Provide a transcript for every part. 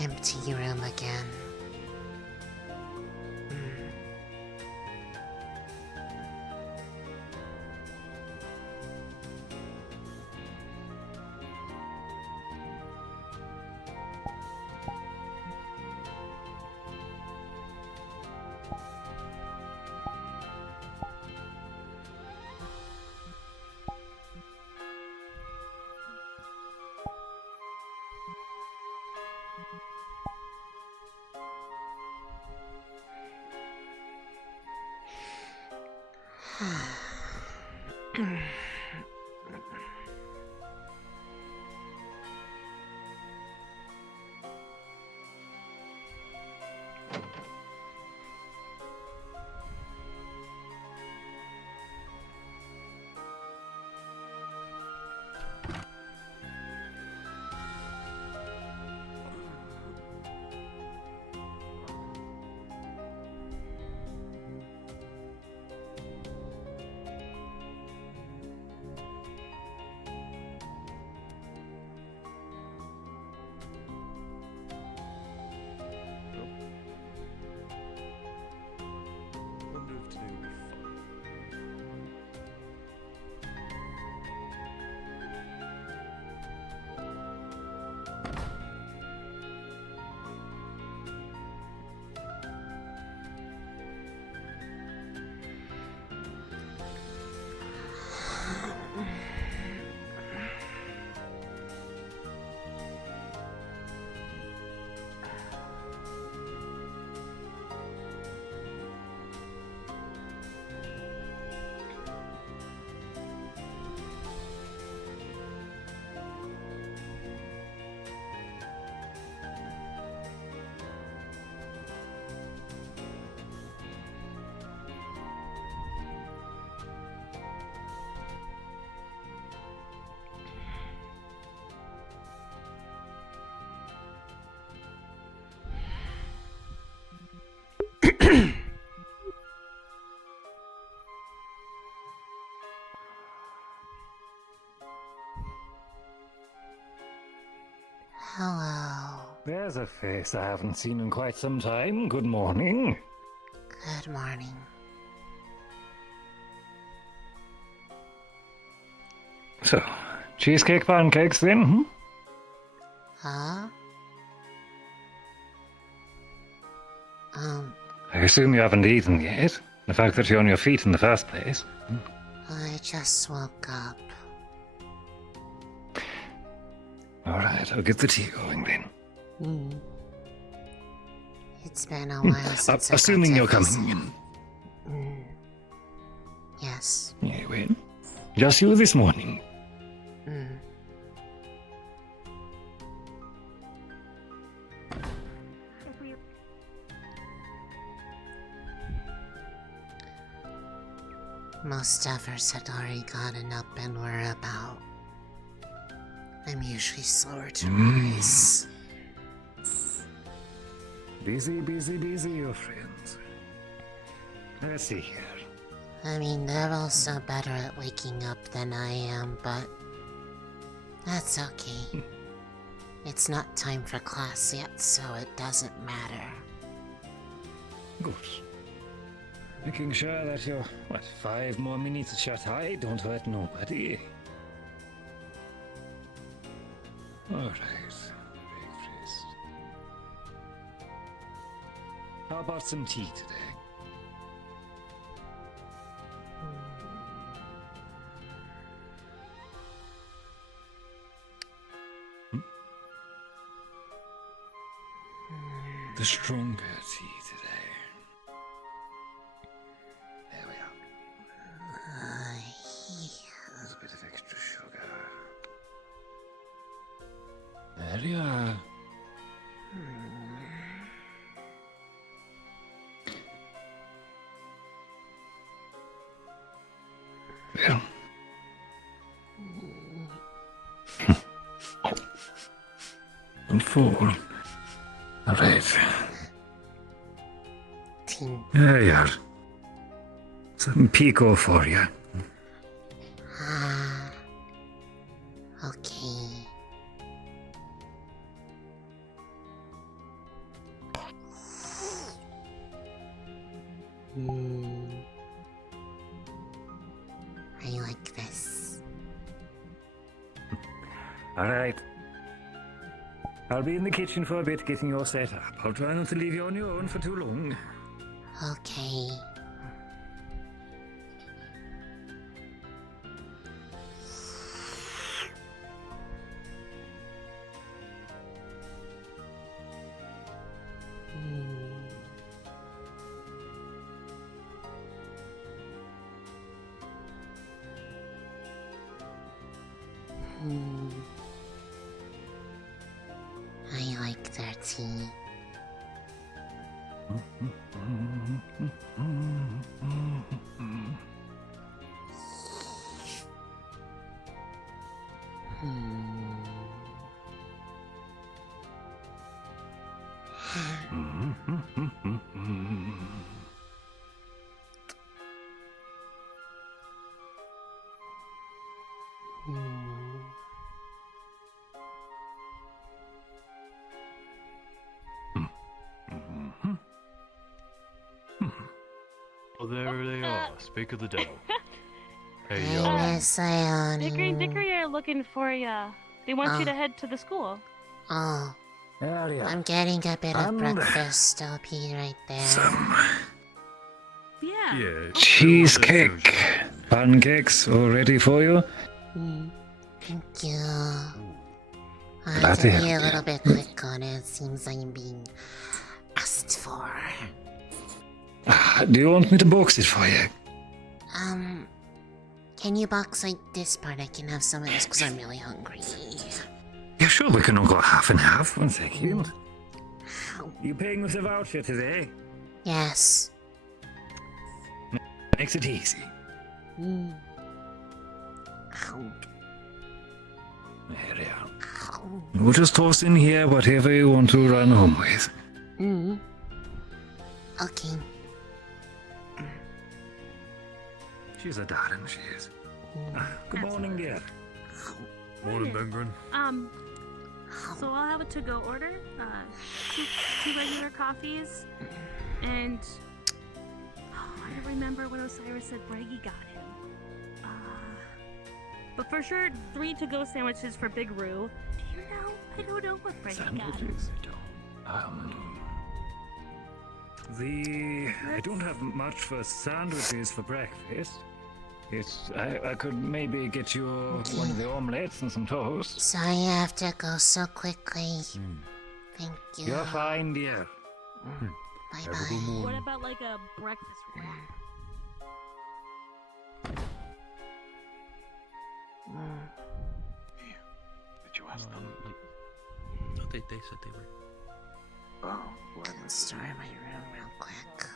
Empty room again. Hello. There's a face I haven't seen in quite some time. Good morning. Good morning. So, cheesecake pancakes then, hmm? Huh? I assume you haven't eaten yet. The fact that you're on your feet in the first place. I just woke up. Alright, I'll get the tea going then. It's been a while since Assuming I you're got to coming in. Yes. Yeah, well, just you this morning. Most others had already gotten up and were about. I'm usually slower to rise. Busy, busy, busy, your friends. Let's see here. I mean, they're also better at waking up than I am, but that's okay. It's not time for class yet, so it doesn't matter. Good. Making sure that your, 5 more minutes shut eye don't hurt nobody. Alright, breakfast. How about some tea today? The stronger tea today. There we are. There's a bit of extra sugar. There you are. Well. And 4. All right. Tea. There you are. some pico for you. Ah. Okay. I like this. Alright. I'll be in the kitchen for a bit getting you all set up. I'll try not to leave you on your own for too long. Okay. I like their tea. Well, there they are. Speak of the devil. Hey, Hey, yo. Miss Ione. Dickory and Dickory are looking for ya. They want you to head to the school. Oh, There you I'm getting a bit of And breakfast. I'll be right there. Some Yeah. Yeah. cheesecake. Pancakes all ready for you? Thank you. I Glad have to to help be a you. little bit quick on it. Seems I'm being asked for. Do you want me to box it for you? Can you box like this part? I can have some of this because I'm really hungry. Yeah, sure, we can all go half and half. One second. Ow. You paying with a voucher today? Yes. Makes it easy. Mm. Ow. There you are. Ow. We'll just toss in here whatever you want to run home with. Mm. Okay. She's a darling, she is. Good morning, dear. Morning, Bengrin. So I'll have a to-go order. Two regular coffees, and I don't remember what Osiris said Braggy got him. But for sure, 3 to-go sandwiches for Big Roo. Do you know? I don't know what Braggy got him. Sandwiches? I don't have much for sandwiches for breakfast. I could maybe get you one of the omelets and some toast. Sorry I have to go so quickly. Thank you. You're fine, dear. Bye Have a good bye. What morning. about like a breakfast wrap? Did you ask them? No, they said they were. Oh, let's store my room real quick.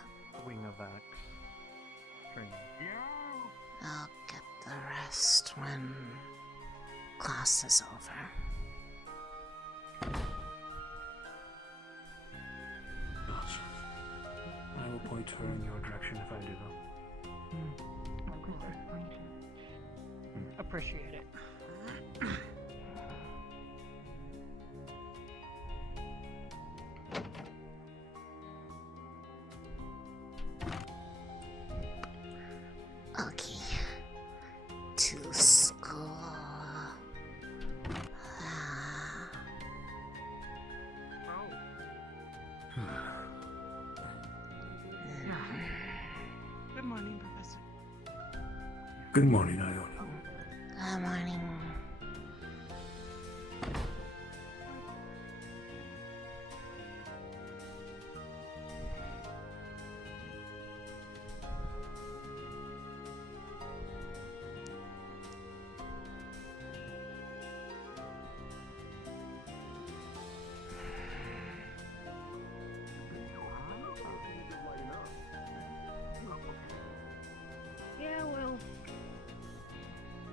Wing of Axe. Training. I'll get the rest when class is over. Gosh. I will point her in your direction if I do though. Appreciate it. Okay. To school. Good morning, Professor. Good morning, Iona. Good morning. Yeah, well,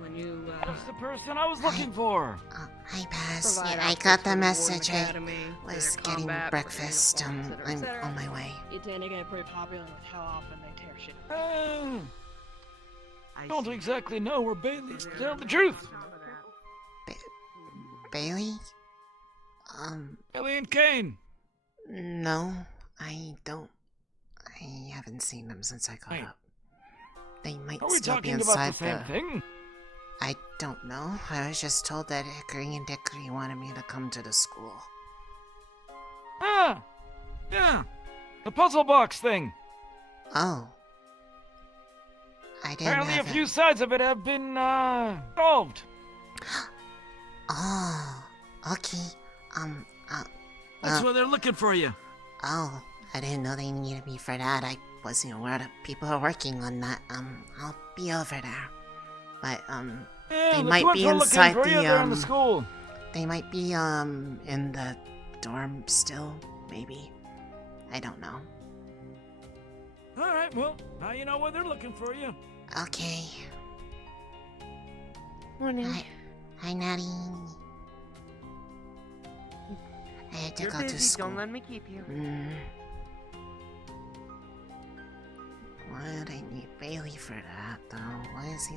when you That's the person I was looking for. Oh, hi, Pass. provide Yeah, I outfits got for the Warden message. I Academy, was their getting combat, breakfast. performance, I'm etc., on my way. you tend to get pretty popular with how often they tear shit. Don't exactly know where Bailey's to tell the truth. Bailey? Bailey and Kane. No, I don't. I haven't seen them since I got Wait. up. They might Are we still be talking about inside the same thing? I don't know. I was just told that Hickory and Dickory wanted me to come to the school. Ah, yeah, the puzzle box thing. Oh. I didn't Apparently, a have few sides of it have been solved. Oh, okay. That's why they're looking for you. Oh, I didn't know they needed me for that. I wasn't aware that people are working on that. I'll be over there. But, Yeah, they the might twins be were inside looking for you there in the the, school. they might be, in the dorm still, maybe. I don't know. All right, well, now you know where they're looking for you. Okay. Morning. Hi, Natty. I had to You're go busy. to school. Don't let me keep you. Why do I need Bailey for that, though? Why is he...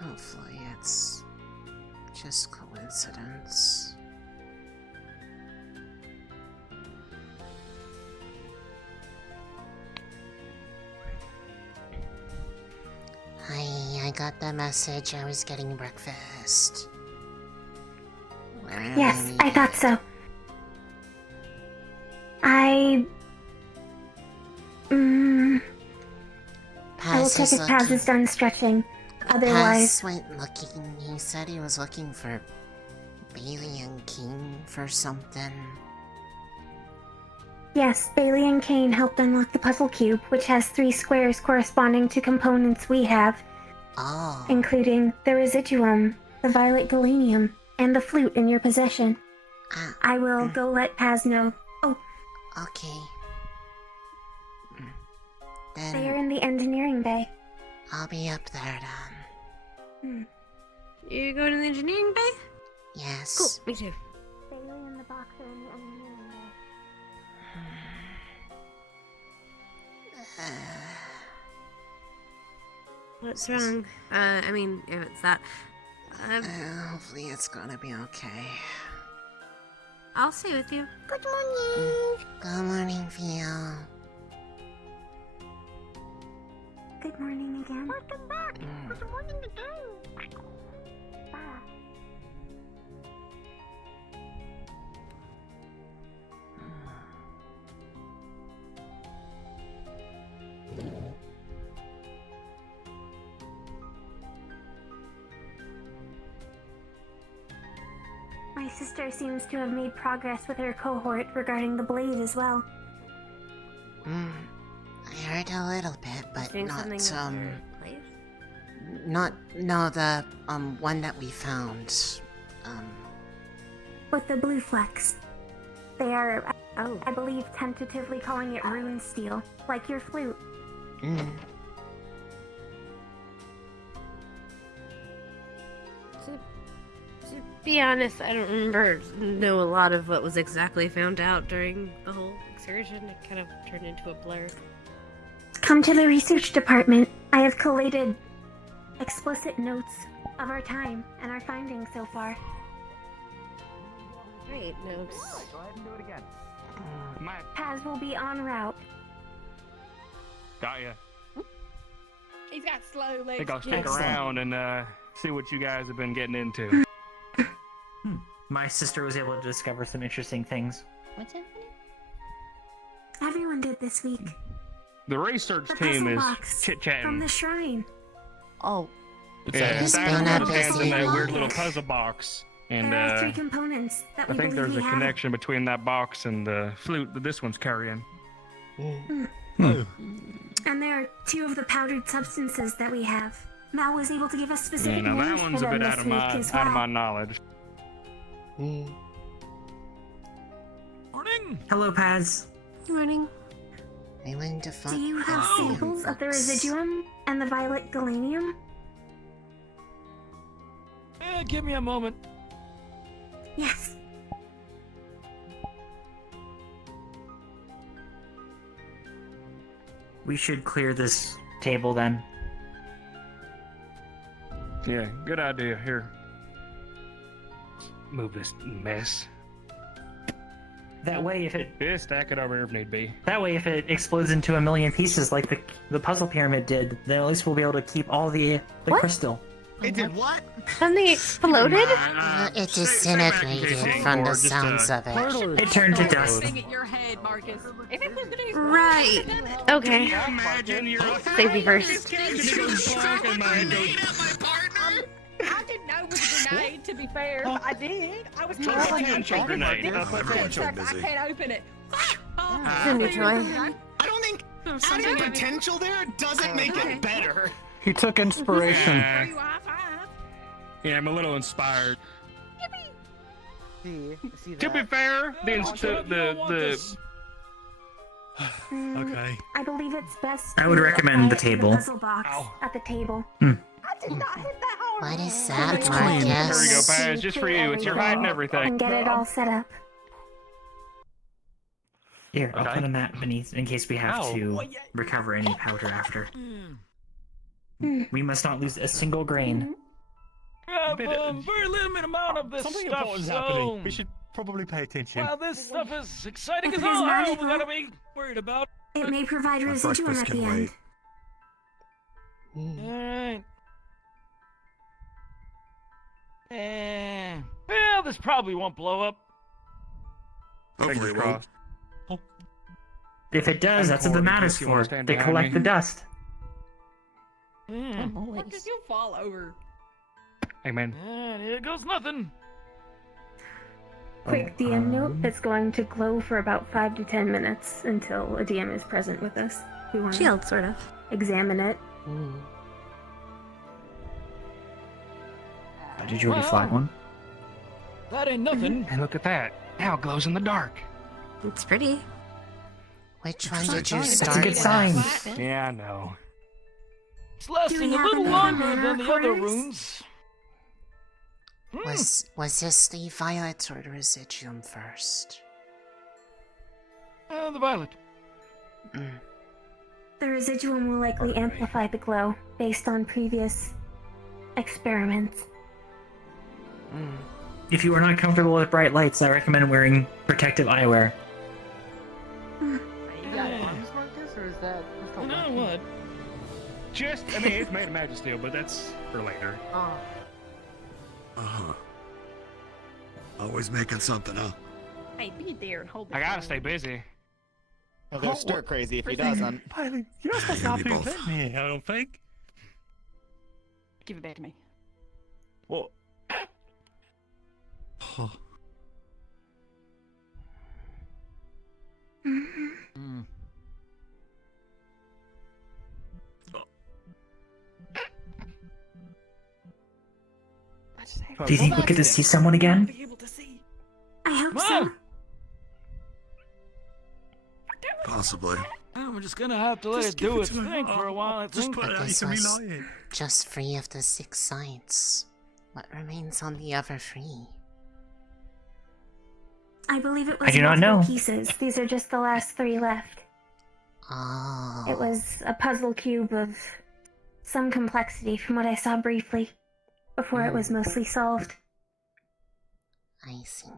Hopefully it's just coincidence. Hi, I got the message. I was getting breakfast. Where am Yes, I needed? thought so. I will Paz check is if Paz looking. is done stretching. Otherwise, Paz went looking. He said he was looking for Bailey and King for something. yes, Bailey and Kane helped unlock the puzzle cube, which has 3 squares corresponding to components we have, Oh. including the residuum, the violet galenium, and the flute in your possession. Ah, I will go let Paz know. Oh, okay. they are Then in the engineering bay. I'll be up there then. You go to the engineering bay? Yes. Cool, me too. Bailey and the box are in the engineering bay. What's wrong? I mean, if it's that. Hopefully it's gonna be okay. I'll stay with you. Good morning. Good morning, Theo. Good morning again. Welcome back. Mm. Good morning again. Bye. My sister seems to have made progress with her cohort regarding the blade as well. I heard a little bit, but Doing not, something with your place? no, the, one that we found. With the blue flecks. They are, Oh. I believe, tentatively calling it rune steel, like your flute. To be honest, I don't know a lot of what was exactly found out during the whole excursion. It kind of turned into a blur. Come to the research department. I have collated explicit notes of our time and our findings so far. Great notes. Go ahead and do it again. Paz will be en route. Got ya. He's got slow legs. Think I'll stick Excellent. around and see what you guys have been getting into. My sister was able to discover some interesting things. What's happening? Everyone did this week. The research The team puzzle is box chit From chatting. the shrine. Oh. Yeah, It's Simon been got a his hands in busy that weird week. little puzzle box, and There are 3 components that I we think believe there's a we have. connection between that box and the flute that this one's carrying. And there are 2 of the powdered substances that we have. Mal was able to give us Yeah, specific now names that for one's a them bit this out of week my as well. knowledge. Morning. Hello, Paz. Morning. I went to find. Do you have samples of the residuum and the violet galenium? Give me a moment. Yes. We should clear this table then. Yeah, good idea. Here. Move this mess. That way, if it Yeah, stack it over here if need be. explodes into a million pieces like the puzzle pyramid did, then at least we'll be able to keep all the What? crystal. It did what? Then they exploded? It disintegrated from the sounds of it. It turned to dust. at your head, Marcus. If it was gonna explode, Right. Okay. Imagine you're a Safety first. I didn't know it was a grenade, to be fair. I did. I was trying to potential grenade. A potential. I can't open it. Cindy Troy. I don't think having potential there doesn't make it better. He took inspiration. Throw you a high five. Yeah, I'm a little inspired. See To be that? fair, the Okay. I believe it's best. I would to recommend the apply it to table. puzzle box Ow. at the table. I did not hit that hard. What is that, It's clean. There we go, Marcus? Paz. Just for you. It's your hiding everything. And get it all set up. Here, I'll Okay. put a mat beneath in case we have Ow. to recover any powder after. Hmm. We must not lose a single grain. Very limited amount of this Something stuff, important is happening. We should probably pay attention. Well, this stuff is exciting If as there's all hell. magic, We gotta be worried about. It may provide My residuum breakfast at can the wait. end. Alright. Well, this probably won't blow up. Hopefully it won't. If it does, I'm that's what the cool, mat in is case you wanna for. stand They behind collect me. the dust. Marcus, you'll fall over. Hey, man. And here goes nothing. Quick DM note: it's going to glow for about 5 to 10 minutes until a DM is present with us. We want to Shield, sort of. examine it. Did you already flag one? That ain't nothing. And look at that. Now it glows in the dark. It's pretty. Which one did you That's a start good with? sign. Yeah, I know. It's lasting a have little any longer mana than the other quarters? runes. Was this the violet or the residuum first? The violet. The residuum will likely amplify the glow based on previous experiments. If you are not comfortable with bright lights, I recommend wearing protective eyewear. You got arms, Marcus, or is that just a You know weapon? what? I mean, it's made of magic steel, but that's for later. Oh. Uh-huh. Always making something, huh? Hey, be there and hold it. I gotta stay busy. Well, they're stir crazy if he doesn't. You're not supposed to Yeah, have me to both. invent me, I don't think. Give it back to me. Well, Huh. Do you think we get to see someone again? I hope Come so. on. Possibly. I'm just gonna have to let it do its thing for a while, I think. But this was just 3 of the 6 sites. What remains on the other 3? I believe it was I do not multiple know. pieces. These are just the last 3 left. Oh. It was a puzzle cube of some complexity from what I saw briefly before it was mostly solved. I see.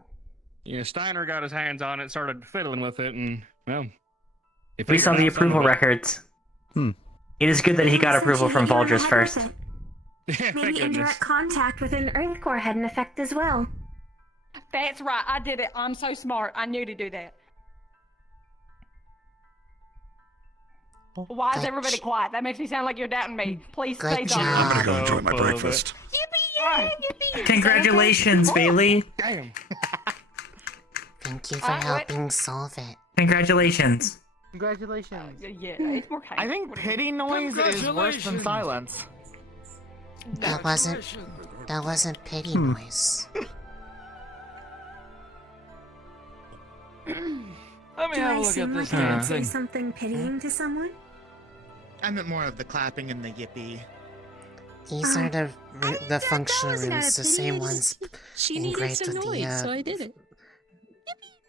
Yeah, Steiner got his hands on it, started fiddling with it, and, well... if We he saw the found approval something- records. It is good that he got approval from Vulgers first. Yeah, thank Maybe goodness. indirect contact with an Earth core had an effect as well. That's right. I did it. I'm so smart. I knew to do that. Why is Good everybody j- quiet? That makes me sound like you're doubting me. Please Good say job. I'm something. gonna go enjoy my Full of it. breakfast. Congratulations, Bailey. Damn. Thank you for Alright, what? helping solve it. Congratulations. Congratulations. Yeah, it's more kind. I think pity noise is worse than silence. That wasn't pity noise. Let me Do have a I look seem at this like I damn would say thing. something pitying to someone? I meant more of the clapping and the yippee. These are the functional wasn't runes, the out of same pity, ones She needed engraved some with noise, so I did it.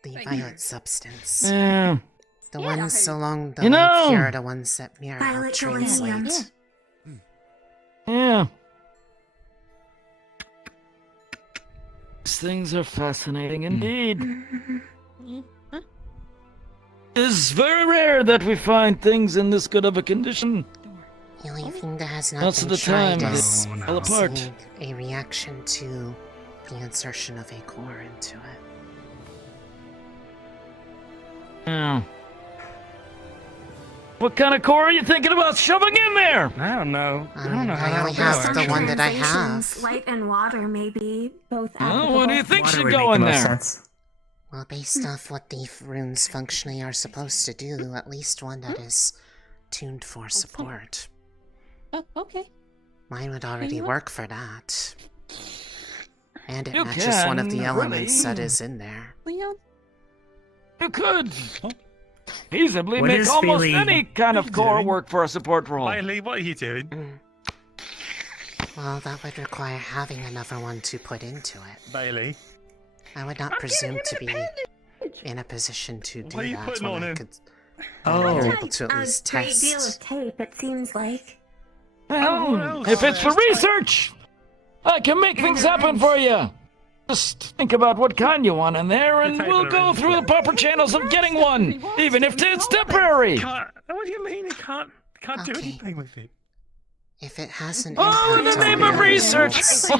the violet substance. Yeah. The ones along the You link know- here are the ones that Mira helped Violet translate. geranium. Yeah. These things are fascinating indeed. It's very rare that we find things in this good of a condition. The only thing that has not Most been of the time, tried they is fall apart. seeing a reaction to the insertion of a core into it. Yeah. What kind of core are you thinking about shoving in there? I don't know. I only that'll have go, the one that I Translations, have. Light and water, maybe both. Oh, what do you think Water should would go make in the most there? sense. Well, based off what the runes functionally are supposed to do, at least one that is tuned for support. Oh, okay. Mine would already work for that. And it You matches one of the can, elements that really. is in there. Leon? You could feasibly What make is almost Bailey- any kind of What are you core doing? work for a support role. Bailey, what are you doing? Well, that would require having another one to put into it. Bailey. I would not presume to be in a position to do What are you that putting when on I him? could Oh. be able to at A least great deal of test. tape, it seems like. Well, what else? if it's for research, I can make things happen for you. Just think about what kind you want in there, and we'll go through the proper channels of getting one, even if it's temporary. What do you mean he can't do Okay. anything with it? If it has an Oh, in the impact on name of your research! results,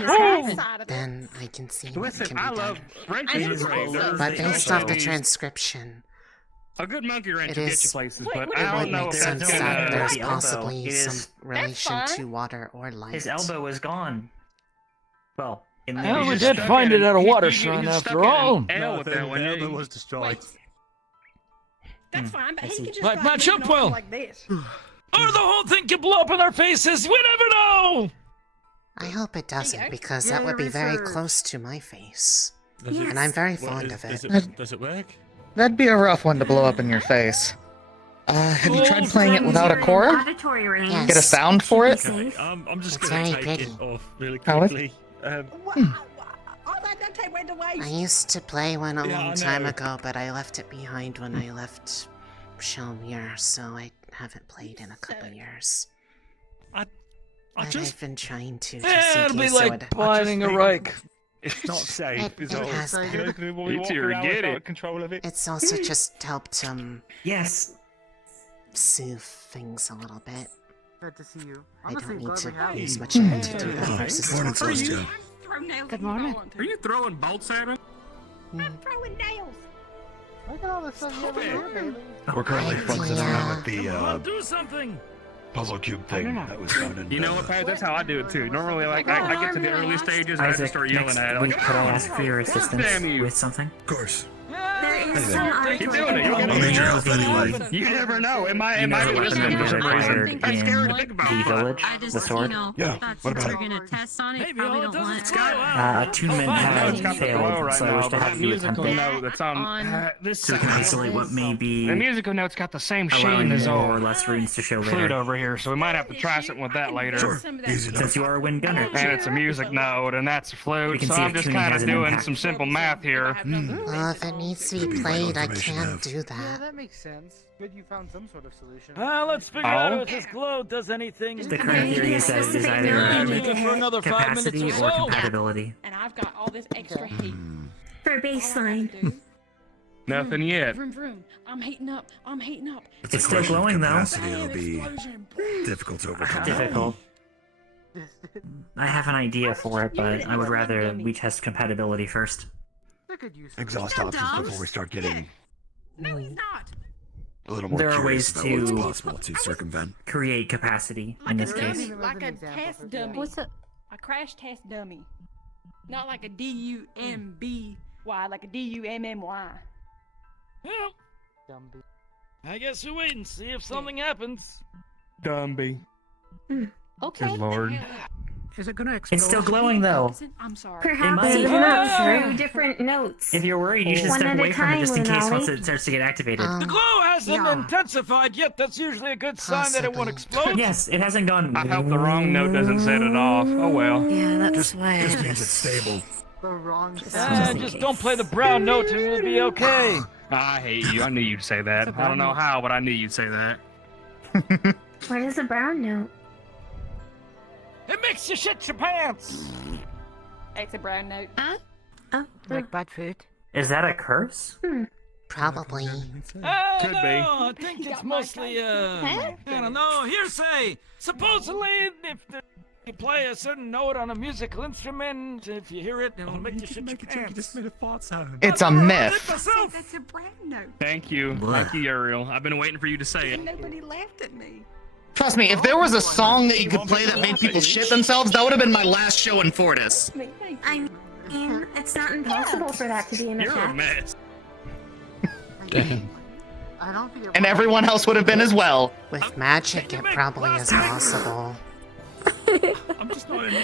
then I can see what Listen, can I be love done. wrenches. But based off the transcription, A good monkey wrench It will get is- you places, Wait, but what I do it you don't would know make if sense that's that gonna... there's the elbow. possibly It some is- relation fine. to water or light. His elbow is gone. Well, in the Well, we just did stuck find at it at a you- water you shrine just after stuck at all. an L with that one. Elbow was destroyed. Wait. That's fine, but I he see. can just Might start match moving up on well. like this. Or the whole thing can blow up in our faces. We never know. I hope it doesn't, Okay. because that would be very close to my face. Does it, And I'm very what fond is- of it. Does it work? That'd be a rough one to blow up in your face. Have you tried Oh, playing it without a core? Auditory range. Yes. Get a sound for it? Safe. I'm just It's gonna very take pretty. it off really How is- quickly. All that duct tape went to waste. I used to play one a Yeah, I long time know. ago, but I left it behind when I left Shelmere, so I haven't played in a couple years. I But just... I've been trying to, just Yeah, in it'll be case it like would... biting a think- rake. It's not safe. It is all. has been. You know, when we You walk two around get without it. control of it. It's also just helped Yes. soothe things a little bit. Good to see you. I don't need to Hey. use much of it to do that versus Morning, something. Celestia. Good morning. Are you throwing bolts at him? I'm throwing nails. Look at all the stuff you have in here, baby. We're currently fucking around with the Come on, do something. puzzle cube thing that was found in. You know what, Pat? That's how I do it too. Normally, like I get to the early stages and I just Isaac, start yelling next at it. week, Like, could I ask for your assistance damn you. with something? Of course. There is some Keep auditory doing it. You'll get range. it. need your help anyway. You never know. It might You know be the weapon listening that for you some acquired reason. I'm scared to think about the it. village, the sword. Yeah, Thought what you about were it? gonna test on it. Maybe Probably all it don't does want is to. go Attunement fine. had It's got the glow failed, right so I now, wish to but have that you attempt musical it. note that's on this So we can side. isolate what may be The musical note's got the same sheen allowing as more or old less runes to show flute later. over here, so we might have to try something with that later. Sure, easy enough. Since you are a wind gunner. And it's a music note, and that's a We flute, can so see I'm if just tuning kind has of an doing impact. some simple math here. Well, if it needs to be played, I can do Yeah, that. that makes sense. Good you found some sort of solution. Let's figure out if this glow does anything. The current theory is that it is either For another 5 capacity minutes or or so. compatibility. And I've got all this extra heat. For baseline. Nothing yet. Vroom, vroom. I'm heating up. I'm heating up. It's still glowing though. Capacity will be difficult to overcome. Difficult. I have an idea for it, but I would rather we test compatibility first. They could use Exhaust options before we start getting No, he's not. a little more There are curious ways about what's to possible to circumvent. create capacity in this case. Like a test dummy. What's a A crash test dummy. Not like a D-U-M-B-Y, like a D-U-M-M-Y. Well, Dumby. I guess we wait and see if something happens. Dumby. Okay. Good lord. Is it gonna explode? It's still glowing though. Listen, I'm sorry. Perhaps might. even up Ah! through different notes. If you're worried, you should One step at a away from it just in time, case Lunali. once it starts to get activated. The glow hasn't Yeah. intensified yet. That's usually a good sign that it won't Possibly. explode. Yes, it hasn't gone. I hope the wrong note doesn't set it off. Oh well. Yeah, that's Just means it's stable. The wrong Just don't play the brown note and we'll be okay. I hate you. I knew you'd say that. I don't know how, but I knew you'd say that. What is a brown note? It makes you shit your pants. It's a brown note. Oh, like bad food. Is that a curse? Probably. Could be. I think it's mostly, I don't know, hearsay. Supposedly, if you play a certain note on a musical instrument, if you hear it, it'll make you shit your pants. You just made a fart sound. It's a myth. That's a brown note. Thank you. Thank you, Uriel. I've been waiting for you to say it. Nobody laughed at me. Trust me, if there was a song that you could play that made people shit themselves, that would have been my last show in Fortis. I mean, it's not impossible for that to be an You're a effect. mess. I don't think And everyone else would have been as well. With magic, it probably is possible. I'm just not in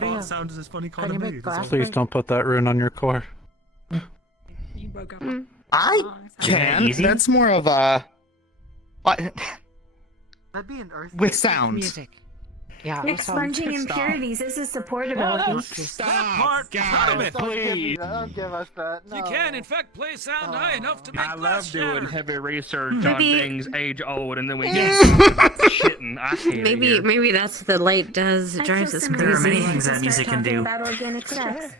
fart sound is as funny kind Can of you mood. make glass? Please don't put that rune on your core. You broke up. I can. That's more of a... That'd be an earth. With sound. Music. Yeah. Expunging impurities is a supportability. That part out of it, please. Don't give us that. You can, in fact, play sound high enough to make I glass love doing shatter. heavy research on Maybe- things age old, and then we get shitting. I hate it here. Maybe that's what the light does. It drives us There are many crazy. things that music can do. About organic sex.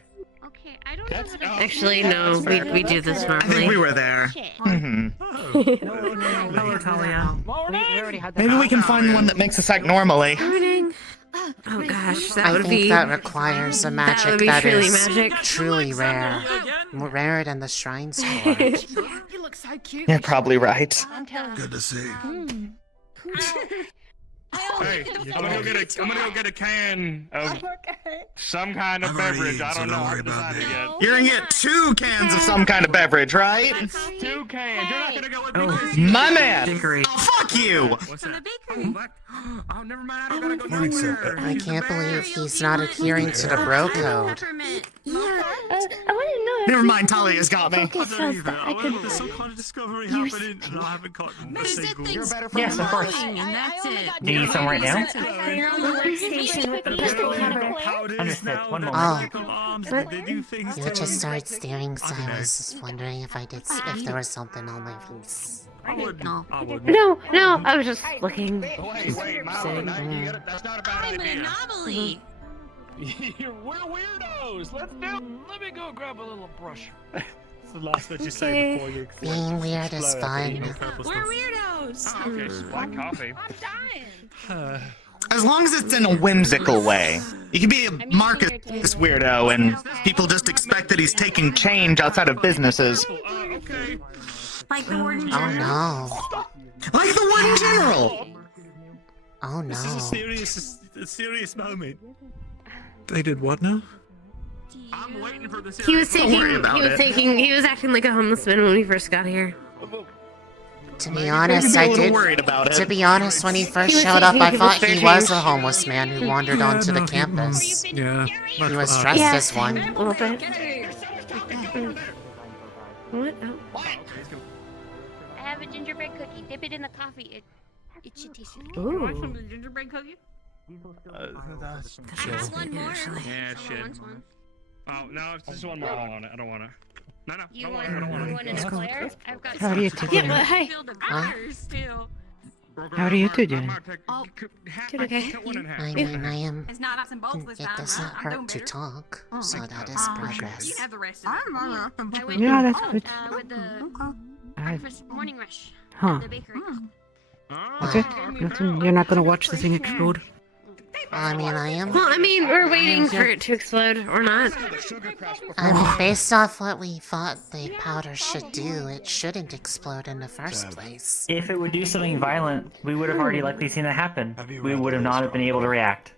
Okay, I don't know how to. Actually, no, we do this I normally. think we were there. Mhm. Hello, Talia. We already had that. Maybe we can find one that makes us act normally. Morning. Oh gosh, that I would think be that requires a magic would be that truly is magic. truly rare. More rare than the Shrine Sword. You look so cute. You're probably right. I'm telling you. Good to see. Hey, I'm gonna go get a can of some kind of beverage. I don't know. I haven't decided yet. You're gonna get 2 cans of some kind of beverage, right? 2 cans. You're not gonna go with me. My man! Dickery. Oh, fuck you! What's that? Oh, never mind. I don't gotta go nowhere. I can't believe he's not adhering to the bro code. Yeah, I want to know. Never mind, Talia's got me. Focus says that I could. There's some kind of discovery happening, and I haven't gotten a single. Yes, of course. and that's it. Do you need some right now? You're on the workstation with the pistol cover. Understood. One moment. Oh. They do things You to just started staring, so I was just wondering if if there was something on my face. I wouldn't. I wouldn't. No, I was just looking. Wait, Milo, that's not a bad I'm an idea. anomaly. We're weirdos. Let's do. Let me go grab a little brush. It's the last bit you say before you explode. Being weird is fun. We're weirdos. Oh, okay, just black coffee. I'm dying. As long as it's in a whimsical way. You can be a Marcus weirdo and people just expect that he's taking change outside of businesses. Okay. Like the Warden Oh General. no. Like the Warden General! Oh This is no. a serious moment. They did what now? I'm waiting for the. He was thinking. worry about it. He was acting like a homeless man when we first got here. To be honest, I a little did. worried about it. To be honest, when he first He was showed up, thinking I he was thought he very was a strange. homeless man who wandered onto the campus. Yeah. He was dressed Yeah. as one. A little bit. What? Oh. I have a gingerbread cookie. Dip it in the coffee. It should taste good. You want some gingerbread cookie? I have one more. Yeah, Someone shit. wants one. Oh no, it's just one more. I don't want it. I don't want it. No, You I want, don't want you it. want an eclair? I've got How do you some. do Yeah, but hey. Filled with Huh? beers, too. How do you do, Jen? Doing okay. Cut one in half. I mean, I am. It's not nuts and bolts this It time. does not I'm doing hurt to better. talk, so that is You progress. have the rest of it. I went Yeah, that's good. with the I- breakfast morning rush Huh. at the bakery. That's it? Nothing, you're not gonna watch the thing explode? Well, I mean, I am. Well, I mean, we're waiting for it to explode or not. I mean, based off what we thought the powder should do, it shouldn't explode in the first place. If it would do something violent, we would have already likely seen that happen. We would have not have been able to react.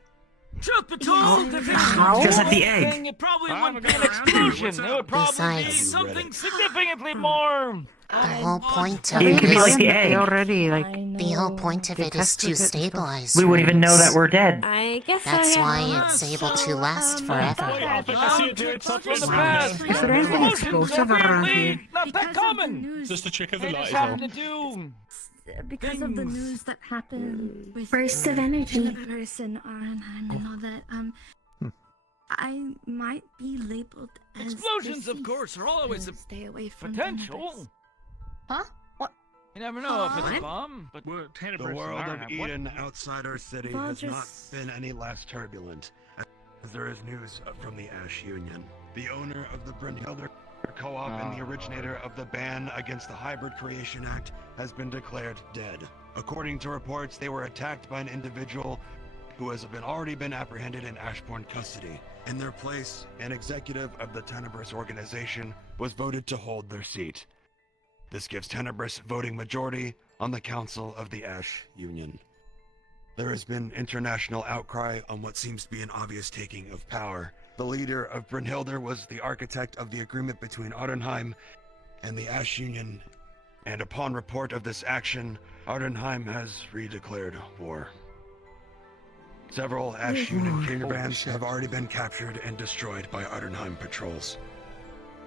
Truth be told, if it How? Just like the egg. thing, it probably wouldn't be an explosion. It would probably be Besides- something significantly more. The whole point of It it could be like is. the egg. They already, like, The whole point of They it is tested to it and stuff. stabilize. We wouldn't even know roots. that we're dead. I guess That's so, yeah. why it's able to last forever. I see it do it from the past. Is there anything Explosions explosive are around weirdly here? not that common. Just the trick of the They light just is all. happen to do. Because of the news that happened with Bursts of energy. the person Arnheim and all that, I might be labeled as Explosions, of deceased course, are always a and stay away from potential. Huh? What? You never know if it's a bomb, but The world of Eden outside our city has not been any less turbulent, as there is news from the Ash Union. The owner of the Brynhildr Co-op and the originator of the ban against the Hybrid Creation Act has been declared dead. According to reports, they were attacked by an individual who has already been apprehended in Ashbourne custody. In their place, an executive of the Tenebris organization was voted to hold their seat. This gives Tenebris voting majority on the Council of the Ash Union. There has been international outcry on what seems to be an obvious taking of power. The leader of Brynhildr was the architect of the agreement between Ardenheim and the Ash Union, and upon report of this action, Ardenheim has redeclared war. Several Ash Union Kinderbands have already been captured and destroyed by Ardenheim patrols.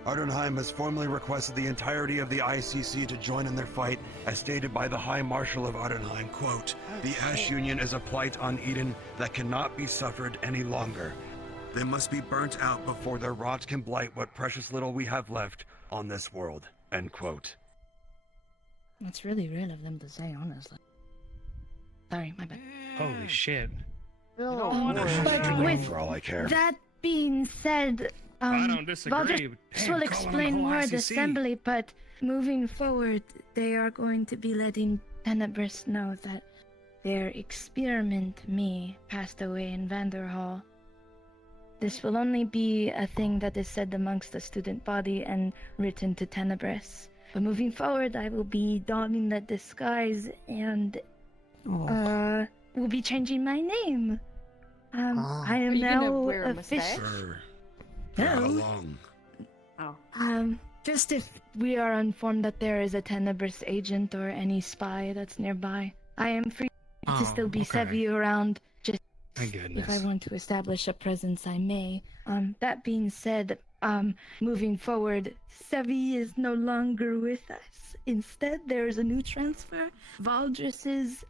Ardenheim has formally requested the entirety of the ICC to join in their fight, as stated by the High Marshal of Ardenheim, quote, "The Ash Union is a plight on Eden that cannot be suffered any longer. They must be burnt out before their rot can blight what precious little we have left on this world," end quote. That's really real of them to say, honestly. Sorry, my bad. Holy shit. But with For all I care. that being said, I don't disagree. Valdez Damn, will call explain them the more whole at the ICC. assembly, but moving forward, they are going to be letting Tenebris know that their experiment me passed away in Vanderhall. This will only be a thing that is said amongst the student body and written to Tenebris. But moving forward, I will be donning the disguise and will be changing my name. I am Are you gonna now wear a mustache? official. For how No. long? Oh. Just if we are informed that there is a Tenebris agent or any spy that's nearby, I am free to still be savvy around. Just My if goodness. I want to establish a presence, I may. That being said, moving forward, Sevi is no longer with us. Instead, there is a new transfer. Valdris's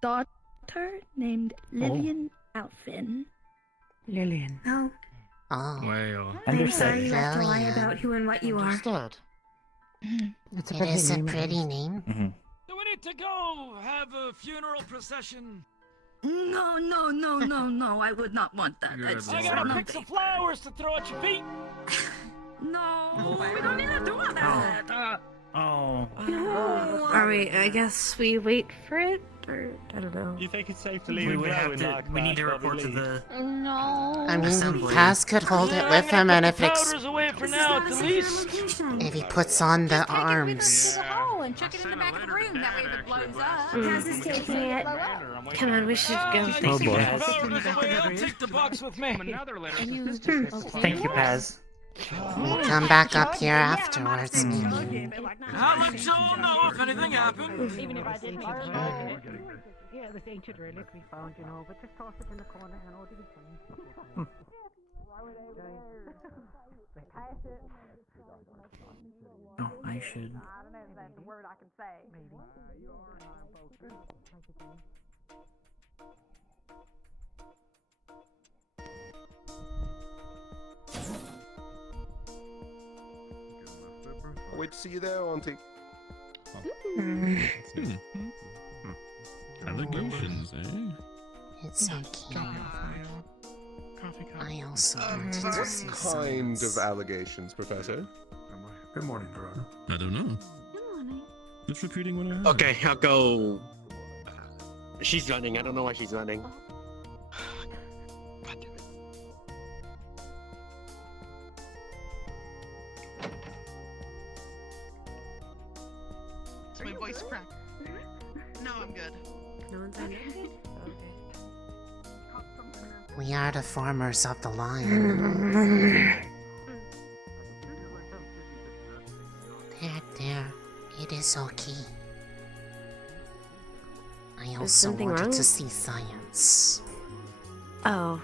daughter named Lillian Alfin. Lillian. Oh. Well. I'm sorry you have to lie Lillian. about who and what you are. Understood. It's a It pretty is a name, pretty yes. name. do we need to go have a funeral procession? No, I would not want that. That's I just gotta not pick some flowers to throw at your feet. No, we don't need to do that. Oh. Are we? I guess we wait for it, or I don't know. You think it's safe to We leave would it have going to. like We that need to while we report to leave? the. No. I mean, Assembly. Paz could hold it with him, and if Powders away for now, at the least. if he puts on the arms. To the hole and chuck it in the back of the room. That way if it blows up. Paz is taking it. Come on, we should go. Thank you, Paz. Powders away, I'll take the box with me. Another letter. Thank you, Paz. We'll come back up here afterwards, maybe. I'll let you all know if anything happens. Even if I did Yeah, this ancient relic we found, you know, but just toss it in the corner and it'll be fine. Oh, I should. I don't know if that's a word I can say. Maybe. I'll wait to see you there, Auntie. Allegations, eh? It's okay. I also wanted to What see kind science. of allegations, Professor? Good morning, Verona. I don't know. Just repeating what I heard. Okay, I'll go. She's running. I don't know why she's running. God damn it. Is my voice cracked? No, I'm good. No one's on it. We are the farmers of the lion. There. It is okay. I also something wanted wrong? to see science. Oh.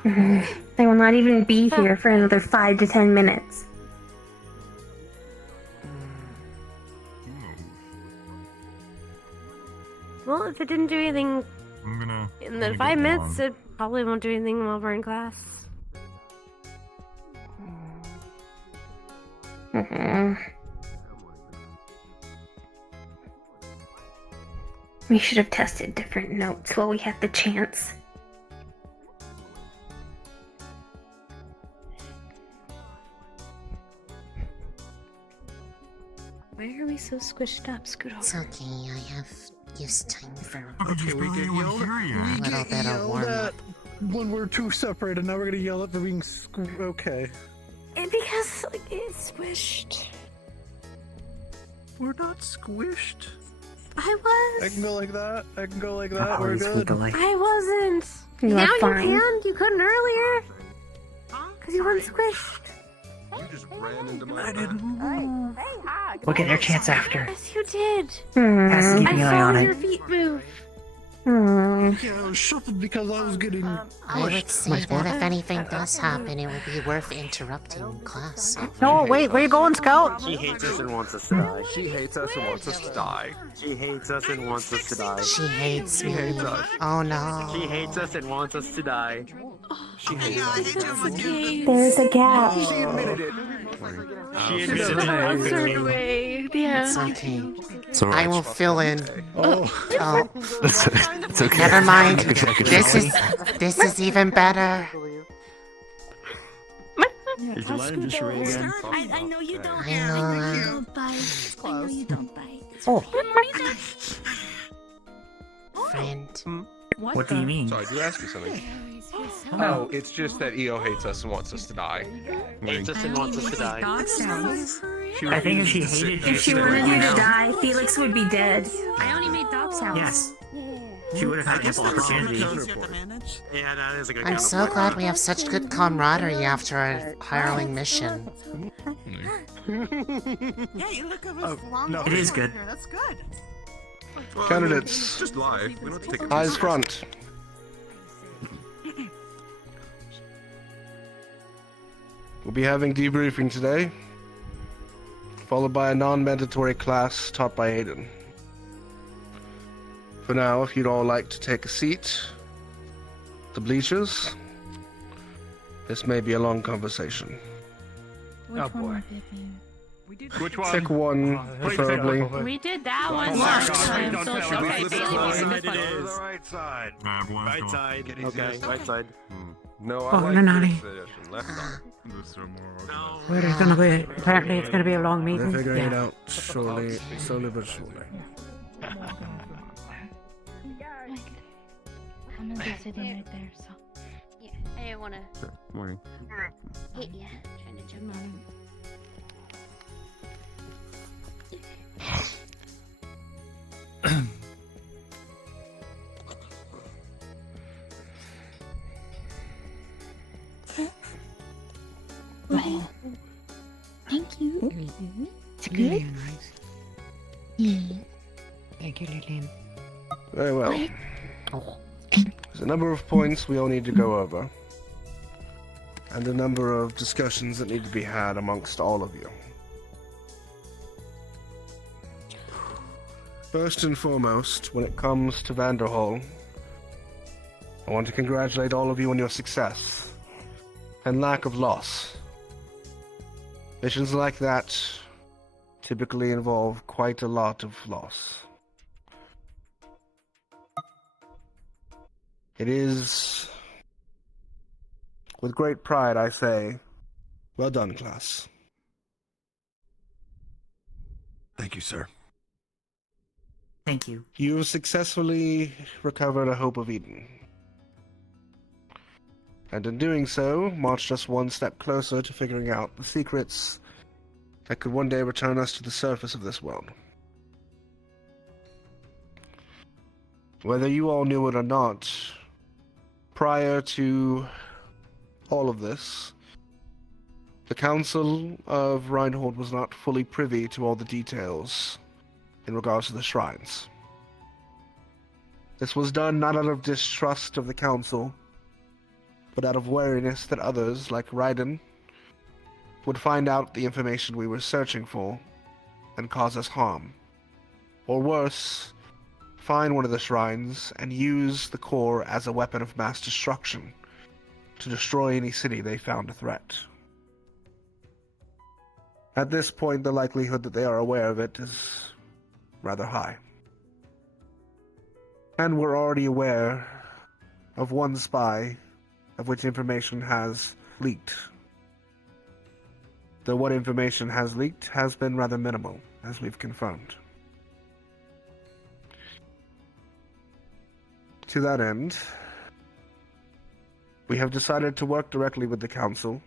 They will not even be here for another 5 to 10 minutes. Well, if it didn't do anything in the 5 minutes, it probably won't do anything while we're in class. We should have tested different notes while we had the chance. Why are we so squished up, Scoot over? It's okay, I have used time for Okay, we get yelled a little bit of warm up. When we're too separated, now we're gonna yell at for being okay. Because like, it's squished. We're not squished. I was. I can go like that. I can go like that. We're good. I wasn't. You now are fine. you can. You couldn't earlier. Because you weren't squished. You just ran into my I didn't move. We'll get our chance after. Yes, you did. Has to keep I an eye saw on your it. feet move. Yeah, I was shuffled because I was getting. I would say that if anything does happen, it would be worth interrupting class. No, wait, where you going, Scout? She hates us and wants us to die. She hates us and wants us to die. She hates us and wants us to die. She hates me. She hates us. Oh no. She hates us and wants us to die. She hates us. There's a gap. She admitted it. She admitted it. Yeah. It's okay. It's alright. I will fill in. Oh. It's okay. Never mind. I can This is even better. Is the line just Ray again? I know you don't. I know. You don't bite. I know you don't bite. Oh. Friend. What do you mean? Sorry, did you ask me something? Oh, it's just that EO hates us and wants us to die. Hates us and wants us to die. I think if she hated you, If she wanted you to die, Felix would be dead. I only made dog sounds. Yes. She would have had ample opportunity. Yeah, that is a good I'm so glad we have such good camaraderie after our hireling mission. Yeah, you look of us long. It is good. That's good. Candidates, Just lie. We don't have to take it. eyes front. We'll be having debriefing today, followed by a non-mandatory class taught by Aiden. For now, if you'd all like to take a seat, the bleachers, this may be a long conversation. Which Oh, one boy. are we picking? Which one? Pick one, preferably. We did that one Oh, last God, time. don't So tell okay, me. Bailey, Flip it what's side this it one? is. The right side. Right side. Get Okay, easiest. right side. No, I Oh, like Lunali. this suggestion. Left side. Where it's gonna be, apparently it's gonna be a long They're meeting. figuring it Yeah. out slowly but surely. I'm gonna be sitting right there, so. Yeah, I didn't want to Morning. hit ya. Trying to jump on. Well, thank you. It's good. Lillian, right? Yeah. Thank you, Lillian. Very well. There's a number of points we all need to go over, and a number of discussions that need to be had amongst all of you. First and foremost, when it comes to Vanderhall, I want to congratulate all of you on your success and lack of loss. Missions like that typically involve quite a lot of loss. It is with great pride I say, well done, class. Thank you, sir. Thank you. You have successfully recovered a Hope of Eden. And in doing so, marched us one step closer to figuring out the secrets that could one day return us to the surface of this world. Whether you all knew it or not, prior to all of this, the Council of Reinhold was not fully privy to all the details in regards to the shrines. This was done not out of distrust of the Council, but out of wariness that others, like Raiden, would find out the information we were searching for and cause us harm. Or worse, find one of the shrines and use the core as a weapon of mass destruction to destroy any city they found a threat. At this point, the likelihood that they are aware of it is rather high. And we're already aware of one spy of which information has leaked. Though what information has leaked has been rather minimal, as we've confirmed. To that end, we have decided to work directly with the Council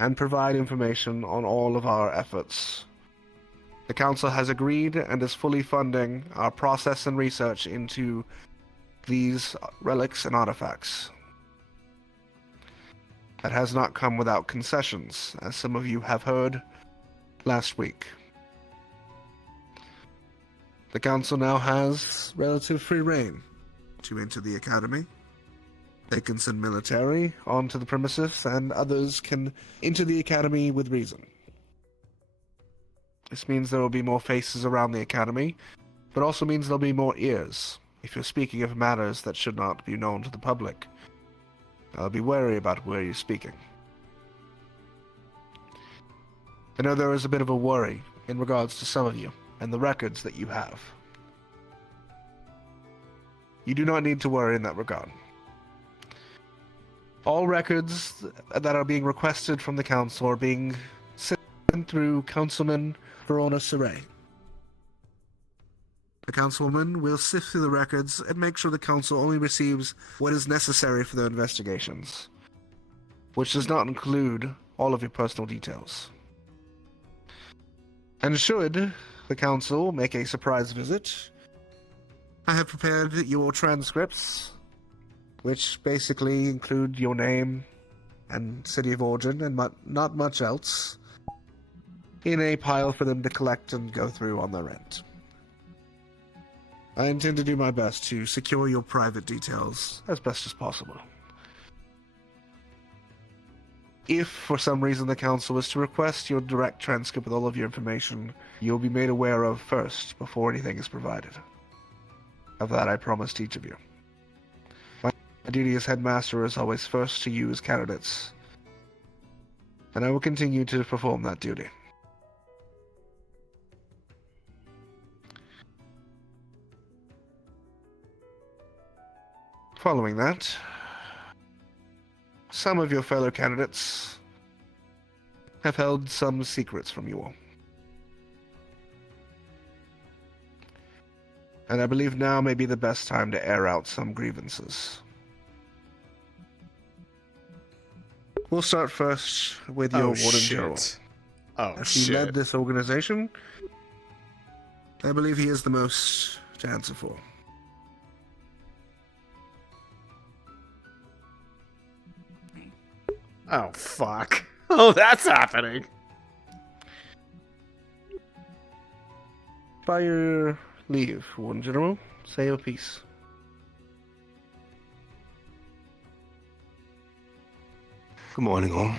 and provide information on all of our efforts. The Council has agreed and is fully funding our process and research into these relics and artifacts. That has not come without concessions, as some of you have heard last week. The Council now has relative free reign to enter the Academy. They can send military onto the premises, and others can enter the Academy with reason. This means there will be more faces around the Academy, but also means there'll be more ears if you're speaking of matters that should not be known to the public. I'll be wary about where you're speaking. I know there is a bit of a worry in regards to some of you and the records that you have. You do not need to worry in that regard. All records that are being requested from the Council are being sent through Councilman Verona Saray. The Councilwoman will sift through the records and make sure the Council only receives what is necessary for their investigations, which does not include all of your personal details. And should the Council make a surprise visit, I have prepared your transcripts, which basically include your name and city of origin and not much else, in a pile for them to collect and go through on their end. I intend to do my best to secure your private details as best as possible. If, for some reason, the Council is to request your direct transcript with all of your information, you'll be made aware of first, before anything is provided. Of that I promised each of you. My duty as headmaster is always first to you as candidates, and I will continue to perform that duty. Following that, some of your fellow candidates have held some secrets from you all. And I believe now may be the best time to air out some grievances. We'll start first with your Warden General. As he led this organization, I believe he is the most to answer for. Oh, fuck. Oh, that's happening. By your leave, Warden General, say your piece. Good morning, all.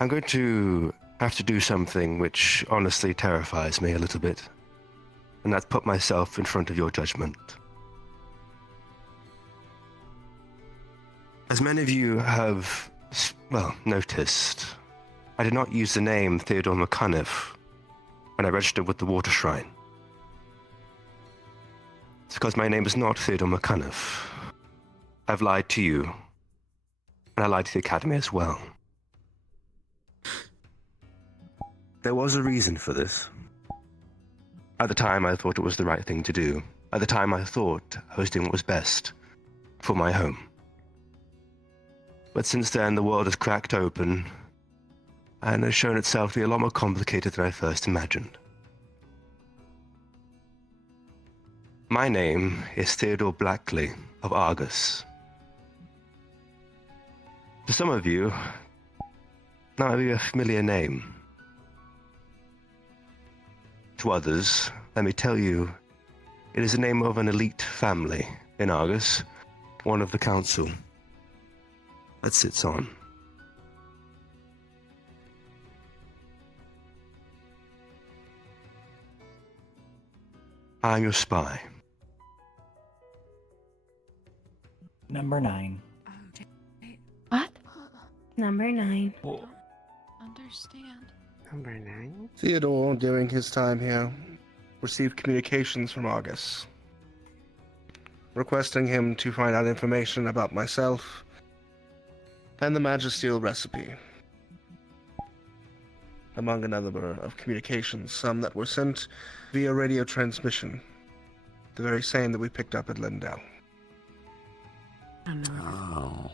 I'm going to have to do something which honestly terrifies me a little bit, and that's put myself in front of your judgment. As many of you have, well, noticed, I did not use the name Theodore McCunniff when I registered with the Water Shrine. It's because my name is not Theodore McCunniff. I've lied to you, and I lied to the Academy as well. There was a reason for this. At the time, I thought it was the right thing to do. At the time, I thought hosting what was best for my home. But since then, the world has cracked open and has shown itself to be a lot more complicated than I first imagined. My name is Theodore Blackley of Argus. To some of you, that might be a familiar name. To others, let me tell you, it is the name of an elite family in Argus, one of the council that sits on. I'm your spy. Number 9. What? Number 9. Understand. Number 9? Theodore, during his time here, received communications from Argus, requesting him to find out information about myself and the Magisteel recipe, among a number of communications, some that were sent via radio transmission, the very same that we picked up at Lindell. Oh.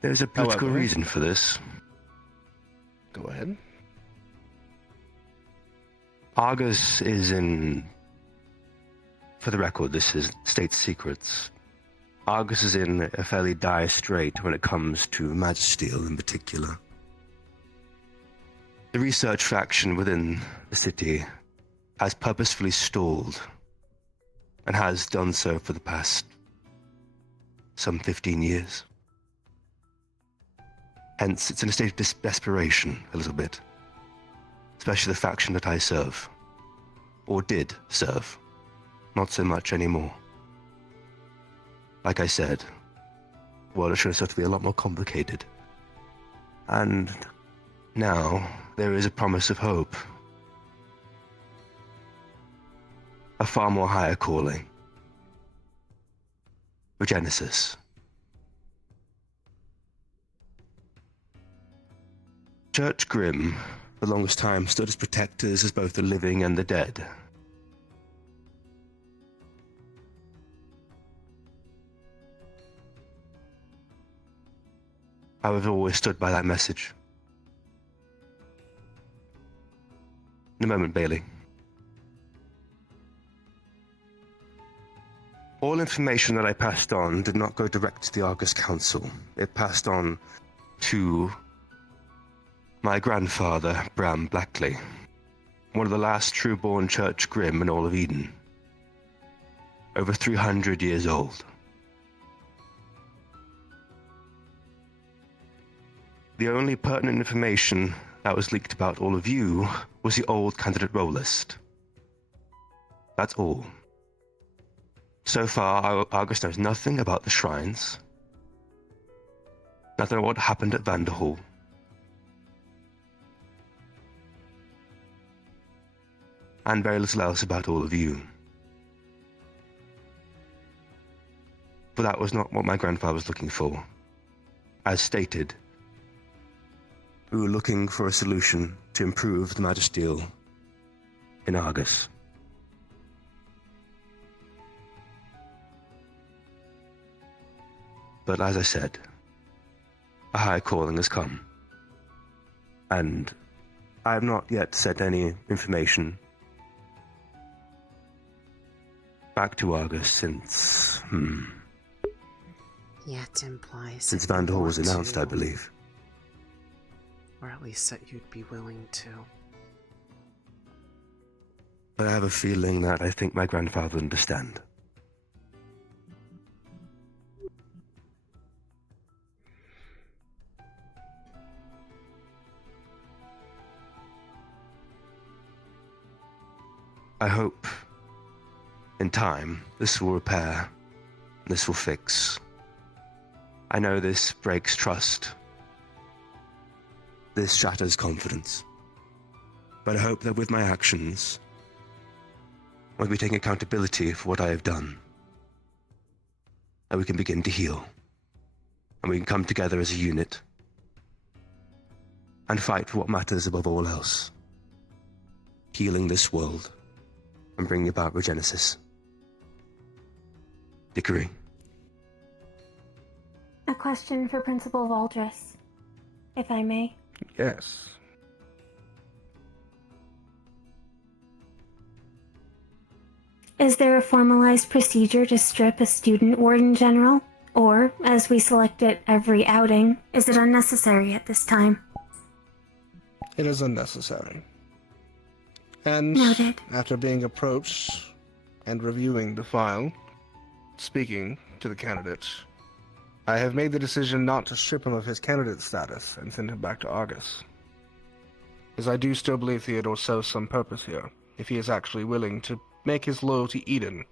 There's a political However, reason for this. Go ahead. Argus is in... For the record, this is state secrets. Argus is in a fairly dire strait when it comes to Magisteel in particular. The research faction within the city has purposefully stalled, and has done so for the past some 15 years. Hence, it's in a state of desperation, a little bit. Especially the faction that I serve. Or did serve. Not so much anymore. Like I said, the world has shown itself to be a lot more complicated. And now, there is a promise of hope. A far more higher calling. Regenesis. Church Grimm, for the longest time, stood as protectors of both the living and the dead. I've always stood by that message. In a moment, Bailey. All information that I passed on did not go direct to the Argus Council. It passed on to my grandfather, Bram Blackley, one of the last true-born Church Grimm in all of Eden. Over 300 years old. The only pertinent information that was leaked about all of you was the old candidate roll list. That's all. So far, Argus knows nothing about the shrines, nothing about what happened at Vanderhall. And very little else about all of you. But that was not what my grandfather was looking for. As stated, we were looking for a solution to improve the Magisteel in Argus. But as I said, a higher calling has come. And I have not yet sent any information back to Argus since, Yet implies since that you Vanderhall was want announced, to, I believe. Or at least that you'd be willing to. But I have a feeling that I think my grandfather would understand. I hope, in time, this will repair, this will fix. I know this breaks trust. This shatters confidence. But I hope that with my actions, I'll be taking accountability for what I have done. And we can begin to heal. And we can come together as a unit. And fight for what matters above all else. Healing this world. And bringing about Regenesis. Dickory. A question for Principal Valdris, if I may. Yes. Is there a formalized procedure to strip a student warden general? Or, as we select it every outing, is it unnecessary at this time? It is unnecessary. And Noted. After being approached and reviewing the file, speaking to the candidate, I have made the decision not to strip him of his candidate status and send him back to Argus. As I do still believe Theodore serves some purpose here, if he is actually willing to make his loyalty Eden,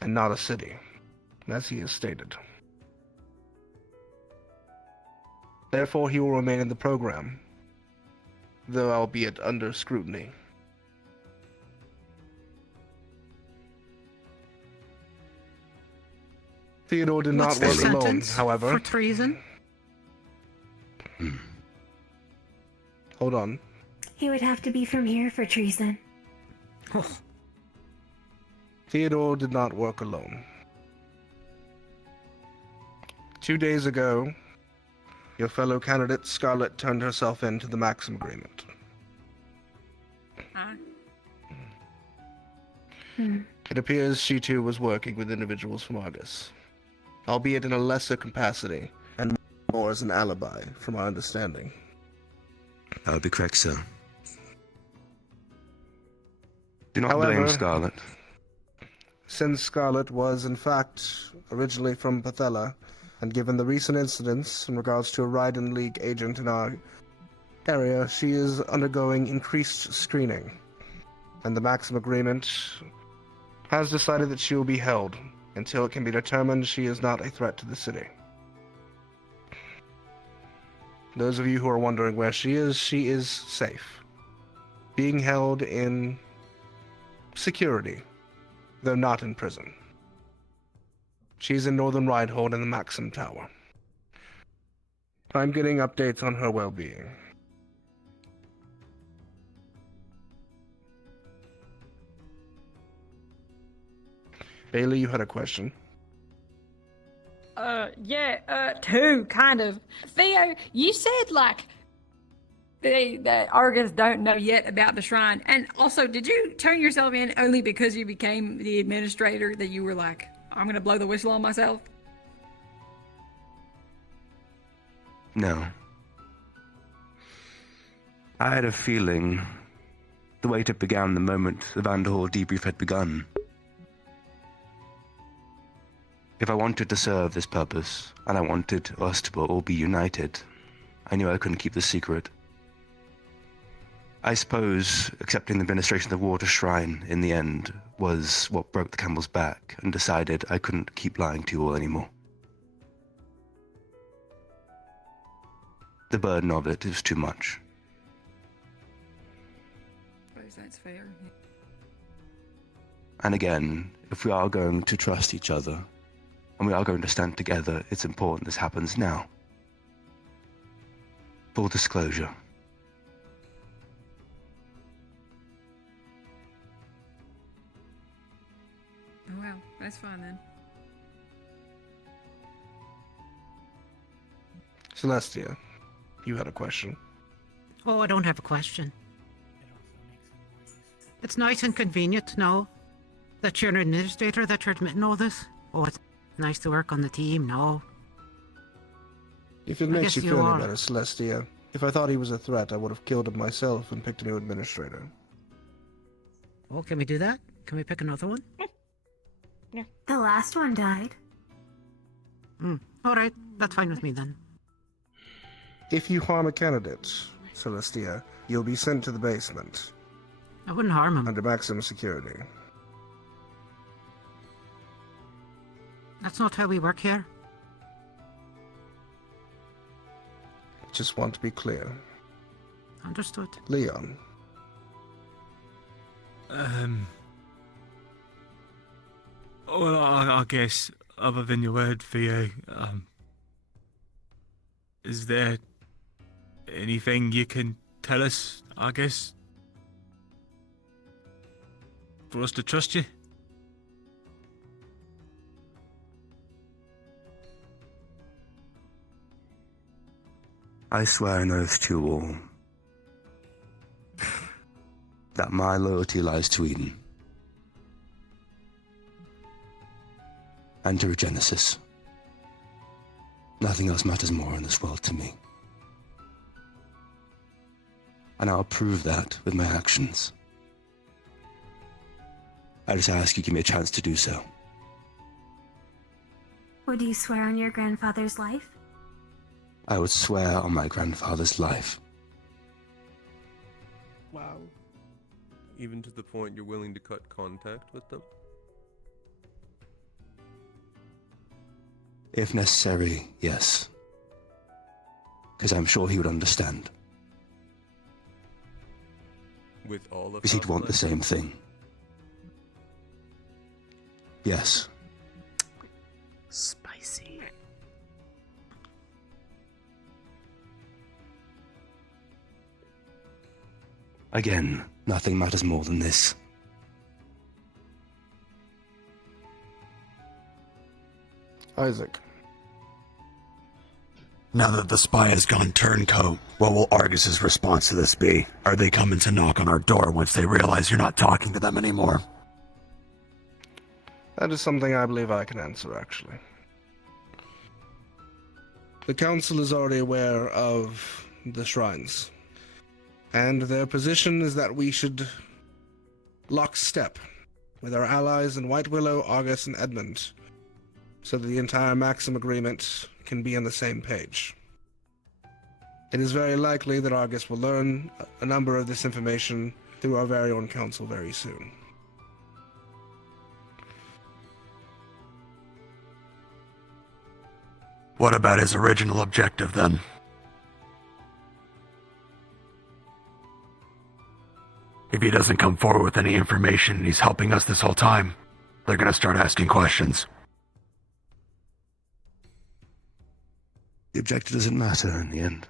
and not a city, as he has stated. Therefore, he will remain in the program, though albeit under scrutiny. Theodore did What's not the work alone, sentence however. for treason? Hold on. He would have to be from here for treason. Theodore did not work alone. 2 days ago, your fellow candidate Scarlet turned herself in to the Maxim Agreement. It appears she too was working with individuals from Argus, albeit in a lesser capacity and more as an alibi, from our understanding. That would be correct, sir. Do not However, blame Scarlet. Since Scarlet was, in fact, originally from Pathella, and given the recent incidents in regards to a Raiden League agent in our area, she is undergoing increased screening. And the Maxim Agreement has decided that she will be held until it can be determined she is not a threat to the city. Those of you who are wondering where she is safe. Being held in security, though not in prison. She's in Northern Ridehold in the Maxim Tower. I'm getting updates on her well-being. Bailey, you had a question. Two, kind of. Theo, you said, like, that Argus don't know yet about the shrine. And also, did you turn yourself in only because you became the administrator that you were like, I'm going to blow the whistle on myself? No. I had a feeling the wait had begun the moment the Vanderhall debrief had begun. If I wanted to serve this purpose, and I wanted us to all be united, I knew I couldn't keep the secret. I suppose accepting the administration of the Water Shrine in the end was what broke the camel's back and decided I couldn't keep lying to you all anymore. The burden of it is too much. I suppose that's fair. And again, if we are going to trust each other, and we are going to stand together, it's important this happens now. Full disclosure. Oh, well, that's fine then. Celestia, you had a question. Oh, I don't have a question. It's nice and convenient to know that you're an administrator, that you're admitting all this. Oh, it's nice to work on the team, no. If it makes you feel any better, Celestia, if I thought he was a threat, I would have killed him myself and picked a new administrator. Oh, can we do that? Can we pick another one? The last one died. Alright, that's fine with me then. If you harm a candidate, Celestia, you'll be sent to the basement. I wouldn't harm him. Under maximum security. That's not how we work here. Just want to be clear. Understood. Leon. Well, I guess, other than your word, Theo, is there anything you can tell us, I guess, for us to trust you? I swear an oath to you all that my loyalty lies to Eden and to Regenesis. Nothing else matters more in this world to me. And I'll prove that with my actions. I just ask you give me a chance to do so. Would you swear on your grandfather's life? I would swear on my grandfather's life. Wow. Even to the point you're willing to cut contact with them? If necessary, yes. because I'm sure he would understand. With all of Because he'd want the same thing. Yes. Spicy. Again, nothing matters more than this. Isaac. Now that the spy has gone turncoat, what will Argus's response to this be? Are they coming to knock on our door once they realize you're not talking to them anymore? That is something I believe I can answer, actually. The Council is already aware of the shrines, and their position is that we should lock step with our allies in White Willow, Argus, and Edmund, so that the entire Maxim agreement can be on the same page. It is very likely that Argus will learn a number of this information through our very own council very soon. What about his original objective, then? If he doesn't come forward with any information and he's helping us this whole time, they're gonna start asking questions. The objective doesn't matter in the end.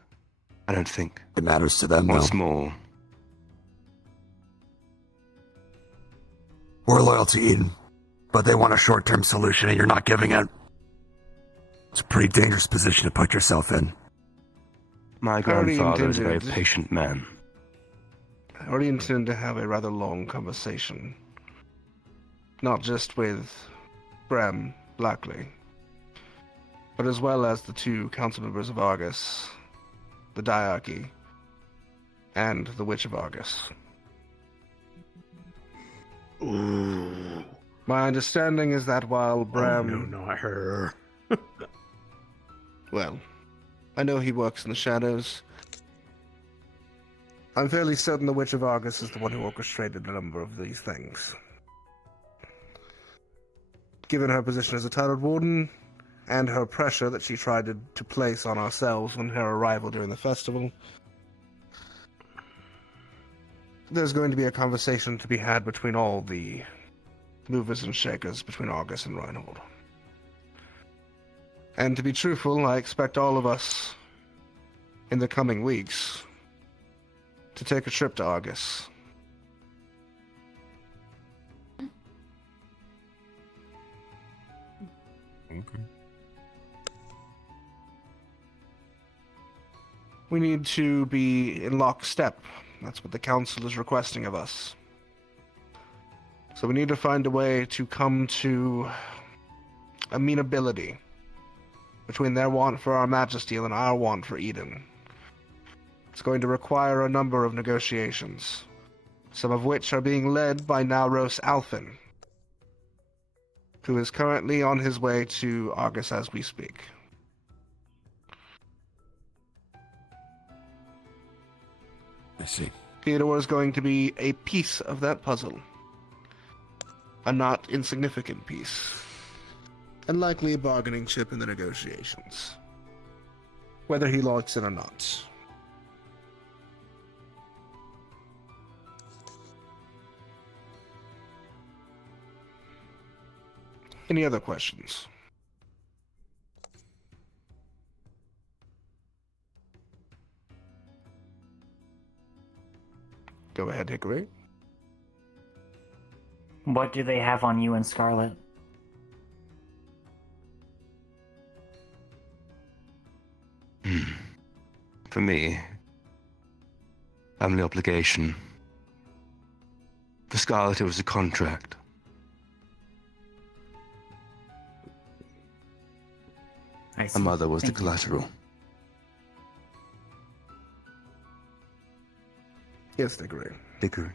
I don't think. It matters to them, What's though. more, We're loyal to Eden, but they want a short-term solution and you're not giving it. It's a pretty dangerous position to put yourself in. my grandfather is a very patient man. I already intend to have a rather long conversation. Not just with Bram Blackley, but as well as the two council members of Argus, the Diarchy, and the Witch of Argus. Ooh. My understanding is that while Bram... Oh, no, not her. Well, I know he works in the shadows. I'm fairly certain the Witch of Argus is the one who orchestrated a number of these things. Given her position as a titled warden, and her pressure that she tried to place on ourselves on her arrival during the festival, there's going to be a conversation to be had between all the movers and shakers between Argus and Reinhold. And to be truthful, I expect all of us, in the coming weeks, to take a trip to Argus. Okay. We need to be in lockstep. That's what the council is requesting of us. So we need to find a way to come to amenability between their want for our majesty and our want for Eden. It's going to require a number of negotiations, some of which are being led by Nauros Alphin, who is currently on his way to Argus as we speak. I see. Theodore is going to be a piece of that puzzle. A not insignificant piece. And likely a bargaining chip in the negotiations. Whether he likes it or not. Any other questions? Go ahead, Hickory. What do they have on you and Scarlet? For me, family obligation. For Scarlet, it was a contract. I see. My mother was the Thank you. collateral. Yes, Hickory. Hickory.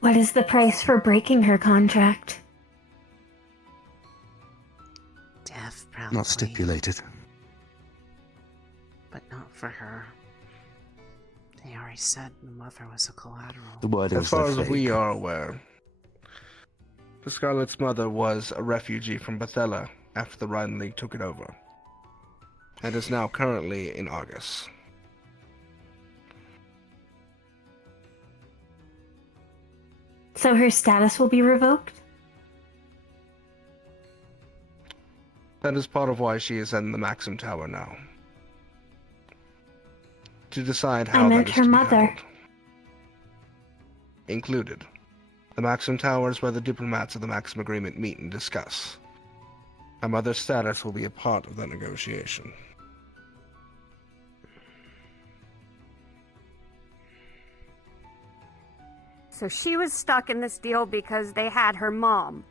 What is the price for breaking her contract? Death, probably. Not stipulated. But not for her. They already said the mother was a collateral. The word As was far their as we fate. are aware, the Scarlet's mother was a refugee from Bethella after the Rhine League took it over. and is now currently in Argus. So her status will be revoked? That is part of why she is in the Maxim Tower now. To decide how I meant that is her to be mother. handled. Included. The Maxim Tower is where the diplomats of the Maxim Agreement meet and discuss. Her mother's status will be a part of that negotiation. So she was stuck in this deal because they had her mom.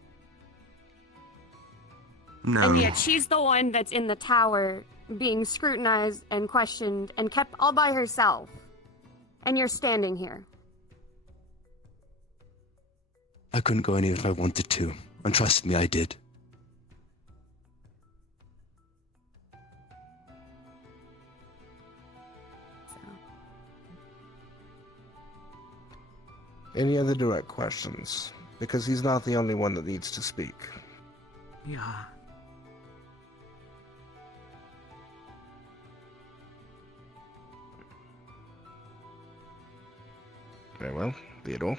No. And yet she's the one that's in the tower being scrutinized and questioned and kept all by herself. And you're standing here. I couldn't go any if I wanted to, and trust me, I did. Any other direct questions? Because he's not the only one that needs to speak. Yeah. Very well, Theodore.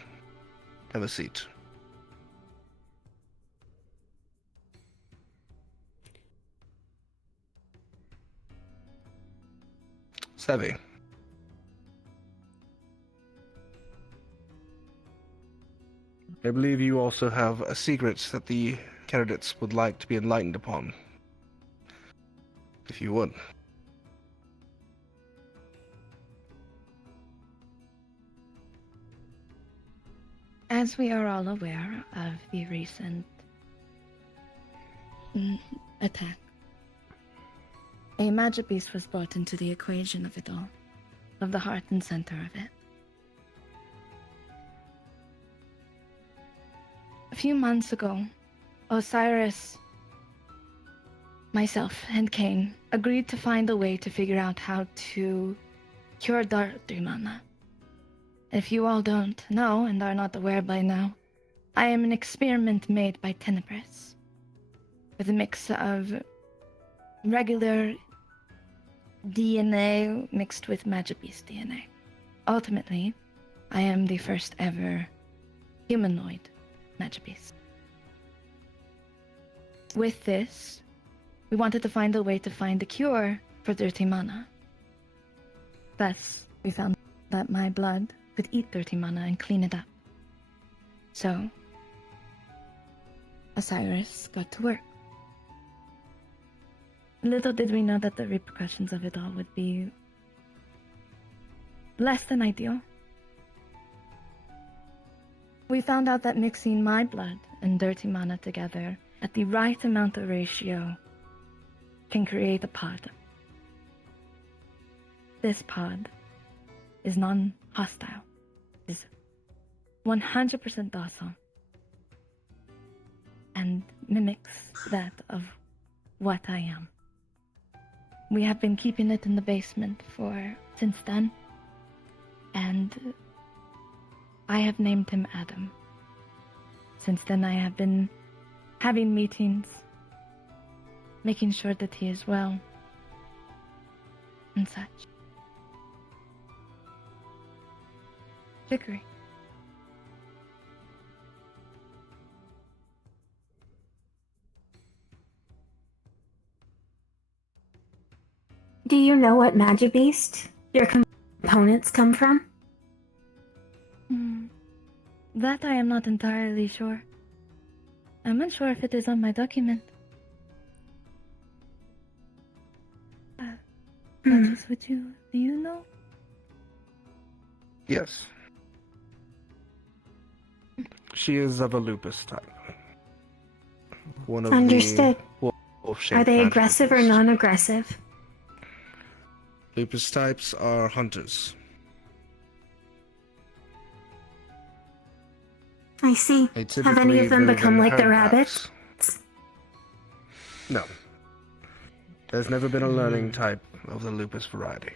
Have a seat. Sevi. I believe you also have a secret that the candidates would like to be enlightened upon. If you would. As we are all aware of the recent attack, a magic beast was brought into the equation of it all, of the heart and center of it. A few months ago, Osiris, myself, and Cain agreed to find a way to figure out how to cure Dartrimana. If you all don't know and are not aware by now, I am an experiment made by Tenebris, with a mix of regular DNA mixed with Magic Beast DNA. Ultimately, I am the first ever humanoid Magic Beast. With this, we wanted to find a way to find a cure for dirty mana. Thus, we found that my blood could eat dirty mana and clean it up. So, Osiris got to work. Little did we know that the repercussions of it all would be less than ideal. We found out that mixing my blood and dirty mana together at the right amount of ratio can create a pod. This pod is non-hostile, is 100% docile, and mimics that of what I am. We have been keeping it in the basement since then, and I have named him Adam. Since then I have been having meetings, making sure that he is well, and such. Chicory. Do you know what Magibeast your components come from? That I am not entirely sure. I'm unsure if it is on my document. Duchess, do you know? Yes. She is of a lupus type. One of Understood. the wolf-shaped Are they magic aggressive or beasts. non-aggressive? Lupus types are hunters. I see. They Have any typically of them move become in like the herd rabbits? packs. No. There's never been a learning type of the lupus variety.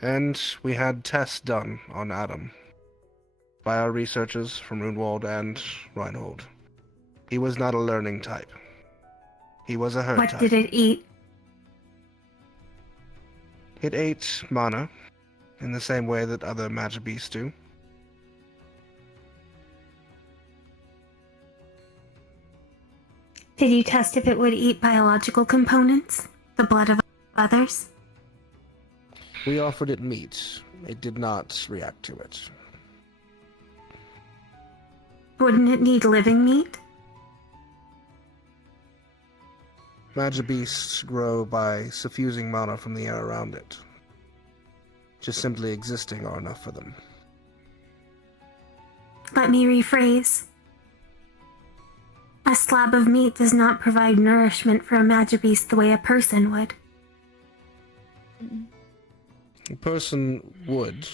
And we had tests done on Adam by our researchers from Runewald and Reinhold. He was not a learning type. He was a herd What type. did it eat? It ate mana, in the same way that other magic beasts do. Did you test if it would eat biological components? The blood of others? We offered it meat. It did not react to it. Wouldn't it need living meat? Magic beasts grow by suffusing mana from the air around it. Just simply existing are enough for them. Let me rephrase. A slab of meat does not provide nourishment for a magic beast the way a person would. A person would.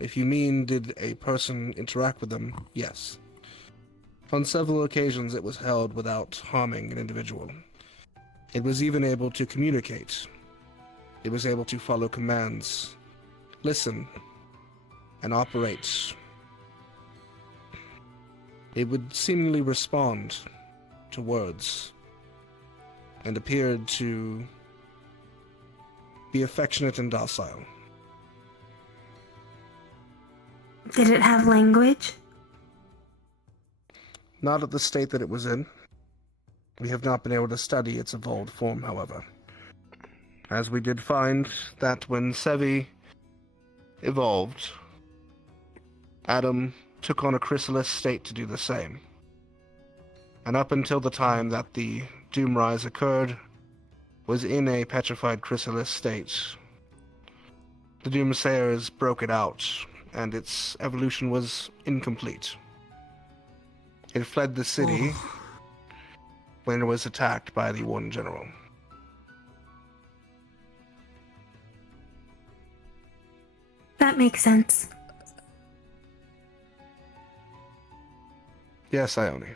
If you mean, did a person interact with them? Yes. On several occasions it was held without harming an individual. It was even able to communicate. It was able to follow commands, listen, and operate. It would seemingly respond to words, and appeared to be affectionate and docile. Did it have language? Not at the state that it was in. We have not been able to study its evolved form, however. As we did find that when Sevi evolved, Adam took on a chrysalis state to do the same. And up until the time that the Doomrise occurred, was in a petrified chrysalis state. The Doomsayers broke it out, and its evolution was incomplete. It fled the city when it was attacked by the Warden General. That makes sense. Yes, Ione.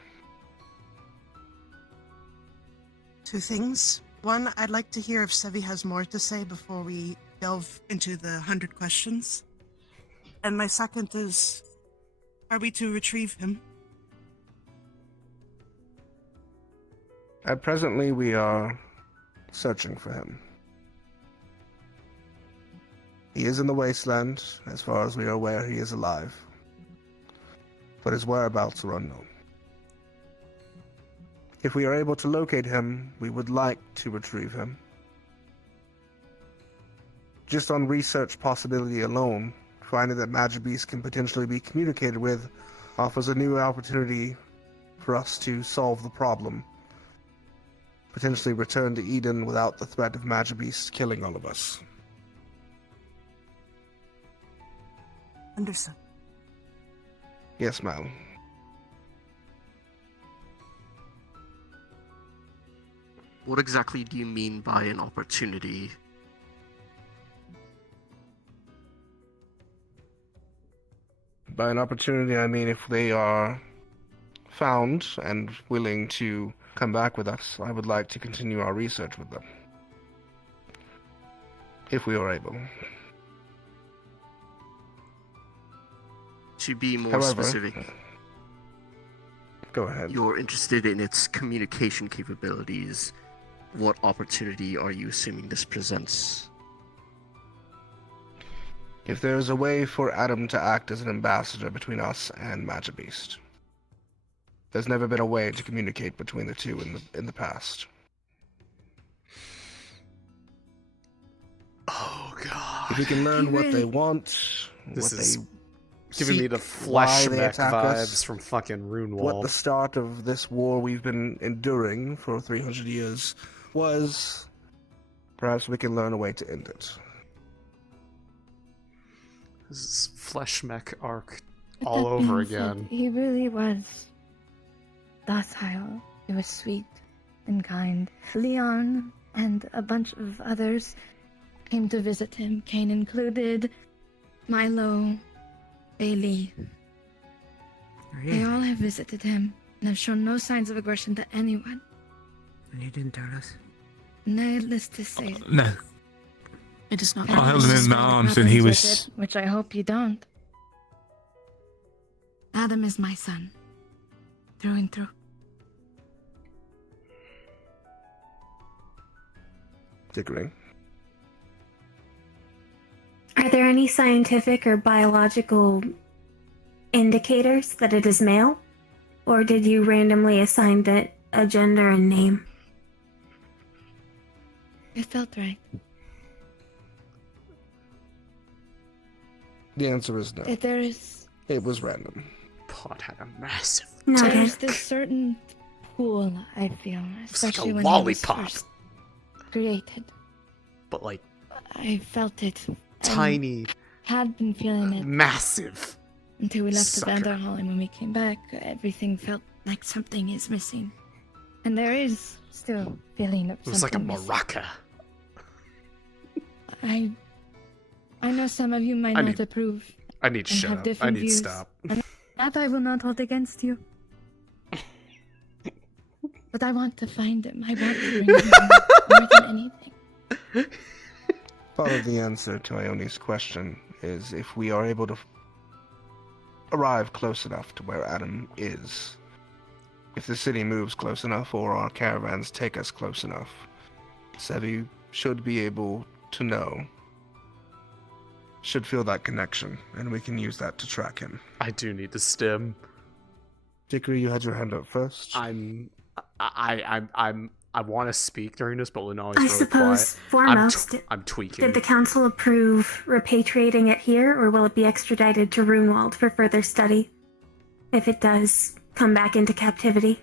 Two things. One, I'd like to hear if Sevi has more to say before we delve into the 100 questions. And my second is, are we to retrieve him? Presently, we are searching for him. He is in the wasteland. As far as we are aware, he is alive. But his whereabouts are unknown. If we are able to locate him, we would like to retrieve him. Just on research possibility alone, finding that magic beasts can potentially be communicated with offers a new opportunity for us to solve the problem. Potentially return to Eden without the threat of magic beasts killing all of us. Understood. Yes, ma'am. What exactly do you mean by an opportunity? By an opportunity, I mean if they are found and willing to come back with us, I would like to continue our research with them. If we are able. To be more However, specific, go ahead. You're interested in its communication capabilities. What opportunity are you assuming this presents? If there is a way for Adam to act as an ambassador between us and Magic Beast. There's never been a way to communicate between the two in the past. Oh god. If we can learn what they want, This what is they giving me seek, the why flesh they mech attack vibes us, from fucking Runewald. what the start of this war we've been enduring for 300 years was, perhaps we can learn a way to end it. This is flesh mech arc But all that over being said, again. He really was docile. He was sweet and kind. Leon and a bunch of others came to visit him, Kane included, Milo, Bailey. They all have visited him and have shown no signs of aggression to anyone. And you didn't tell us? Needless to say, No. it is not. I held him in my arms and he was. Which I hope you don't. Adam is my son, through and through. Dickering. Are there any scientific or biological indicators that it is male? Or did you randomly assign it a gender and name? It felt right. The answer is no. There is. It was random. Pod had a massive. There's this certain pool, I feel, It's like a especially when lollipop. it was first created. But like I felt it. tiny, Had been feeling it massive. until we left sucker. the Vanderhall, and when we came back, everything felt like something is missing. And there is still feeling of It was like a something missing. maraca. I know some of you might I not need- approve. I need to and shut have up. different I need to views, stop. and that I will not hold against you. But I want to find him. I want to bring him home more than anything. Part of the answer to Ione's question is if we are able to arrive close enough to where Adam is. If the city moves close enough or our caravans take us close enough, Sevi should be able to know. Should feel that connection, and we can use that to track him. I do need to stim. Dickory, you had your hand up first. I want to speak during this, but Lunali's I really suppose, quiet. foremost, I'm tweaking. Did the council approve repatriating it here, or will it be extradited to Runewald for further study? If it does come back into captivity.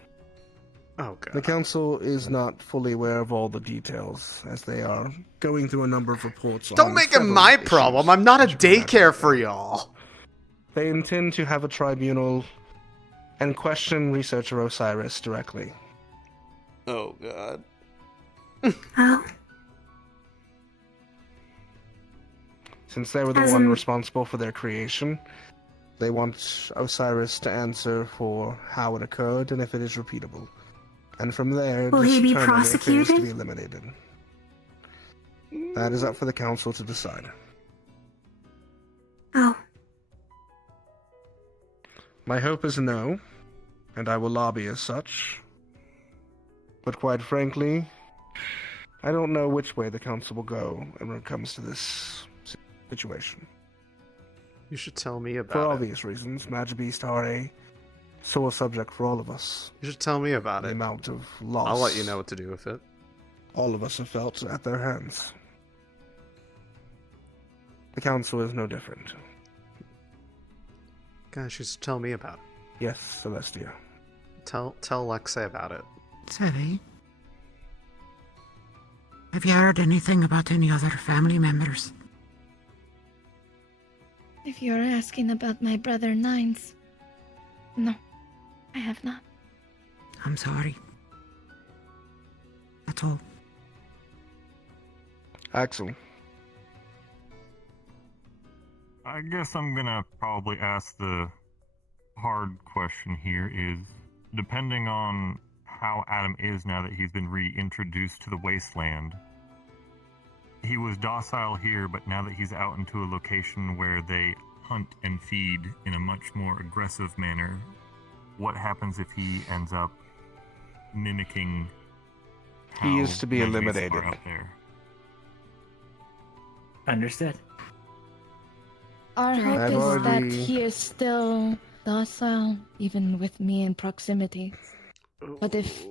Oh god. The council is not fully aware of all the details, as they are going through a number of reports. Don't on make it several my issues. problem. I'm not a daycare for y'all. They intend to have a tribunal and question researcher Osiris directly. Oh god. Oh. Since they were the As one in- responsible for their creation, they want Osiris to answer for how it occurred and if it is repeatable. And from there, Will he be determine if it is to prosecuted? be eliminated. That is up for the council to decide. Oh. My hope is no, and I will lobby as such. But quite frankly, I don't know which way the council will go when it comes to this situation. You should tell me about For it. obvious reasons, Magibeast are a sore subject for all of us. You should tell me about The it. amount of loss I'll let you know what to do with it. all of us have felt at their hands. The council is no different. Gosh, you should tell me about it. Yes, Celestia. Tell Lexi about it. Sevi, have you heard anything about any other family members? If you're asking about my brother Nines, no, I have not. I'm sorry. That's all. Axel. I guess I'm gonna probably ask the hard question here is, depending on how Adam is now that he's been reintroduced to the wasteland, he was docile here, but now that he's out into a location where they hunt and feed in a much more aggressive manner, what happens if he ends up mimicking how He is to be Magibeasts eliminated. are out there? Understood. Our I've hope is that already- he is still docile, even with me in proximity. But if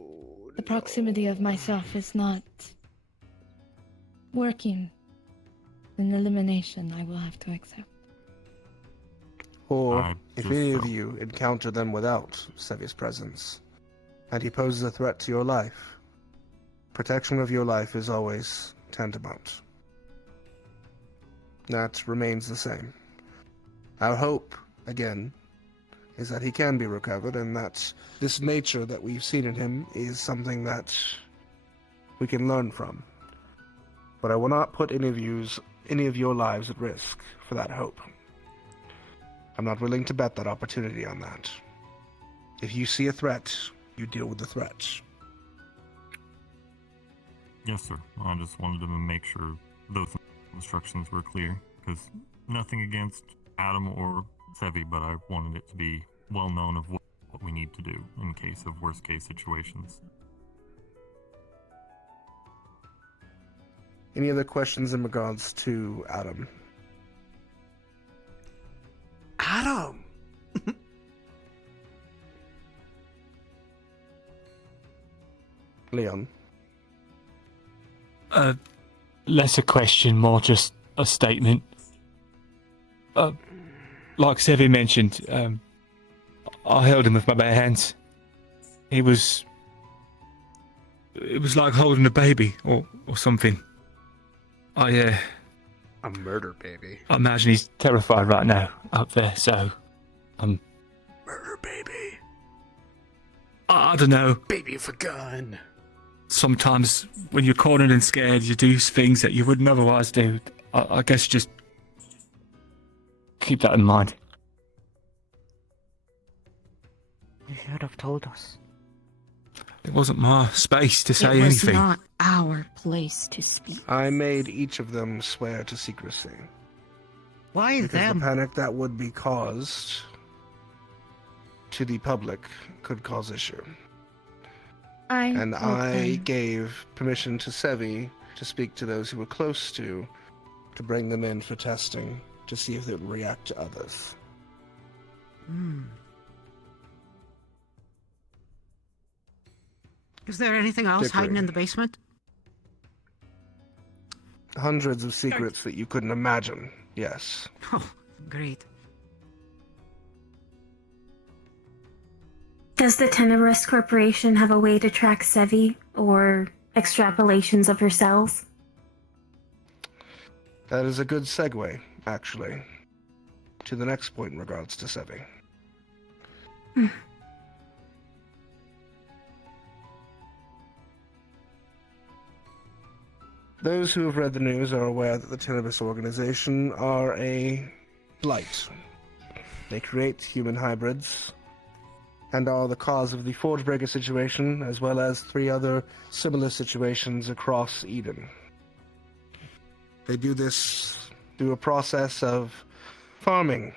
the proximity of myself is not working, then elimination I will have to accept. Or, if just any of felt- you encounter them without Sevi's presence, and he poses a threat to your life, protection of your life is always tantamount. That remains the same. Our hope, again, is that he can be recovered, and that this nature that we've seen in him is something that we can learn from. But I will not put any of your lives at risk for that hope. I'm not willing to bet that opportunity on that. If you see a threat, you deal with the threat. Yes, sir. I just wanted to make sure those instructions were clear, because nothing against Adam or Sevi, but I wanted it to be well known of what we need to do in case of worst case situations. Any other questions in regards to Adam? Adam! Leon? Less a question, more just a statement. Like Sevi mentioned, I held him with my bare hands. It was like holding a baby or something. A murder baby. I imagine he's terrified right now up there, so Murder baby. I don't know. Baby with a gun. Sometimes when you're cornered and scared, you do things that you wouldn't otherwise do. I guess just keep that in mind. You should have told us. It wasn't my space to say it was anything. not our place to speak. I made each of them swear to secrecy. Why because them? the panic that would be caused to the public could cause issue. I gave permission to Sevi to speak to those who were close to bring them in for testing to see if they would react to others. Is there anything else hiding in the basement? Hundreds of secrets that you couldn't imagine, yes. Oh, great. Does the Tenebrous Corporation have a way to track Sevi, or extrapolations of her cells? That is a good segue, actually, to the next point in regards to Sevi. Those who have read the news are aware that the Tenebrous organization are a blight. They create human hybrids and are the cause of the Forgebreaker situation, as well as 3 other similar situations across Eden. They do this through a process of farming,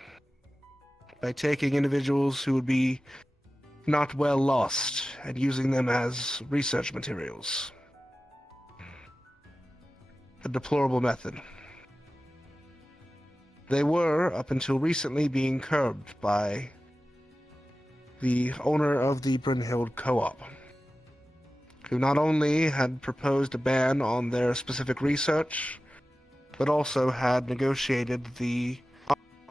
by taking individuals who would be not well lost and using them as research materials. A deplorable method. They were, up until recently, being curbed by the owner of the Brynhild Co-op, who not only had proposed a ban on their specific research, but also had negotiated the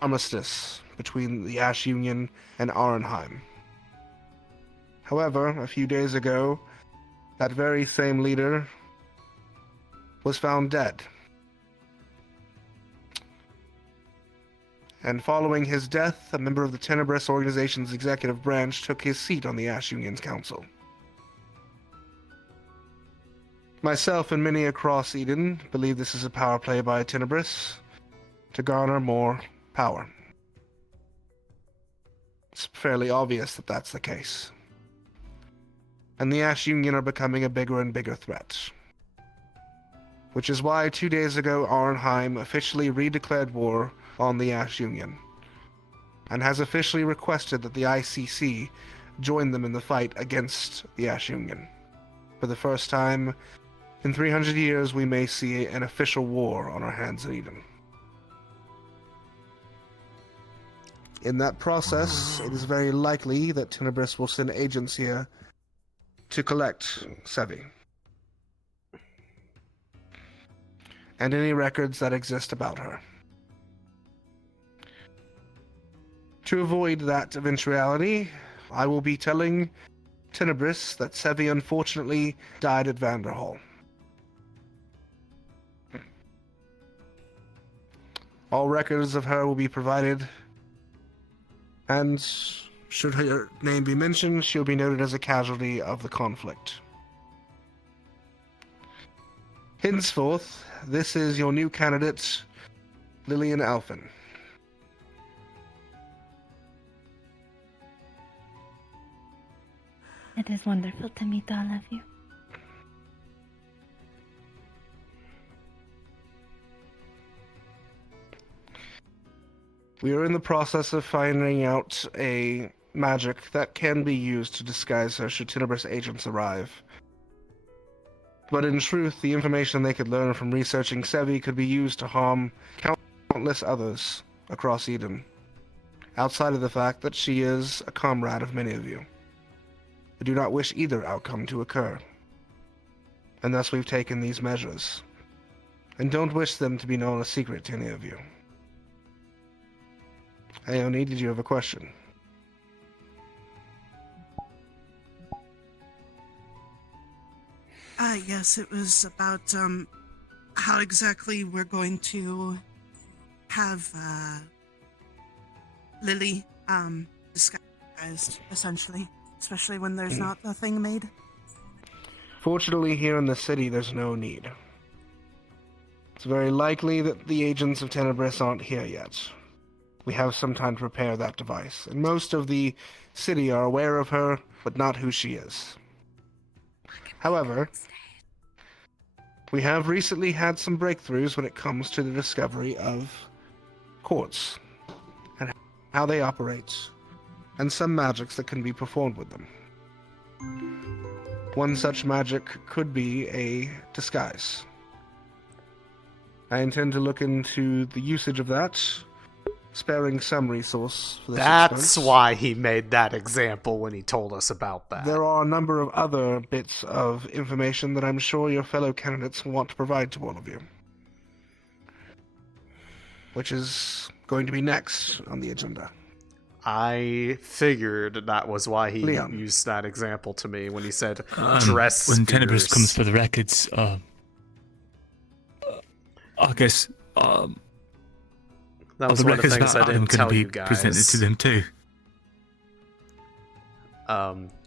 armistice between the Ash Union and Arnheim. However, a few days ago, that very same leader was found dead. And following his death, a member of the Tenebrous organization's executive branch took his seat on the Ash Union's council. Myself and many across Eden believe this is a power play by Tenebrous to garner more power. It's fairly obvious that that's the case. And the Ash Union are becoming a bigger and bigger threat. Which is why 2 days ago Arnheim officially redeclared war on the Ash Union, and has officially requested that the ICC join them in the fight against the Ash Union. For the first time in 300 years, we may see an official war on our hands in Eden. In that process, it is very likely that Tenebrous will send agents here to collect Sevi, and any records that exist about her. To avoid that eventuality, I will be telling Tenebrous that Sevi unfortunately died at Vanderhall. All records of her will be provided, and should her name be mentioned, she'll be noted as a casualty of the conflict. Henceforth, this is your new candidate, Lillian Alphen. It is wonderful to meet all of you. We are in the process of finding out a magic that can be used to disguise her should Tenebrous agents arrive. But in truth, the information they could learn from researching Sevi could be used to harm countless others across Eden, outside of the fact that she is a comrade of many of you. We do not wish either outcome to occur, and thus we've taken these measures, and don't wish them to be known a secret to any of you. Aoni, did you have a question? Yes, it was about how exactly we're going to have Lily disguised, essentially, especially when there's not a thing made. Fortunately, here in the city, there's no need. It's very likely that the agents of Tenebris aren't here yet. We have some time to prepare that device, and most of the city are aware of her, but not who she is. However, we have recently had some breakthroughs when it comes to the discovery of courts, and how they operate, and some magics that can be performed with them. One such magic could be a disguise. I intend to look into the usage of that, sparing some resource for this That's expense. why he made that example when he told us about that. There are a number of other bits of information that I'm sure your fellow candidates will want to provide to all of you, which is going to be next on the agenda. I figured that was why he Leon. used that example to me when he said dress When spears. Tenebris comes for the records, I guess that was the one of the records things I about didn't them tell going to you be guys. presented to them too.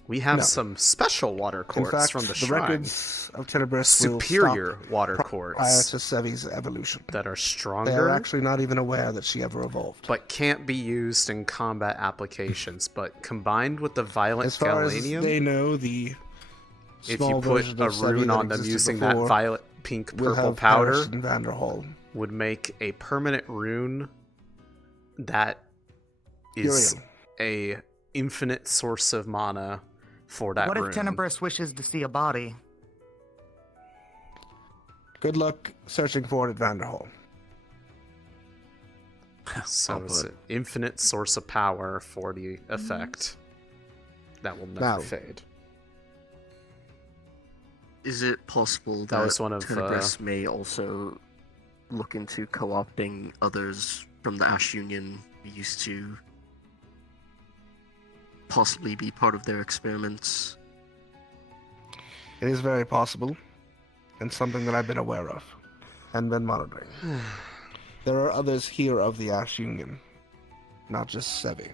We have No. some special water In courts fact, from the the shrine. records of Tenebris will Superior stop water prior courts to Sevi's evolution. that are They are stronger, actually not even aware that she ever evolved. but can't be used in combat applications. But combined with the violent As far as galanium, they know, the if small you put version a of Sevi rune that on them existed using before that violet, pink, will purple have powder, perished in Vanderhall. would make a permanent rune that is a infinite source of mana for that What rune. if Tenebris wishes to see a body? Good luck searching for it at Vanderhall. So it's an infinite source of power for the effect that will never Now. fade. Is it possible That was one of, Tenebris may also look into co-opting others from the Ash Union who used to possibly be part of their experiments? It is very possible, and something that I've been aware of, and been monitoring. There are others here of the Ash Union, not just Sevi.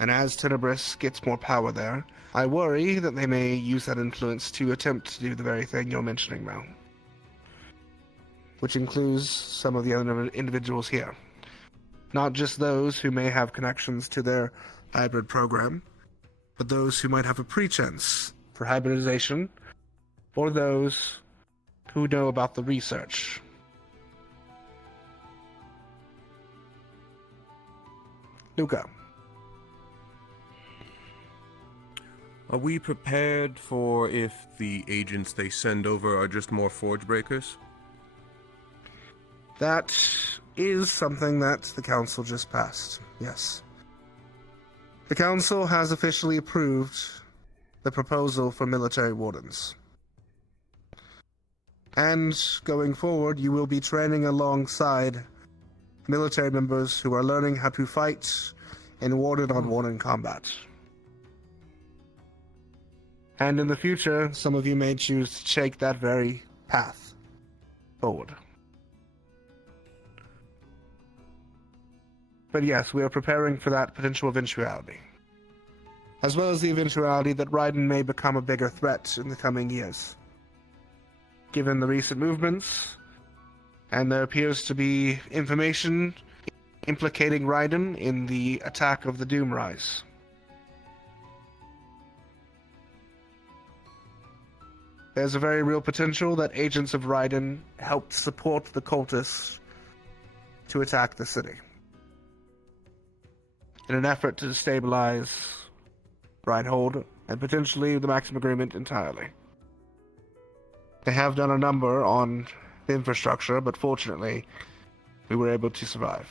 And as Tenebris gets more power there, I worry that they may use that influence to attempt to do the very thing you're mentioning now. Which includes some of the other individuals here. Not just those who may have connections to their hybrid program, but those who might have a pretense for hybridization, or those who know about the research. Luca. Are we prepared for if the agents they send over are just more forge breakers? That is something that the council just passed, yes. The council has officially approved the proposal for military wardens. And going forward, you will be training alongside military members who are learning how to fight in warden-on-warden combat. And in the future, some of you may choose to take that very path forward. But yes, we are preparing for that potential eventuality. As well as the eventuality that Raiden may become a bigger threat in the coming years. Given the recent movements, and there appears to be information implicating Raiden in the attack of the Doomrise. There's a very real potential that agents of Raiden helped support the cultists to attack the city, in an effort to destabilize Reinhold and potentially the Maxim Agreement entirely. They have done a number on the infrastructure, but fortunately, we were able to survive.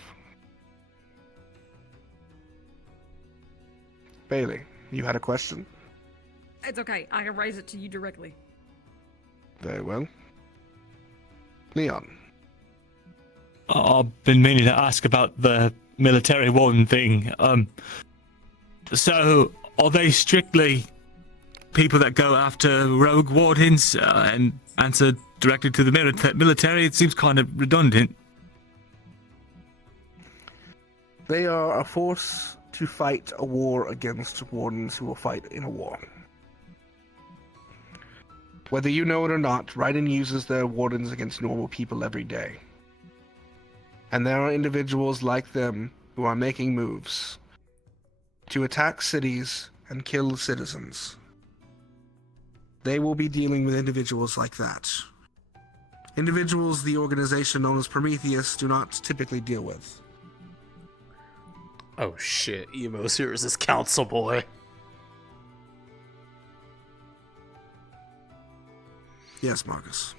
Bailey, you had a question? It's okay. I can raise it to you directly. Very well. Leon. I've been meaning to ask about the military warden thing. So are they strictly people that go after rogue wardens and answer directly to the military? It seems kind of redundant. They are a force to fight a war against wardens who will fight in a war. Whether you know it or not, Raiden uses their wardens against normal people every day. And there are individuals like them who are making moves to attack cities and kill citizens. They will be dealing with individuals like that. Individuals the organization known as Prometheus do not typically deal with. Oh shit, Emo's here as his council boy. Yes, Marcus.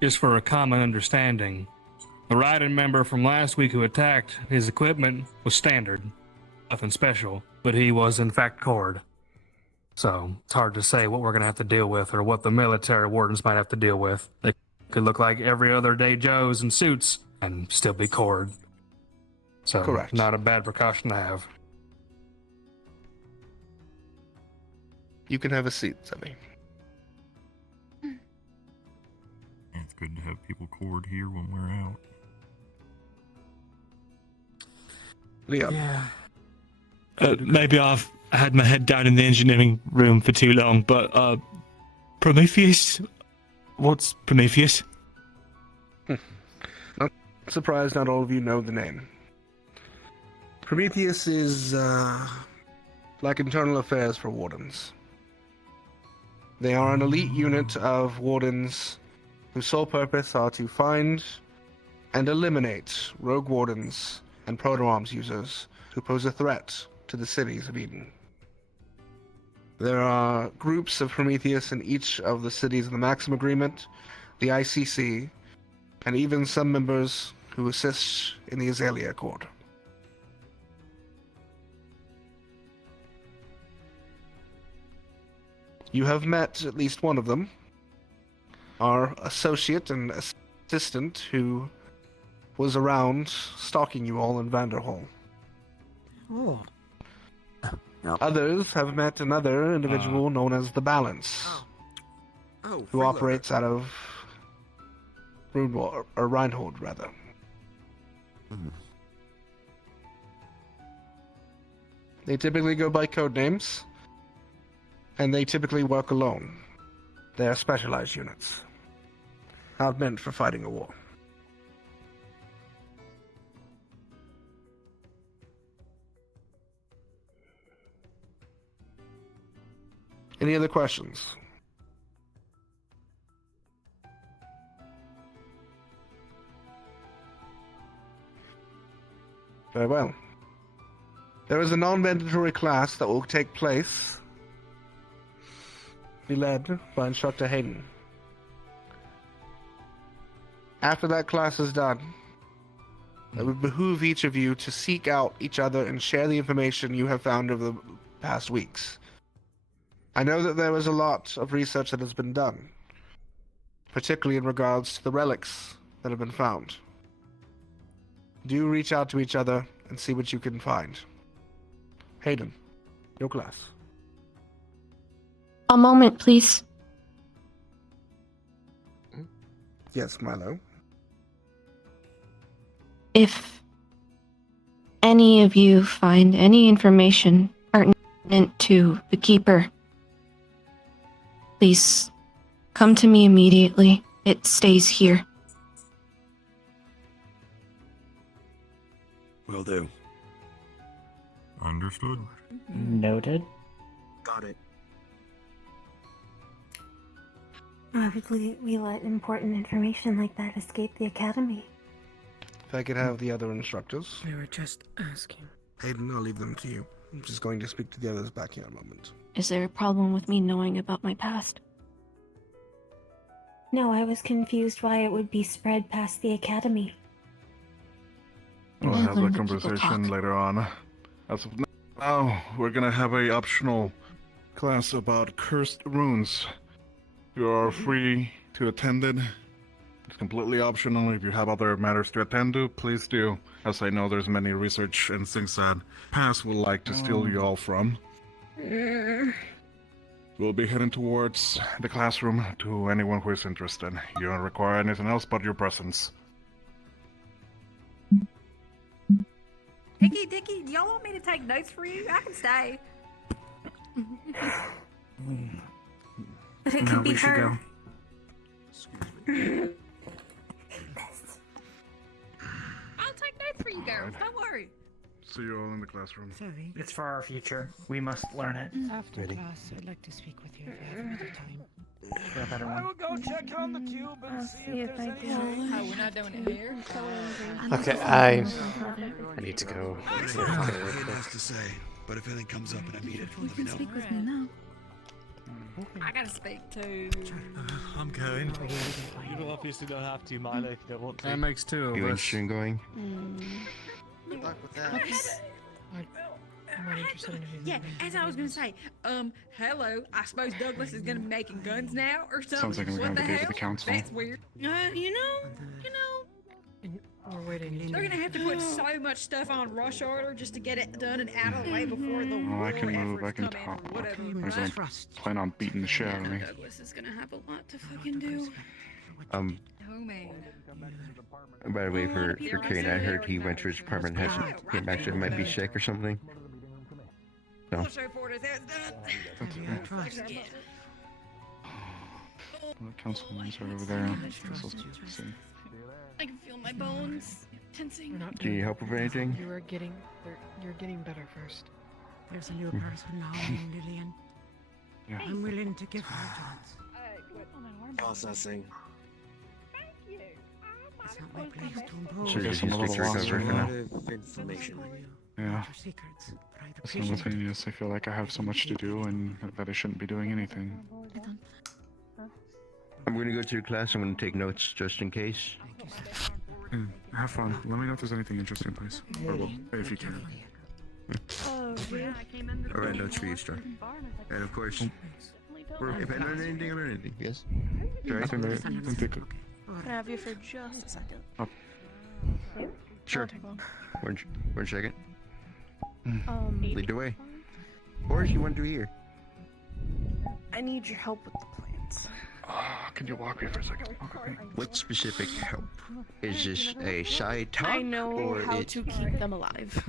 Just for a common understanding, the Raiden member from last week who attacked, his equipment was standard. Nothing special, but he was in fact Cord. So it's hard to say what we're going to have to deal with or what the military wardens might have to deal with. They could look like every other day Joes in suits and still be Cord. So correct. Not a bad precaution to have. You can have a seat, Sebby. It's good to have people cord here when we're out. Leon. Yeah. Maybe I've had my head down in the engineering room for too long, but Prometheus? What's Prometheus? Not surprised not all of you know the name. Prometheus is like internal affairs for Wardens. They are an elite unit of Wardens whose sole purpose are to find and eliminate rogue Wardens and proto-arms users who pose a threat to the cities of Eden. There are groups of Prometheus in each of the cities of the Maxim Agreement, the ICC, and even some members who assist in the Azalea Accord. You have met at least one of them, our associate and assistant who was around stalking you all in Vanderhall. Oh. Others have met another individual known as the Balance, who operates out of Reinhold, rather. They typically go by code names, and they typically work alone. They are specialized units, not meant for fighting a war. Any other questions? Very well. There is a non-mandatory class that will take place, be led by Instructor Hayden. After that class is done, it would behoove each of you to seek out each other and share the information you have found over the past weeks. I know that there was a lot of research that has been done, particularly in regards to the relics that have been found. Do reach out to each other and see what you can find. Hayden, your class. A moment, please. Yes, Milo. If any of you find any information pertinent to the Keeper, please come to me immediately. It stays here. Will do. Understood. Noted. Got it. Why would we let important information like that escape the Academy? If I could have the other instructors. We were just asking. Hayden, I'll leave them to you. I'm just going to speak to the others back here in a moment. Is there a problem with me knowing about my past? No, I was confused why it would be spread past the academy. We'll have that conversation later on. As of now, we're gonna have a optional class about cursed runes. You are free to attend it. It's completely optional. If you have other matters to attend to, please do. As I know there's many research and things that Pass would like to steal you all from. We'll be heading towards the classroom to anyone who is interested. You don't require anything else but your presence. Dicky, do y'all want me to take notes for you? I can stay. But it could be we should her. go. I'll take notes for you girls. Don't worry. See you all in the classroom. Sorry. It's for our future. We must learn it. After class, I'd like to speak with you if you have another time. For a better one. will go check on the cube and see if there's any. Oh, we're not doing it here. Okay, I need to go. I don't know what it has to say, but if anything comes up and I need it, let me know. Speak with me now. I gotta speak to. I'm going. You obviously don't have to, Milo, if you don't want to. That makes two of You us. interested in going? Good luck with that. I'm not interested in anything. Yeah, as I was gonna say, hello. I suppose Douglas is gonna be making guns now or something. Sounds like I'm what gonna the have to do hell? to the council. That's weird. You know. We're waiting. They're gonna have to put so much stuff on rush order just to get it done and out of the way before the Oh, I can war move, I efforts can come in talk. or whatever. I was gonna plan on beating the shit out of me. Douglas is gonna have a lot to fucking do. Oh man. By the way, for Kane, I heard he went to his apartment and hasn't came back, so he might be sick or something. So. We'll show Porter's that's done. The councilmen's are over there. See. I can feel my bones tensing. Do you need help with anything? You're getting better first. There's a new person now, Lillian. Yeah. I'm willing to give her a chance. Processing. It's not my place to impose. So I guess you I'm a just little take lost your right recovery now. for now? Of information. Yeah. Your secrets, but I'd appreciate it. Simultaneous, I feel like I have so much to do and that I shouldn't be doing anything. I'm gonna go to your class. I'm gonna take notes just in case. Have fun. Let me know if there's anything interesting, please. Or well, if you can. Alright, notes for you, Star. And of course, if I learn anything, I learn anything. Yes? Yeah, I think they could. Can I have you for just a second? Oh. Sure. One second. Um, Lead the way. Or if you want to do here. I need your help with the plans. Can you walk me for a second? Okay. What specific help? Is this a side talk? I know or how it... to keep them alive.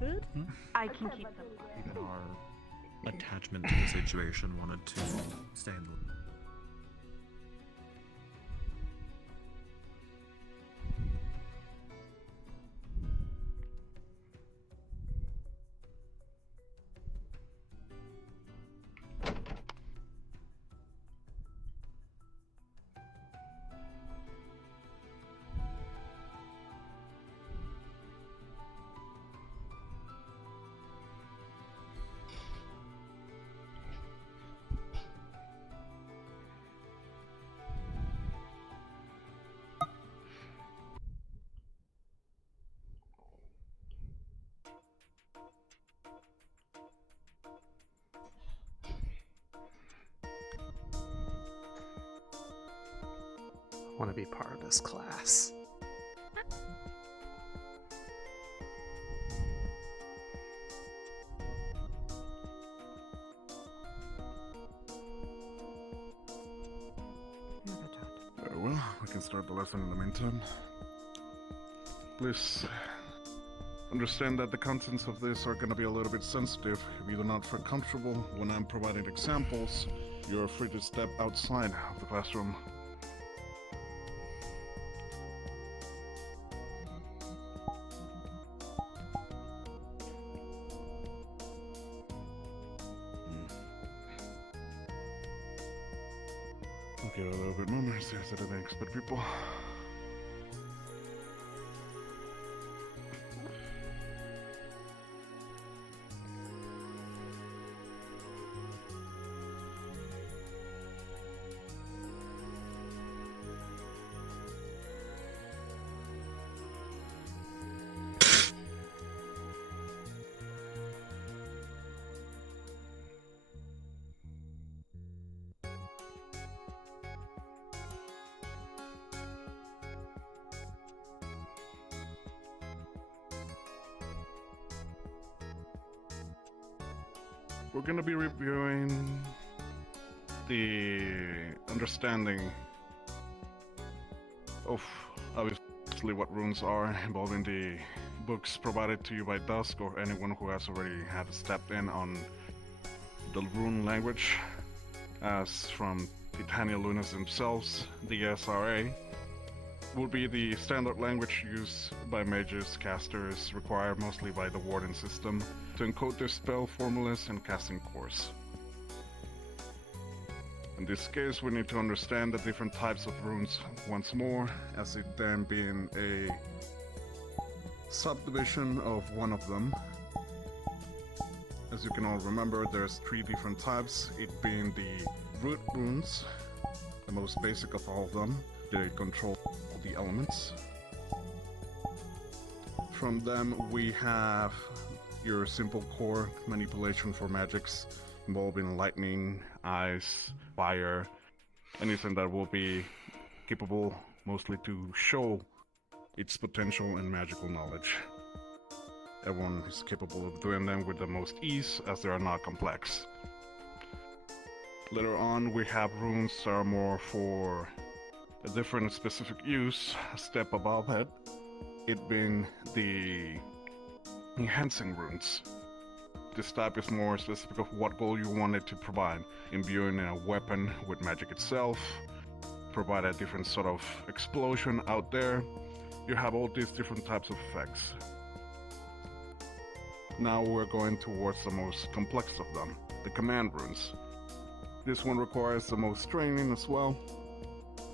Good? I can keep them. Even our attachment to the situation wanted to stay in the. Want to be part of this class. Well, we can start the lesson in the meantime. Please understand that the contents of this are going to be a little bit sensitive. If you do not feel comfortable when I'm providing examples, you're free to step outside of the classroom. I'll give it a little bit more mercy as I didn't expect people. we're gonna be reviewing the understanding of obviously what runes are, involving the books provided to you by Dusk or anyone who has already had stepped in on the rune language, as from Titania Lunas themselves. The SRA will be the standard language used by mages, casters, required mostly by the Warden system to encode their spell formulas and casting course. In this case, we need to understand the different types of runes once more, as it then being a subdivision of one of them. As you can all remember, there's 3 different types, it being the root runes, the most basic of all of them. They control the elements. From them we have your simple core manipulation for magics involving lightning, ice, fire, anything that will be capable mostly to show its potential in magical knowledge. Everyone is capable of doing them with the most ease, as they are not complex. Later on we have runes that are more for a different specific use, a step above it being the enhancing runes. This type is more specific of what goal you want it to provide, imbuing a weapon with magic itself, provide a different sort of explosion out there. You have all these different types of effects. Now we're going towards the most complex of them, the command runes. This one requires the most training as well,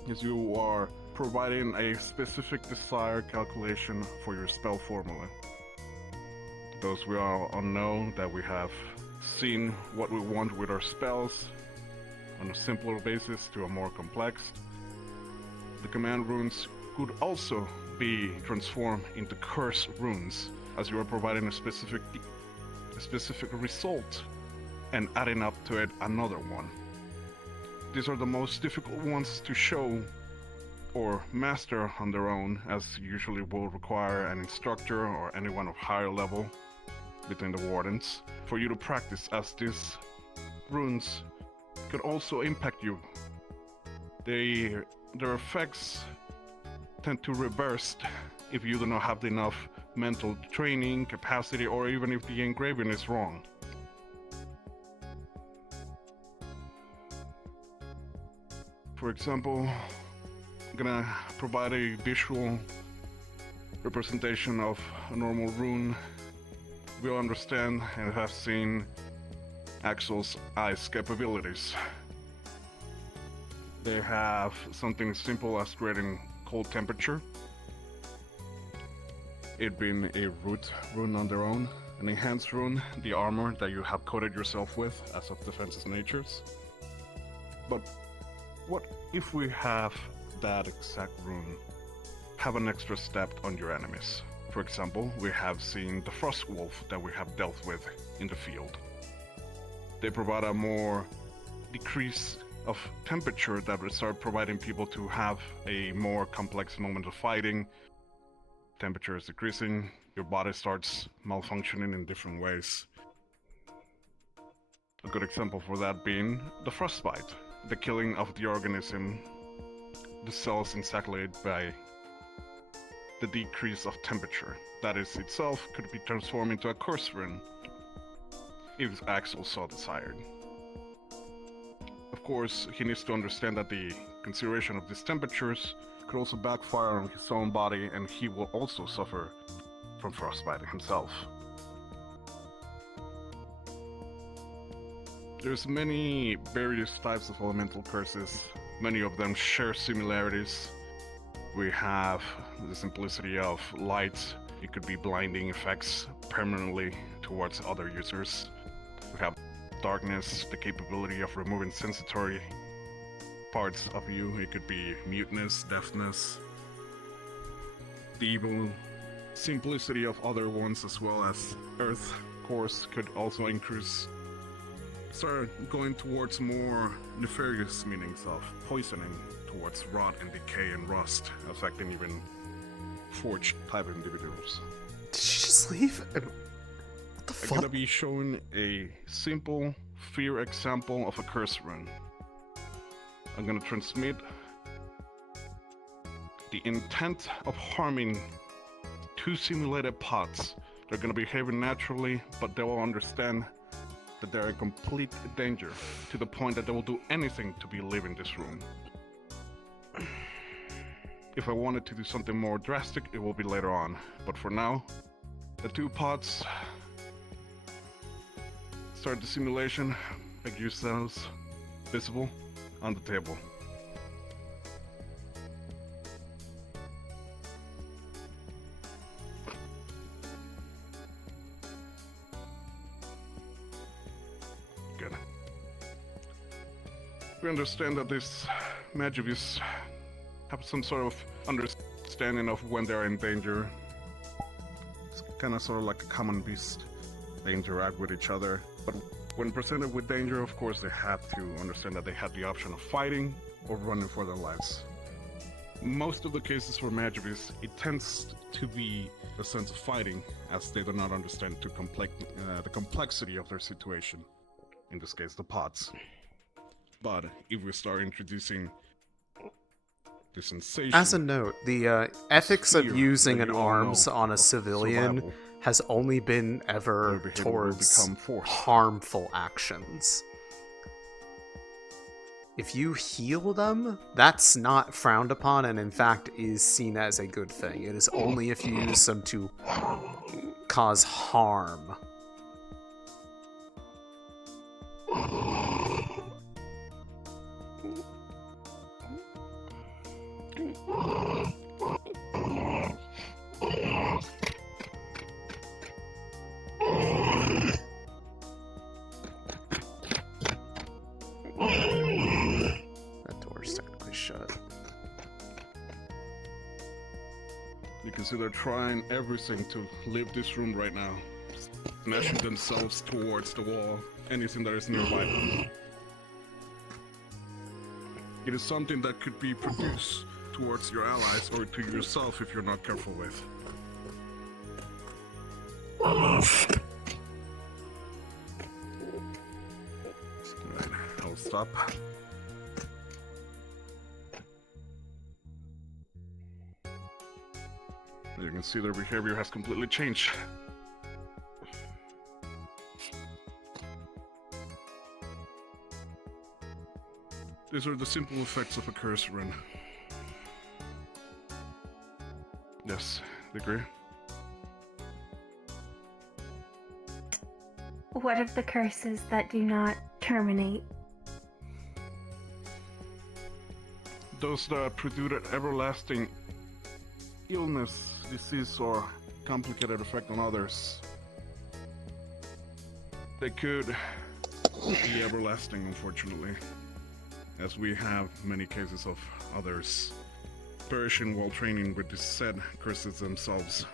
as you are providing a specific desired calculation for your spell formula. Those we all know that we have seen what we want with our spells on a simpler basis to a more complex. The command runes could also be transformed into curse runes, as you are providing a specific result and adding up to it another one. These are the most difficult ones to show or master on their own, as usually will require an instructor or anyone of higher level between the Wardens for you to practice, as these runes could also impact you. Their effects tend to reverse if you do not have enough mental training, capacity, or even if the engraving is wrong. For example, I'm gonna provide a visual representation of a normal rune. We'll understand and have seen Axel's ice capabilities. They have something as simple as creating cold temperature, it being a root rune on their own, an enhanced rune, the armor that you have coated yourself with as of defense's natures. But what if we have that exact rune have an extra step on your enemies? For example, we have seen the Frost Wolf that we have dealt with in the field. They provide a more decrease of temperature that will start providing people to have a more complex moment of fighting. Temperature is decreasing, your body starts malfunctioning in different ways. A good example for that being the frostbite, the killing of the organism, the cells insaculated by the decrease of temperature. That is itself could be transformed into a curse rune, if Axel so desired. Of course, he needs to understand that the consideration of these temperatures could also backfire on his own body, and he will also suffer from frostbite himself. There's many various types of elemental curses. Many of them share similarities. We have the simplicity of light. It could be blinding effects permanently towards other users. We have darkness, the capability of removing sensory parts of you. It could be muteness, deafness. The evil simplicity of other ones, as well as earth, of course, could also increase. Start going towards more nefarious meanings of poisoning, towards rot and decay and rust, affecting even forged type individuals. Did she just leave? What the I'm gonna be showing a simple fear example of a curse rune. I'm gonna transmit the intent of harming two simulated pods. They're gonna behave naturally, but they will understand that they're in complete danger, to the point that they will do anything to be leaving this room. If I wanted to do something more drastic, it will be later on. But for now, the two pods start the simulation, make yourselves visible on the table. Good. We understand that these Magivus have some sort of understanding of when they're in danger. It's kind of sort of like a common beast. They interact with each other, but when presented with danger, of course, they have to understand that they have the option of fighting or running for their lives. Most of the cases for Magivus, it tends to be a sense of fighting, as they do not understand the complexity of their situation. In this case, the pods. But if we start introducing the sensation... As a note, the ethics of using an arms on a civilian has only been ever towards harmful actions. If you heal them, that's not frowned upon, and in fact is seen as a good thing. It is only if you use them to cause harm. That door's technically shut. You can see they're trying everything to leave this room right now. Smashing themselves towards the wall, anything that is nearby. It is something that could be produced towards your allies or to yourself if you're not careful with. Alright, I'll stop. You can see their behavior has completely changed. These are the simple effects of a curse rune. Yes, agree. What of the curses that do not terminate? Those that produce an everlasting illness, disease, or complicated effect on others. They could be everlasting, unfortunately, as we have many cases of others perishing while training with the said curses themselves.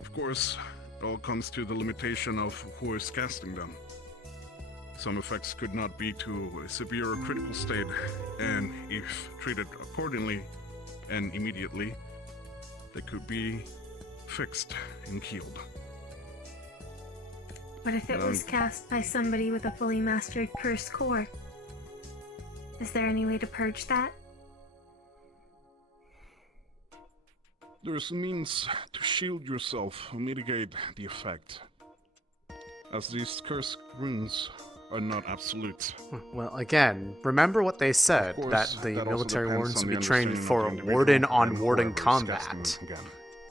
Of course, it all comes to the limitation of who is casting them. Some effects could not be to a severe or critical state, and if treated accordingly and immediately, they could be fixed and healed. What if it was cast by somebody with a fully mastered curse core? Is there any way to purge that? There's means to shield yourself or mitigate the effect, as these curse runes are not absolute. Well, again, remember what they said, that the military wardens will be trained for warden-on-warden combat.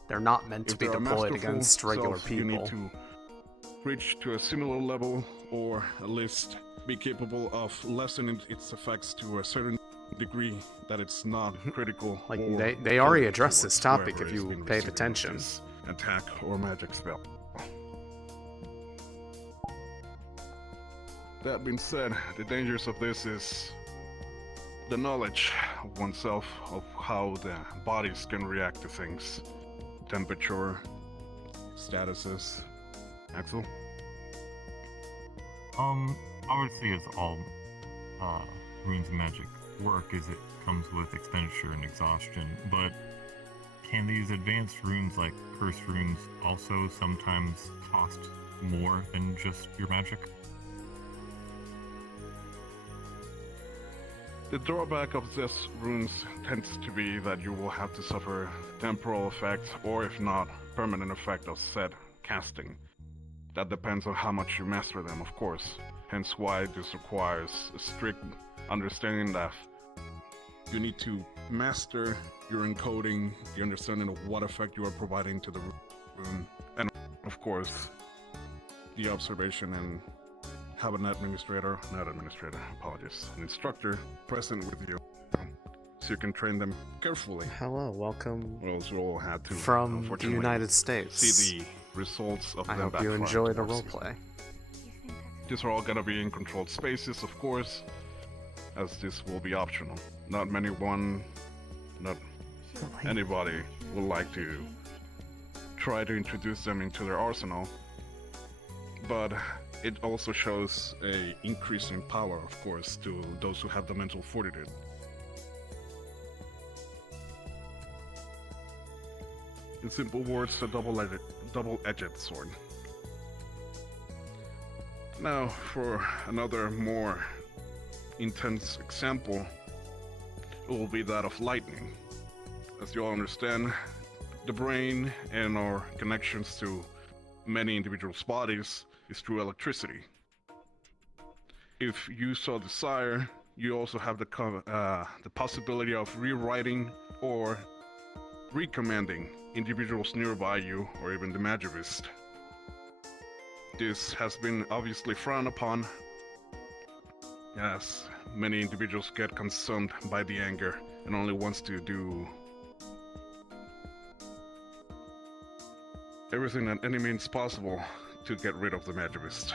They're not meant to be deployed against regular people. You need to reach to a similar level, or at least be capable of lessening its effects to a certain degree that it's not critical. Like, they already addressed this topic if you paid attention. Attack or magic spell. That being said, the dangers of this is the knowledge of oneself, of how the bodies can react to things. Temperature, statuses. Axel? Obviously as all runes of magic work, is it comes with expenditure and exhaustion, but can these advanced runes like curse runes also sometimes cost more than just your magic? The drawback of this runes tends to be that you will have to suffer temporal effect, or if not, permanent effect of said casting. That depends on how much you master them, of course. Hence why this requires a strict understanding that you need to master your encoding, the understanding of what effect you are providing to the rune, and of course, the observation and have an instructor present with you, so you can train them carefully. Hello, welcome. Or else you'll have to, from the unfortunately, United States. see the results of I them hope you backfiring enjoy the towards you. roleplay. These are all gonna be in controlled spaces, of course, as this will be optional. Not anybody would like to try to introduce them into their arsenal, but it also shows a increase in power, of course, to those who have the mental fortitude. In simple words, a double-edged sword. Now, for another more intense example, it will be that of lightning. As you all understand, the brain and our connections to many individuals' bodies is through electricity. If you so desire, you also have the possibility of rewriting or recommanding individuals nearby you, or even the magivist. This has been obviously frowned upon, as many individuals get consumed by the anger and only wants to do everything at any means possible to get rid of the magivist.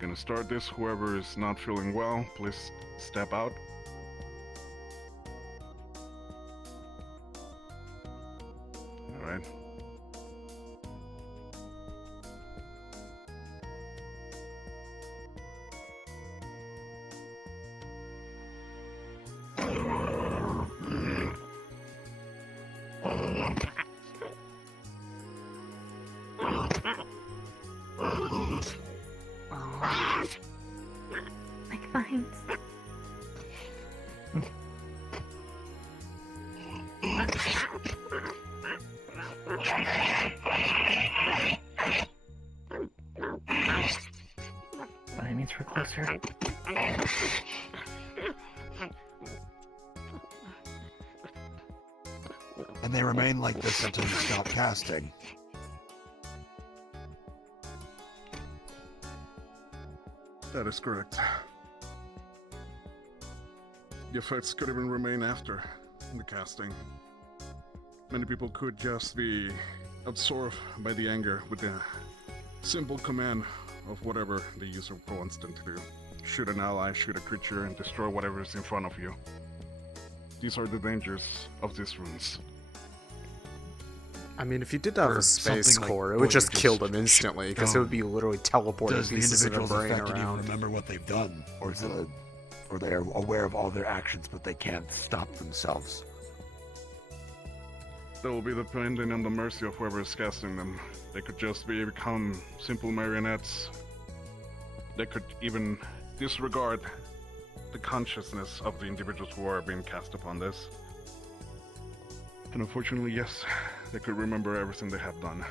Gonna start this. Whoever is not feeling well, please step out. Alright. Like vines. That means we're closer. And they remain like this until you stop casting. That is correct. The effects could even remain after the casting. Many people could just be absorbed by the anger with the simple command of whatever the user wants them to do. Shoot an ally, shoot a creature, and destroy whatever is in front of you. These are the dangers of these runes. I mean, if you did that with a space something like core, it what would you just kill just them instantly, because it would be literally teleporting Does the pieces of their individual's brain affected around. even remember what they've done? Or is it or they're aware of all their actions, but they can't stop themselves? That will be depending on the mercy of whoever is casting them. They could just become simple marionettes. They could even disregard the consciousness of the individuals who are being cast upon this. And unfortunately, yes, they could remember everything they have done.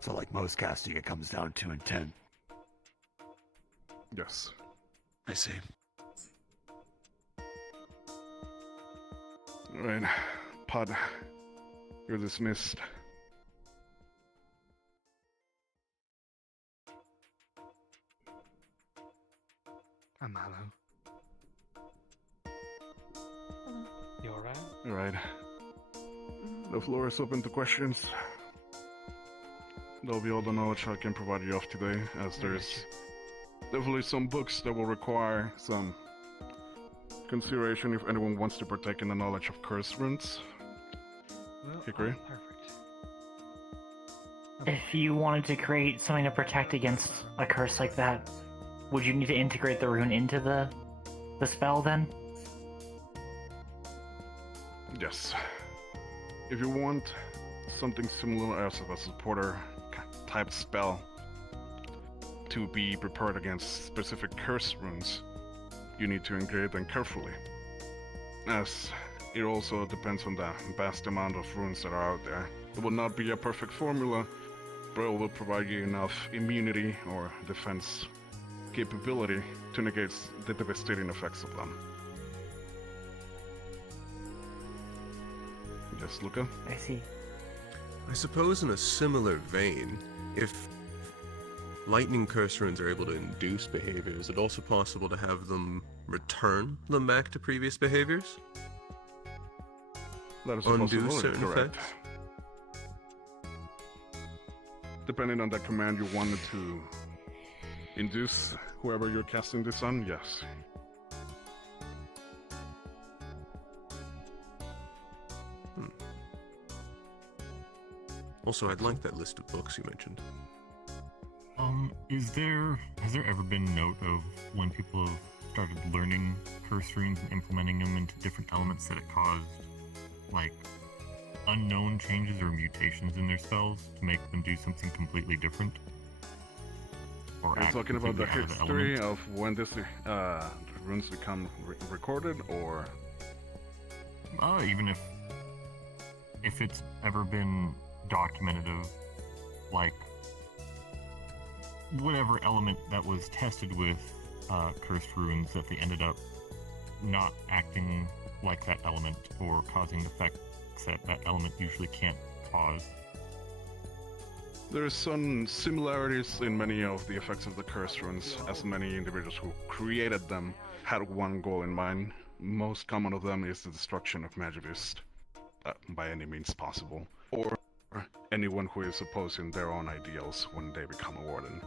So like most casting, it comes down to intent. Yes. I see. Alright, Pod, you're dismissed. I'm hello. You alright? Alright. The floor is open to questions. That'll be all the knowledge I can provide you of today, as there's definitely some books that will require some consideration if anyone wants to partake in the knowledge of curse runes. Hickory? If you wanted to create something to protect against a curse like that, would you need to integrate the rune into the spell then? Yes. If you want something similar as a supporter type spell to be prepared against specific curse runes, you need to engage them carefully, as it also depends on the vast amount of runes that are out there. It will not be a perfect formula, but it will provide you enough immunity or defense capability to negate the devastating effects of them. Yes, Luca? I see. I suppose in a similar vein, if lightning curse runes are able to induce behaviors, is it also possible to have them return them back to previous behaviors? That is a Undo possibility, certain correct. effects? Depending on the command you wanted to induce whoever you're casting this on, yes. Also, I'd like that list of books you mentioned. Has there ever been note of when people have started learning curse runes and implementing them into different elements that it caused, like, unknown changes or mutations in their spells to make them do something completely different? Or Are you talking about the completely out of history element? of when this runes become recorded, or? Even if it's ever been documented of, like, whatever element that was tested with cursed runes, that they ended up not acting like that element or causing effects that that element usually can't cause. There are some similarities in many of the effects of the curse runes, as many individuals who created them had one goal in mind. Most common of them is the destruction of Magivist, by any means possible, or anyone who is opposing their own ideals when they become a warden.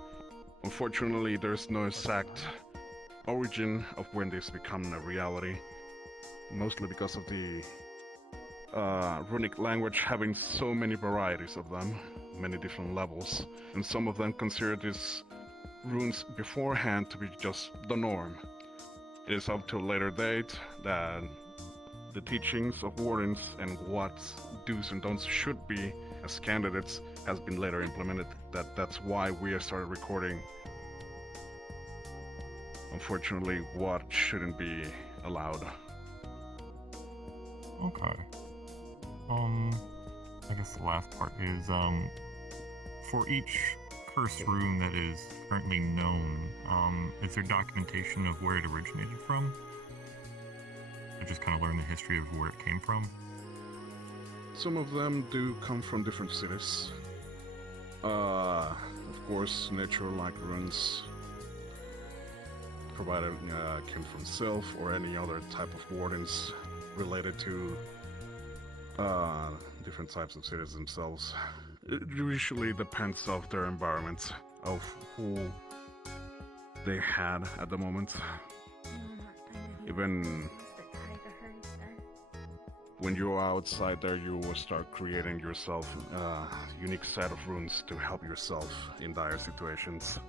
Unfortunately, there's no exact origin of when this become a reality, mostly because of the runic language having so many varieties of them, many different levels, and some of them consider these runes beforehand to be just the norm. It is up to a later date that the teachings of Wardens and what do's and don'ts should be as candidates has been later implemented. That's why we have started recording, unfortunately, what shouldn't be allowed. Okay. I guess the last part is, for each curse rune that is currently known, is there documentation of where it originated from? I just kind of learn the history of where it came from. Some of them do come from different cities. Of course, nature-like runes provided came from Sylph or any other type of wardens related to different types of cities themselves. It usually depends of their environment, of who they had at the moment. Even when you're outside there, you will start creating yourself a unique set of runes to help yourself in dire situations.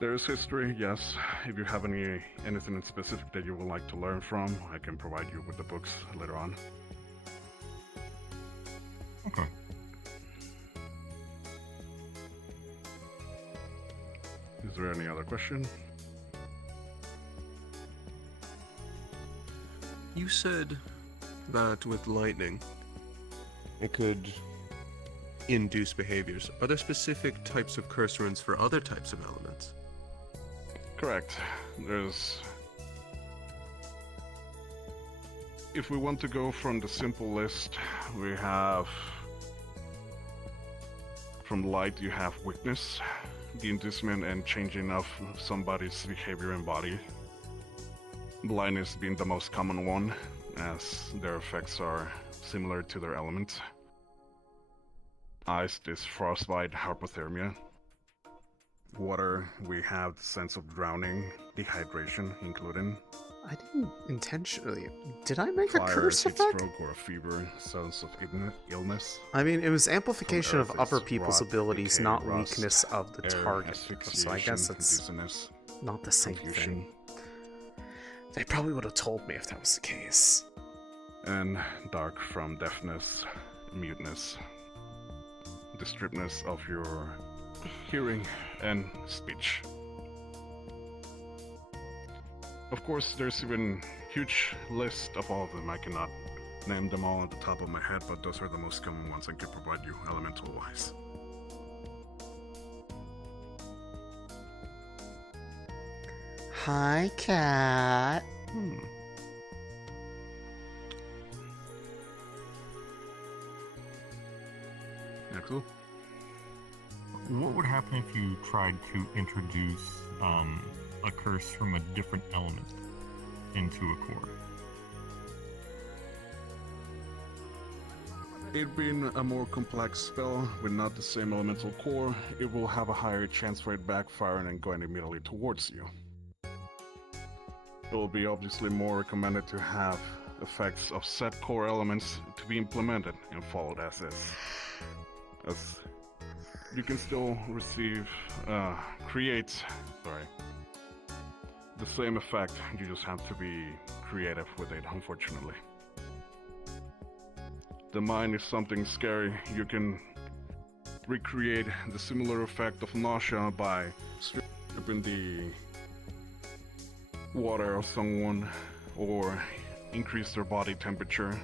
There is history, yes. If you have anything in specific that you would like to learn from, I can provide you with the books later on. Okay. Is there any other question? You said that with lightning, it could induce behaviors. Are there specific types of curse runes for other types of elements? Correct. If we want to go from the simple list, we have... From light, you have weakness, the inducement and changing of somebody's behavior and body. Blindness being the most common one, as their effects are similar to their element. Ice is frostbite, hypothermia. Water, we have the sense of drowning, dehydration included. I didn't intentionally. Did I make Fire, a curse heat effect? stroke or a fever, sense of illness. I mean, it was amplification of From earth upper is people's rot, abilities, decay, not rust, weakness of the air, target. So I asphyxiation, guess it's dizziness, not the same confusion. thing. They probably would have told me if that was the case. and dark from deafness, muteness, the stripness of your hearing and speech. Of course, there's even huge list of all of them. I cannot name them all at the top of my head, but those are the most common ones I could provide you elemental-wise. Hi, cat. Axel? What would happen if you tried to introduce a curse from a different element into a core? It being a more complex spell with not the same elemental core, it will have a higher chance for it backfiring and going immediately towards you. It will be obviously more recommended to have effects of set core elements to be implemented and followed as is. As you can still create the same effect, you just have to be creative with it, unfortunately. The mind is something scary. You can recreate the similar effect of nausea by stripping the water of someone or increase their body temperature.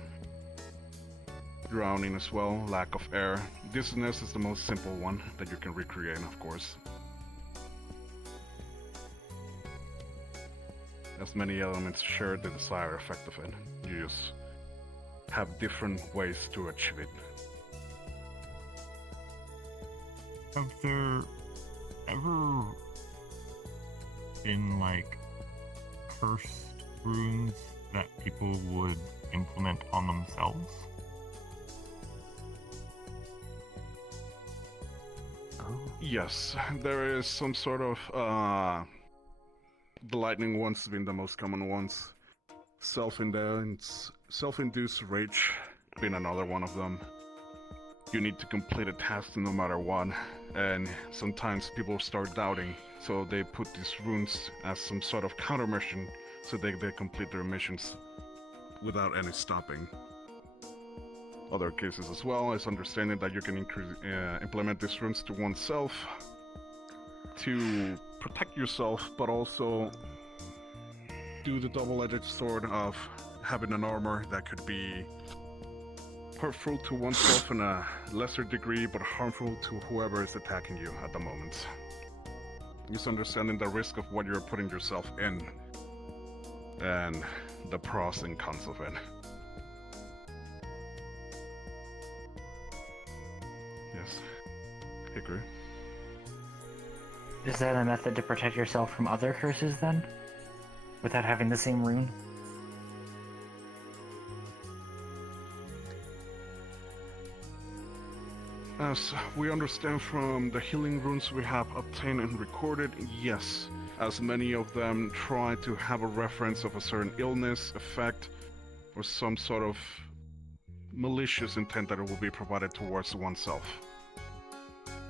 Drowning as well, lack of air. Dizziness is the most simple one that you can recreate, of course. As many elements share the desired effect of it. You just have different ways to achieve it. Have there ever been like cursed runes that people would implement on themselves? Yes, there is some sort of the lightning ones being the most common ones. Self-induced rage being another one of them. You need to complete a task no matter what, and sometimes people start doubting, so they put these runes as some sort of countermeasure so they complete their missions without any stopping. Other cases as well is understanding that you can implement these runes to oneself to protect yourself, but also do the double-edged sword of having an armor that could be hurtful to oneself in a lesser degree, but harmful to whoever is attacking you at the moment. Just understanding the risk of what you're putting yourself in and the pros and cons of it. Yes. Hickory. Is that a method to protect yourself from other curses then? Without having the same rune? As we understand from the healing runes we have obtained and recorded, yes. As many of them try to have a reference of a certain illness, effect, or some sort of malicious intent that it will be provided towards oneself.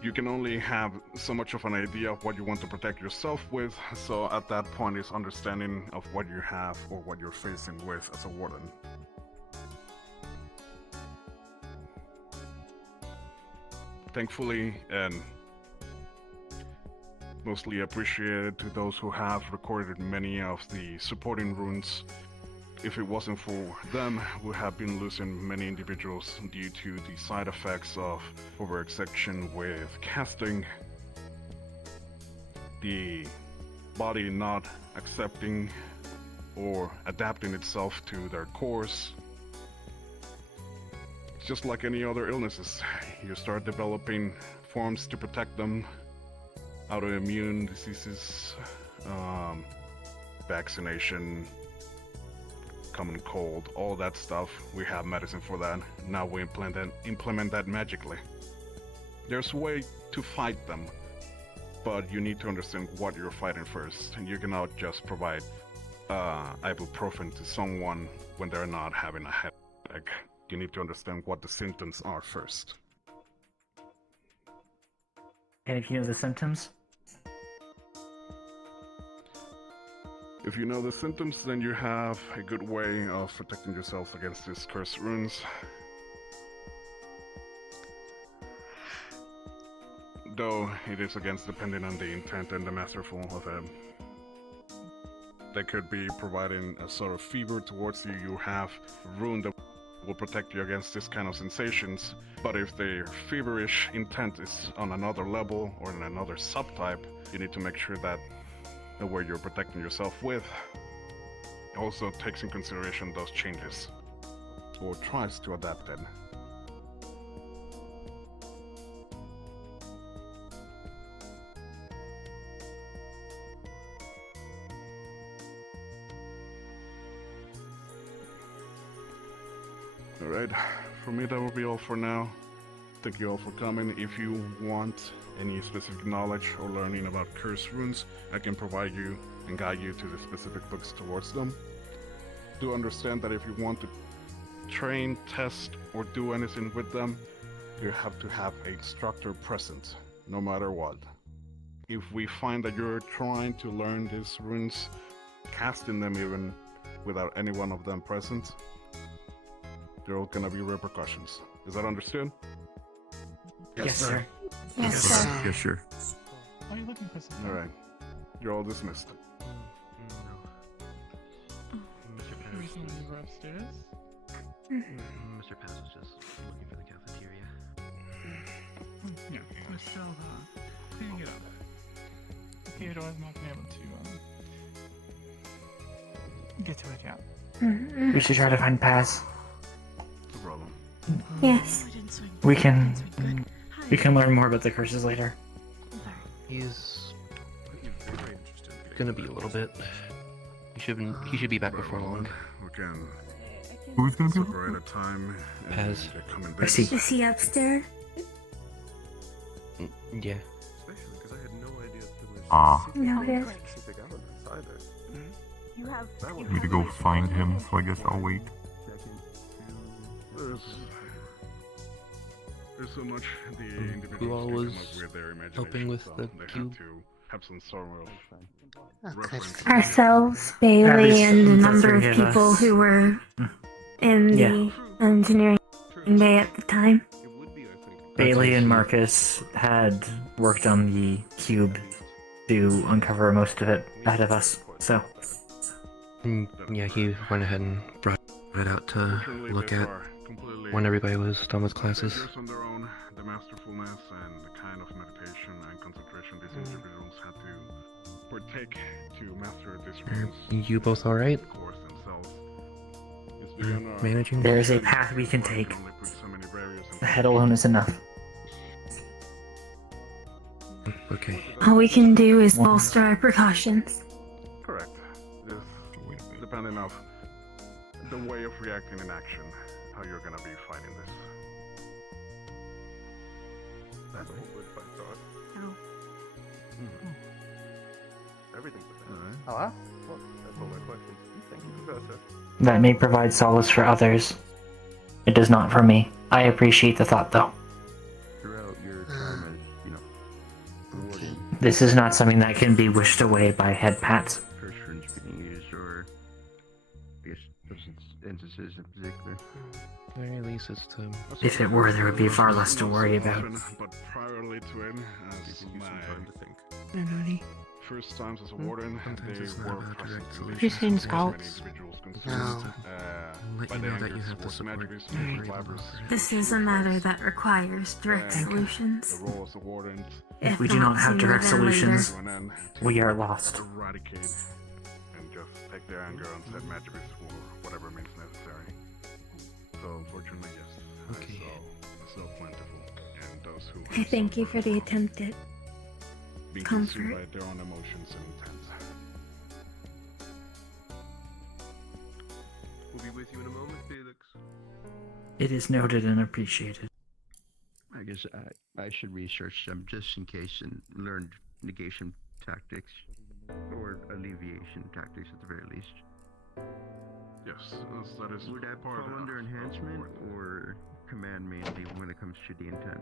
You can only have so much of an idea of what you want to protect yourself with, so at that point is understanding of what you have or what you're facing with as a warden. Thankfully, and mostly appreciated to those who have recorded many of the supporting runes. If it wasn't for them, we have been losing many individuals due to the side effects of overexertion with casting, the body not accepting or adapting itself to their cores. Just like any other illnesses, you start developing forms to protect them, autoimmune diseases, vaccination, common cold, all that stuff. We have medicine for that. Now we implement that magically. There's a way to fight them, but you need to understand what you're fighting first. And you cannot just provide ibuprofen to someone when they're not having a headache. You need to understand what the symptoms are first. And if you know the symptoms? If you know the symptoms, then you have a good way of protecting yourself against these cursed runes. Though it is against depending on the intent and the masterful of it. They could be providing a sort of fever towards you. You have a rune that will protect you against this kind of sensations. But if their feverish intent is on another level or in another subtype, you need to make sure that the way you're protecting yourself with also takes in consideration those changes or tries to adapt them. Alright, for me that will be all for now. Thank you all for coming. If you want any specific knowledge or learning about cursed runes, I can provide you and guide you to the specific books towards them. Do understand that if you want to train, test, or do anything with them, you have to have a instructor present, no matter what. If we find that you're trying to learn these runes, casting them even without any one of them present, there are gonna be repercussions. Is that understood? Yes, sir. Yes, sir. Yes, sure. Why are you looking for something? Alright. You're all dismissed. Recently you were upstairs? Mr. Paz was just looking for the cafeteria. Yeah, we're still cleaning it up. Theodore has not been able to get to it yet. We should try to find Paz. No problem. Yes. We can learn more about the curses later. He's gonna be a little bit. He should be back before long. We can Who's gonna be? separate a time and Paz. come in I see. Is he upstairs? Yeah. Especially because I had no idea there was Ah. No, there's. Specific elements either. You have. I need to go find him, so I guess I'll wait. There's so much the Who individuals all can was come up with their imagination, helping with so the they cube? have to have some sort of Okay. reference. Ourselves, Bailey, least and a the number of three of people us. who were in the engineering bay at the time. It would be, I think. Bailey and Marcus had worked on the cube to uncover most of it ahead of us, so. Yeah, he went ahead and brought it out to Unfortunately, look these at are completely when everybody was done with classes. figures on their own. The masterfulness and the kind of meditation and concentration these individuals had to partake to master these runes. You both alright? Course themselves. It's beyond our Managing? There is a path we can but take. can only put so many barriers in The head alone is enough. Okay. All we can do is bolster our precautions. Correct. Just depending on the way of reacting in action, how you're gonna be fighting this. That's a good fun thought. Everything was Alright. Oh, huh? Well, that's all my questions. Thank you, Professor. That may provide solace for others. It does not for me. I appreciate the thought, though. Throughout your time as, warden, This is not something that can be wished away by head pats. curse runes being used, or I guess those instances in particular. At the very least, it's to... If it were, there would be far less to worry about. But priorly to it, as Give you some time to think. Lunali. first times as a warden, Sometimes they it's not were about present direct in solutions. the You've seen many scouts? individuals No. concerned, Let by you the know that you angers have the towards support magistrates of and everyone survivors. over. This is a matter that requires direct And solutions. The role as a warden If we do not have sooner direct than later. solutions, to an end, we are lost. eradicate and just take their anger and set magistrates for whatever means necessary. So unfortunately, yes, Okay. I saw plentiful, and those who I thank you for the attempt at being comfort. consumed by their own emotions and intent. We'll be with you in a moment, Felix. It is noted and appreciated. I guess I should research them just in case and learn negation tactics or alleviation tactics at the very least. Yes, that is Would that part fall of under enhancement or command mainly when it comes to the intent?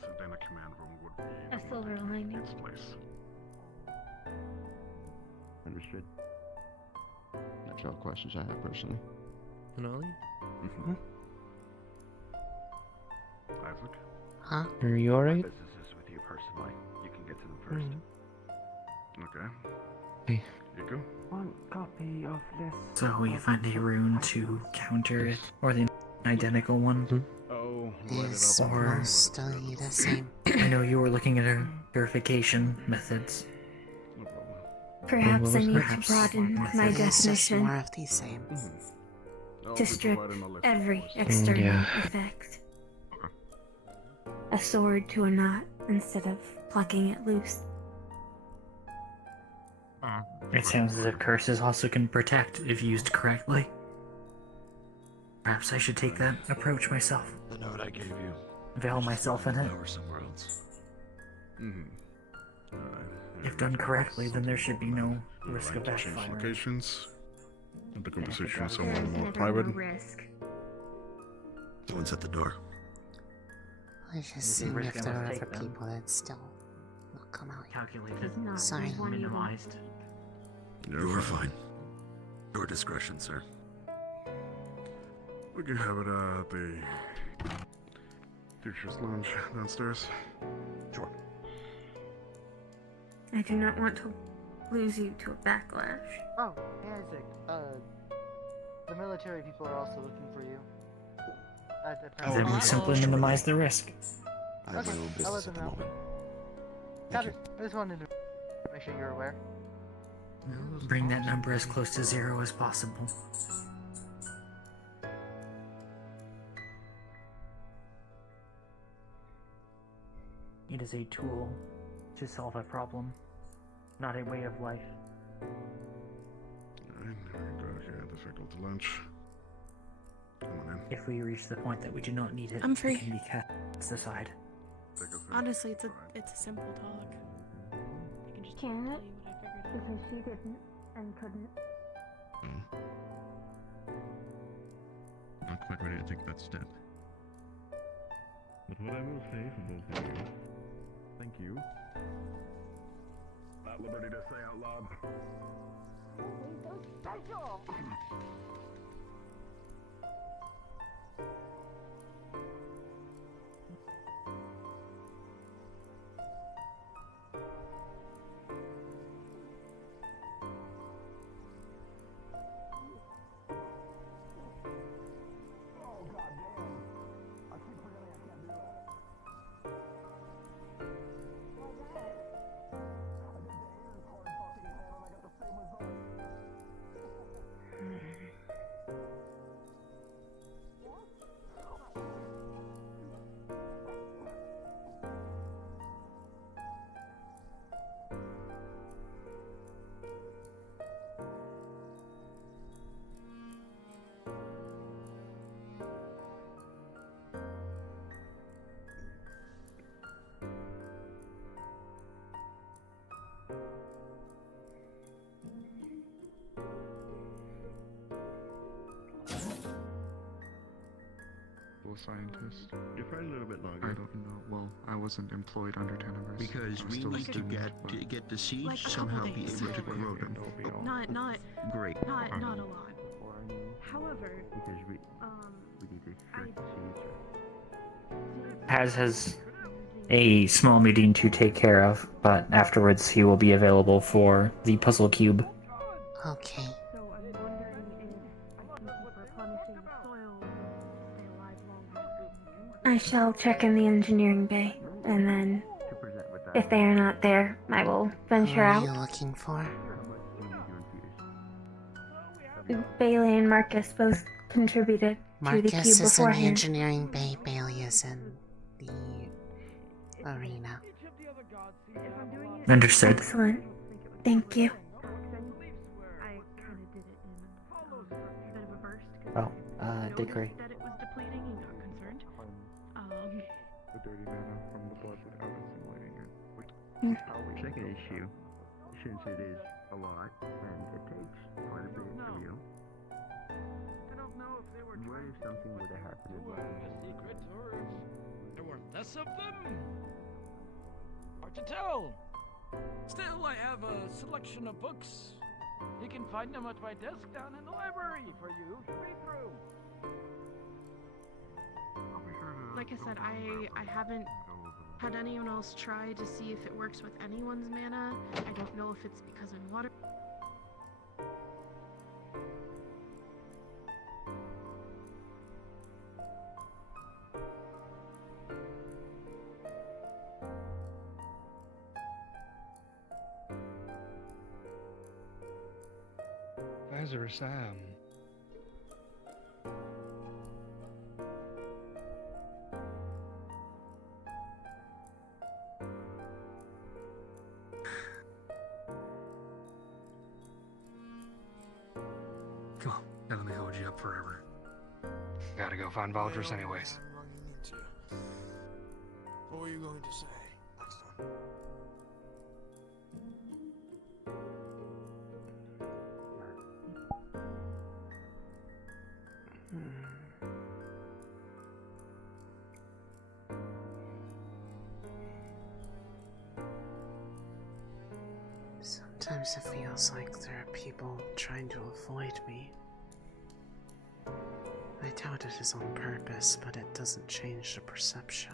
place, then a command room would be A silver lining. its place. Understood. That's all questions I have personally. Lunali? Mm-hmm. Isaac? Huh? Are you alright? Business is with you personally. You can get to them first. Okay. Hey. You go. One copy of this. So we find a rune to counter it, or the identical one. Oh, Is or mostly the same. I know you were looking at our verification methods. Perhaps I need to Perhaps broaden my It's just definition more of the same. to strip every external Yeah. effect. A sword to a knot instead of plucking it loose. It sounds as if curses also can protect if used correctly. Perhaps I should take that approach myself. The note I gave you. Veil myself in it. Or somewhere else. If done correctly, then there should be no risk of Change backfire. locations. Have the conversation There's somewhere more never private. no risk. Someone's at the door. Let's just see if there are other people that still will come out here. Calculated. Sorry. Minimized. You were fine. Your discretion, sir. We can have it at the Teacher's Lounge downstairs. Sure. I do not want to lose you to a backlash. Oh, Isaac, the military people are also looking for you. Then we simply minimize the risk. I have my own I'll let business at them the know. moment. Got it. I just wanted to make sure you're aware. Bring that number as close to 0 as possible. It is a tool to solve a problem, not a way of life. Alright, go here, difficult to lunch. Come on in. If we reach the point that we do not need it, I'm free. it can be cast aside. Honestly, it's a simple talk. I can just Can tell it? you what I figured out. Because she didn't and couldn't. Not quite ready to take that step. But what I will say for both of you, thank you. Not liberty to say out loud. Scientist. You're probably a little bit longer. I don't know. Well, I wasn't employed under Tenebris. Because we need to get the seeds, Like a somehow couple be days. able to grow them. Not Great. not a lot. However, Because we need to extract the seeds. Paz has a small meeting to take care of, but afterwards he will be available for the puzzle cube. Okay. I shall check in the engineering bay, and then, if they are not there, I will venture What are out. you looking for? Bailey and Marcus both contributed to the cube Marcus is in the beforehand. engineering bay, Bailey is in the arena. Understood. Excellent. Thank you. Oh, Dickory. that it was depleting and got concerned. The dirty mana from the blood that I was simulating it. Second issue, since it is a lot, and it takes quite a bit from you. What if something would have happened in less of them? Hard to tell. Still, I have a selection of books. You can find them at my desk down in the library for you to read through. Like I said, I haven't had anyone else try to see if it works with anyone's mana. I don't know if it's because in water. Lazarus, Come on, gotta let me hold you up forever. Gotta go find Valdris anyways. What were you going to say? Sometimes it feels like there are people trying to avoid me. I doubt it is on purpose, but it doesn't change the perception.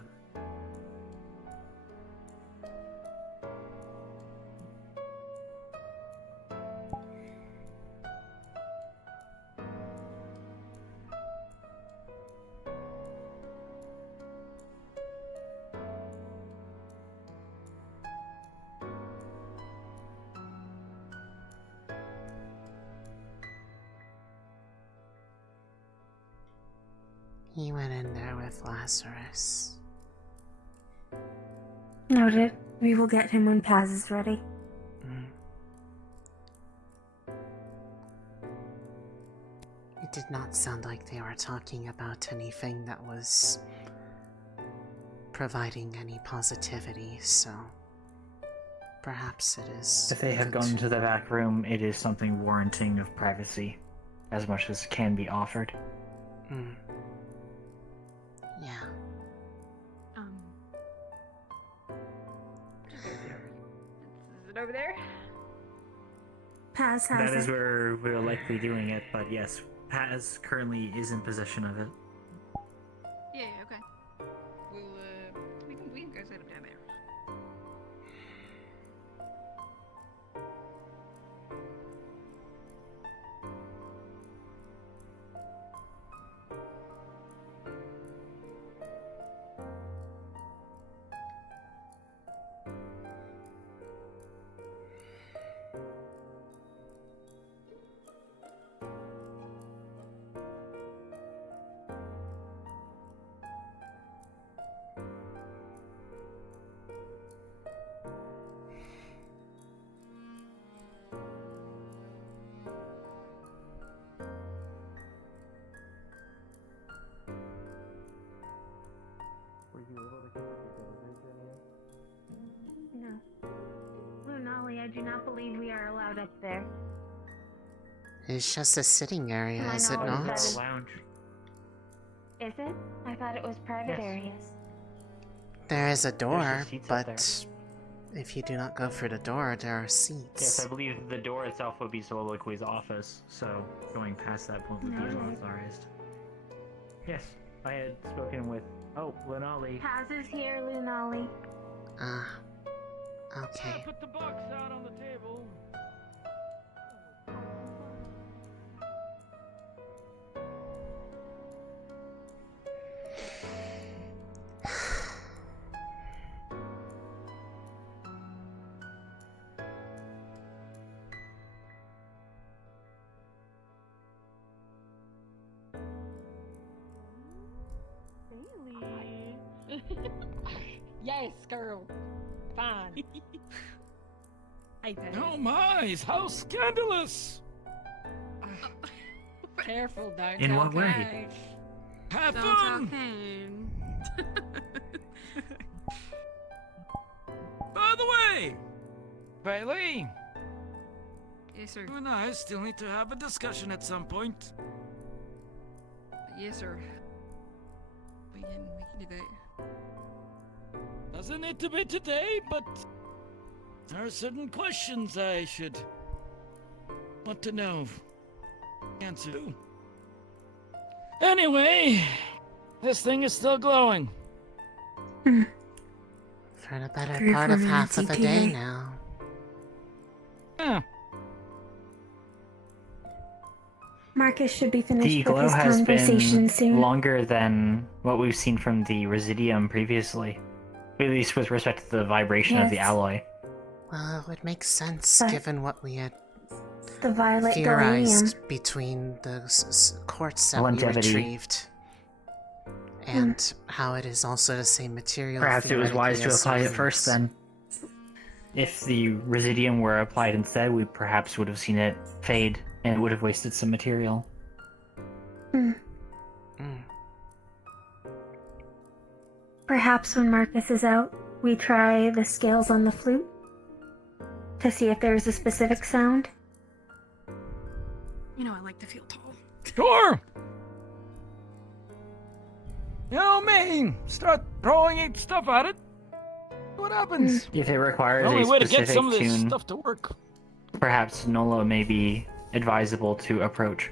He went in there with Lazarus. Noted. We will get him when Paz is ready. It did not sound like they were talking about anything that was providing any positivity, so perhaps it is. If they have gone to the back room, it is something warranting of privacy, as much as can be offered. Yeah. Is it over there? Paz has That is it. where we're likely doing it, but yes, Paz currently is in possession of it. Yeah, okay. We'll, we can go set him down there. No. Lunali, I do not believe we are allowed up there. It's just a sitting area, My is it knowledge, not? that is- Is it? I thought it was private Yes. areas. There is a door, just seats up but if you do not go through the door, there are seats. Yes, I believe the door itself would be Soliloquy's office, so going past that point would be unauthorized. Yes, I had spoken with... Oh, Lunali. Paz is here, Lunali. Okay. Put the box out on the table. Yes, girl. Fine. Hey, Paz. Oh my, how scandalous! Careful, don't In tell what way? Kate. Have Don't fun! tell Kane. By the way, Bailey, Yes, sir. you and I still need to have a discussion at some point. Yes, sir. We can do that. Doesn't need to be today, but there are certain questions I should want to know the answer to. Anyway, this thing is still glowing. For the better part of half of a day now. Yeah. Marcus should be finished The with glow his has conversation been soon. longer than what we've seen from the Residium previously. At least with respect to the vibration of the Yes. alloy. Well, it would make sense But given what we had The violet theorized galenium. between the quartz that Longevity. we retrieved. And how it is also the same material. Perhaps it was wise to theoretically as apply it first Solar's. then. If the Residium were applied instead, we perhaps would have seen it fade, and it would have wasted some material. Perhaps when Marcus is out, we try the scales on the flute to see if there's a specific sound. You know I like to feel tall. Sure! You know me! Start throwing stuff at it. See what happens? If it requires The only a way to specific get some of this tune, stuff to work. perhaps Nola may be advisable to approach.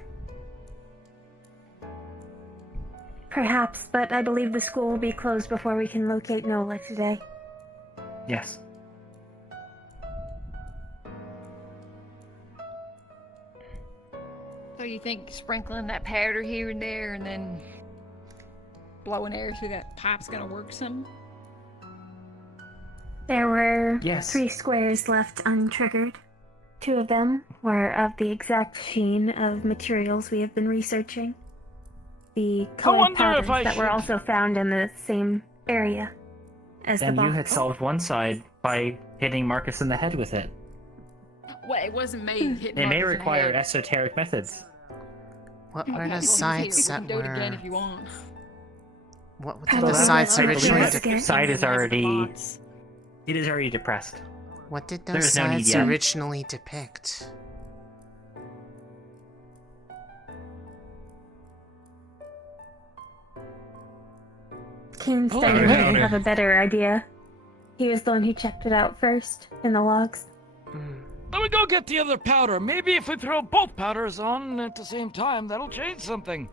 Perhaps, but I believe the school will be closed before we can locate Nola today. Yes. So you think sprinkling that powder here and there and then blowing air through that pipe's gonna work some? There were Yes. 3 squares left untriggered. 2 of them were of the exact sheen of materials we have been researching. The colored wonder patterns if I that were should- also found in the same area as Then the you box. had solved one side by hitting Marcus in the head with it. Well, it wasn't me hitting It may Marcus in the require head. esoteric methods. What were Okay, the well, sides we that can do it again were... if you want. What did Probably the sides not. originally... Let's get- Side is already... It is already depressed. What did those There's no need sides yet. originally depict? Keen Oh, Steiner yeah. may have a better idea. He was the one who checked it out first in the logs. Let me go get the other powder. Maybe if we throw both powders on at the same time, that'll change something.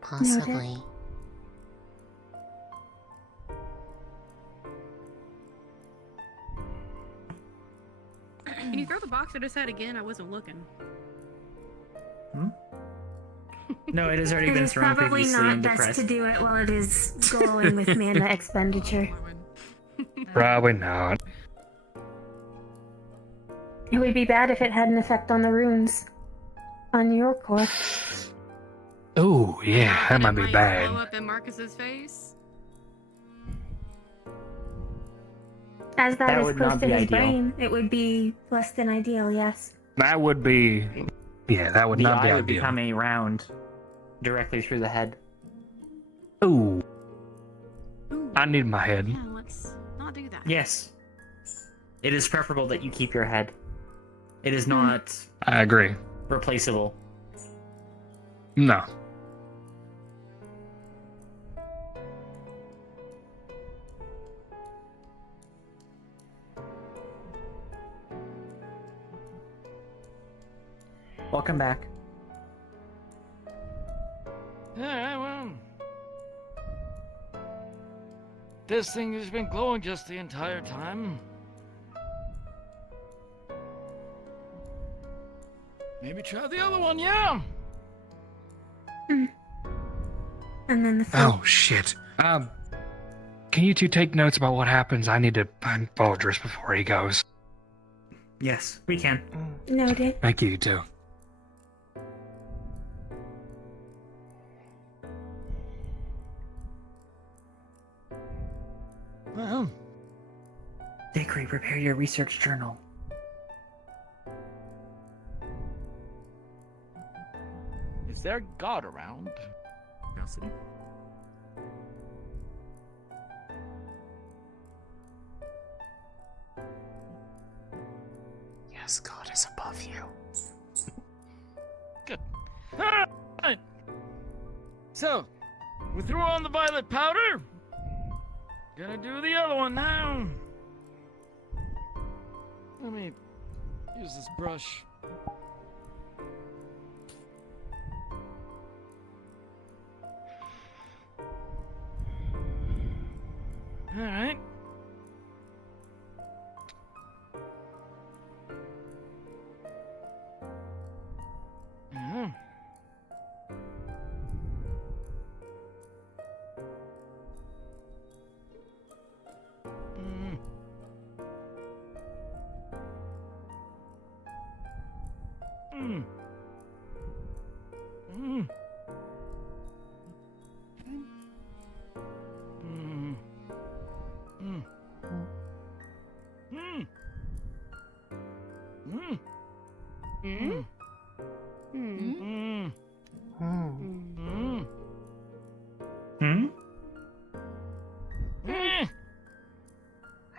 Possibly. Can you throw the box at his head again? I wasn't looking. No, it has already It been is thrown probably previously not and best depressed. to do it while it is glowing with mana expenditure. Probably not. It would be bad if it had an effect on the runes. On your core. Oh, yeah, that might be Blow bad. up in Marcus's face. As That that is would close not to be his ideal. brain, it would be less than ideal, yes. That would be... Yeah, that would The not be eye would ideal. become a round directly through the head. Ooh. I need my head. Yeah, let's not do that. Yes. It is preferable that you keep your head. It is not I agree. replaceable. No. Welcome back. Yeah, well. This thing has been glowing just the entire time. Maybe try the other one, yeah? And then the Oh, shit. Can you two take notes about what happens? I need to find Baldrus before he goes. Yes, we can. Noted. Thank you, you two. Well, Dickory, prepare your research journal. is there God around? Curiosity. Yes, God is above you. Good. Alright. So, we threw on the violet powder. Gonna do the other one now. Let me use this brush. All right. Yeah.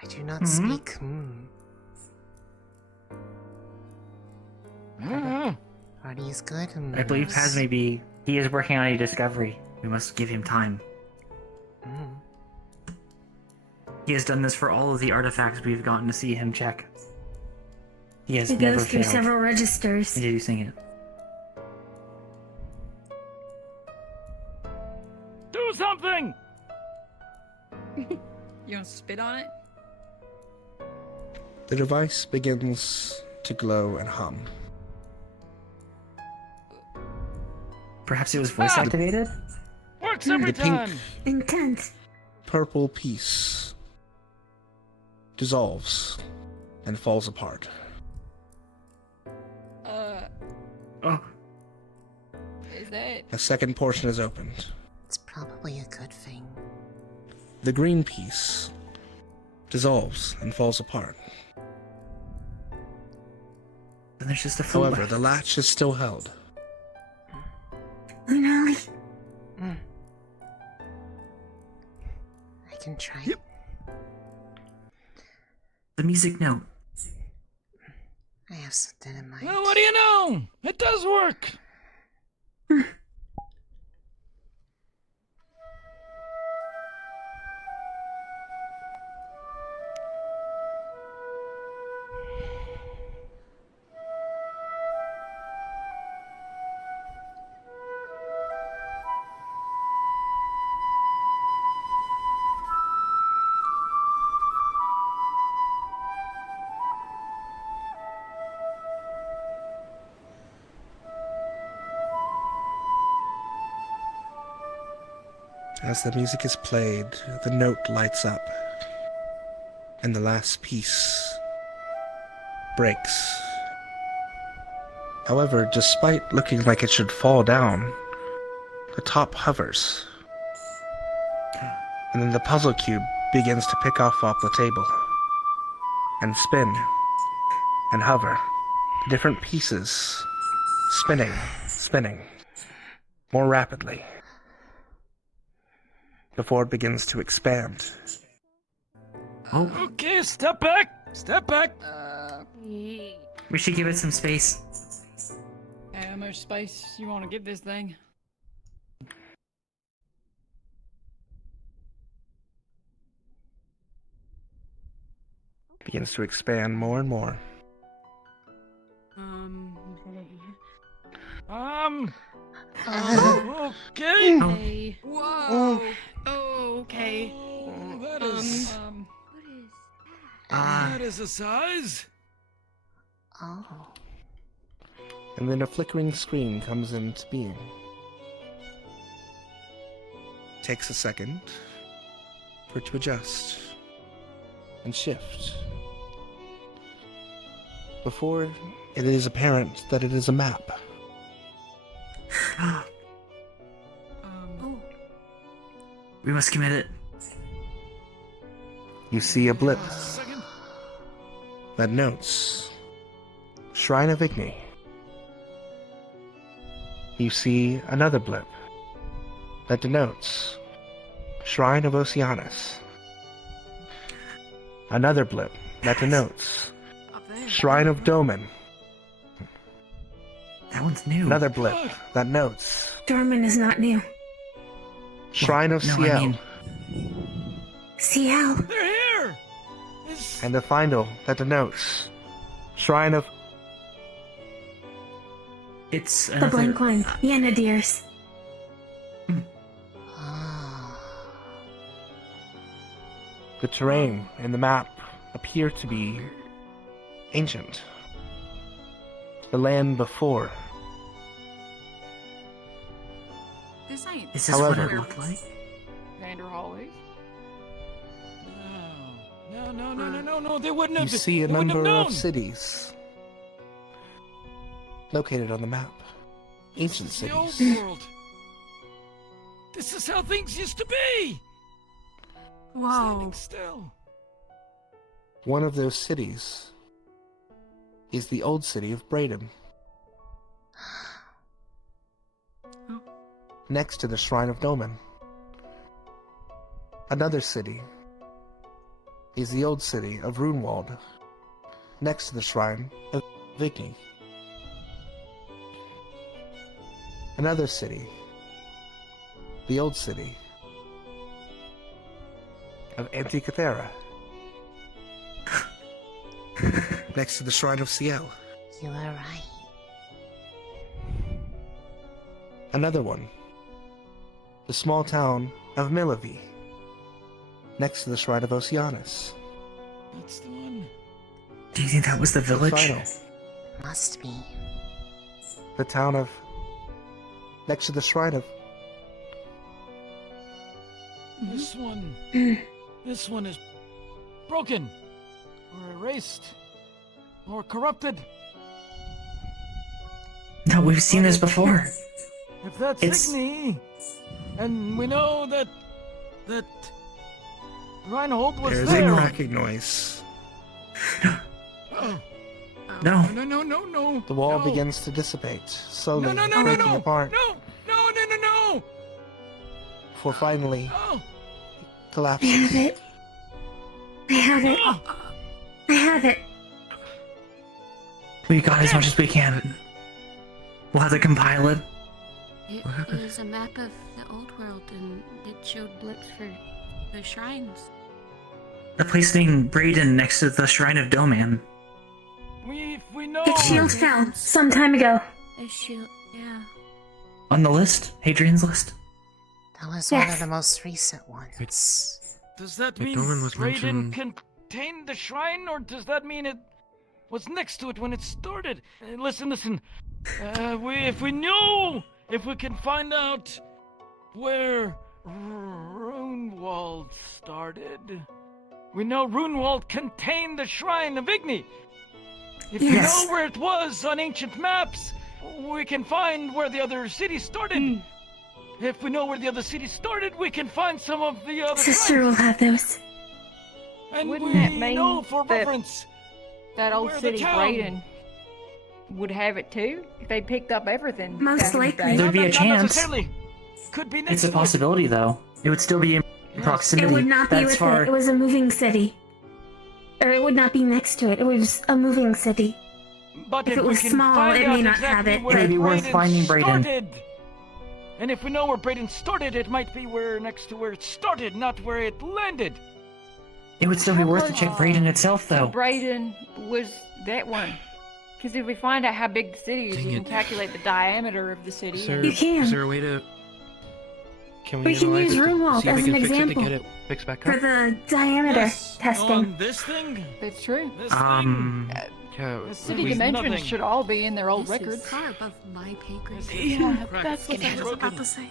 I do not speak. Are these good? I believe He is working on a discovery. We must give him time. He has done this for all of the artifacts we've gotten to see him check. He has never goes through failed several registers. introducing it. Do something! You gonna spit on it? The device begins to glow and hum. Perhaps it was voice activated? Works every The pink- time! Intense. Purple piece dissolves and falls apart. Oh. Is that... A second portion is opened. It's probably a good thing. The green piece dissolves and falls apart. Then there's just a fool However, left. the latch is still held. Lunali. I can try. The music note. I have something in mind. Well, what do you know? It does work! As the music is played, the note lights up, and the last piece breaks. However, despite looking like it should fall down, the top hovers. And then the puzzle cube begins to pick off the table, and spin, and hover. Different pieces spinning, more rapidly, before it begins to expand. Oh. Okay, step back! Step back! We should give it some space. How much space you want to give this thing? Begins to expand more and more. Okay. Hey. Whoa. Oh, okay. That is. That is a size. Oh. And then a flickering screen comes into being. Takes a second for it to adjust and shift. Before it is apparent that it is a map. We must commit it. You see a blip that notes Shrine of Igni. You see another blip that denotes Shrine of Oceanus. Another blip that denotes Shrine of Doman. That one's new. Another blip that notes Dorman is not new. Shrine of No, Ciel. I mean, CL. They're here! And the final that denotes Shrine of... It's The blank one. Yenadirs. The terrain in the map appear to be ancient. The land before. This ain't. Is this However, what it looked like? Vander Hallways. No, they wouldn't You have. see a they wouldn't have number known. of cities located on the map. Ancient The old cities. world. This is how things used to be. Whoa. Still. One of those cities is the old city of Braden. Next to the Shrine of Doman. Another city is the old city of Runewald, next to the Shrine of Vigny. Another city, the old city of Antikythera, next to the Shrine of Ciel. You are right. Another one, the small town of Milavi, next to the Shrine of Oceanus. That's the one. Do you think that was the village? Final, Must be. the town of... next to the Shrine of... This one. This one is broken, or erased, or corrupted. No, we've seen this before. If that's It's- Igni, and we know that Reinhold was There's there. a cracking noise. Oh. No. No. The wall no. begins to dissipate, slowly No, breaking no. apart, No. before finally Oh. I collapsing. have it. I have it. I have it. We got as much as we can. We'll have to compile it. It was a map of the old world, and it showed blips for the shrines. The place named Braden next to the Shrine of Doman. We know. Its shield fell some time ago. A shield, yeah. On the list? Hadrian's list? That was one of Yes. the most recent ones. Does that Like mean Doran was Braden mentioned- contained the shrine, or does that mean it was next to it when it started? Listen. If we can find out where Runewald started, we know Runewald contained the shrine of Igni. If we Yes. know where it was on ancient maps, we can find where the other city started. If we know where the other city started, we can find some of the other Sister shrines. will have those. And Wouldn't we that mean know for that- reference That old where the city, town- Braden, would have it too if they picked up everything. Most back in the likely. day. There'd be a Not chance. necessarily. Could be next It's a to it. possibility, though. It would still be in proximity. It would not be That's with far. it. It was a moving city. Or it would not be next to it. It was a moving city. But If it we was can small, find it out may not exactly have it. where It'd be worth finding Braden. started. And if we know where Braden started, it might be where next to where it started, not where it landed. It would still be worth to check Braden itself, So though. Braden was that one. Because if we find out how big the city is, Dang we can it. calculate the diameter of the city. Is there, You can. is there a way to? Can We can analyze use it to Runewald see if we as can an fix it to example get it fixed back for up? the diameter Yes, testing. on this thing. That's true. This Yeah, The city we- dimensions nothing. should all be in their old This records. is far above my pay grade. This is Yeah, cracked. that's what I was Broken. about to say.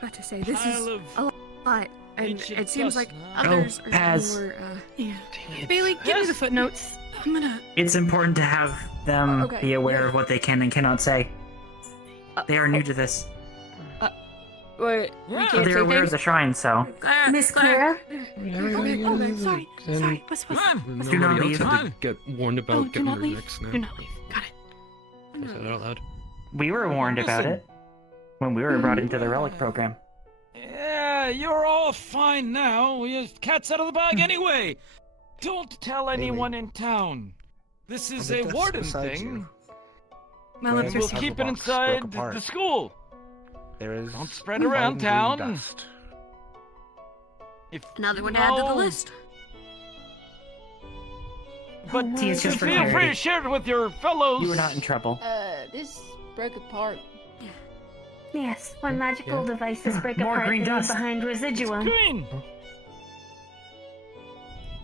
About to say, this Pile is of a lot, and ancient it seems dust. like Oh, others are Paz. more, yeah. Dang it. Bailey, give me the footnotes. I'm gonna... It's important to have them Okay, be aware yeah. of what they can and cannot say. They are new to this. Wait, we Yeah. But can't they're say aware of things? the shrine, so. Miss Clara? Okay, sorry. Sorry, what's... Then Do not nobody else leave. had to get warned about Oh, do getting not rid of leave. Rex now. Do not leave. Got it. I'll say that out loud. We were warned about Listen. it when we were brought into the relic program. Yeah, you're all fine now. Your cat's out of the bag anyway. Don't tell anyone in town. This is On the a desk warden beside thing. you, My lips We'll are Puzzle keep it box inside broke apart. the school. there is Don't spread fine around green town. dust. If Another one you to add to the know, list. But See, it's just for feel free clarity. to share it with your fellows. You were not in trouble. This broke apart. Yes, when magical devices break More apart, green they leave dust. behind residuum. Green.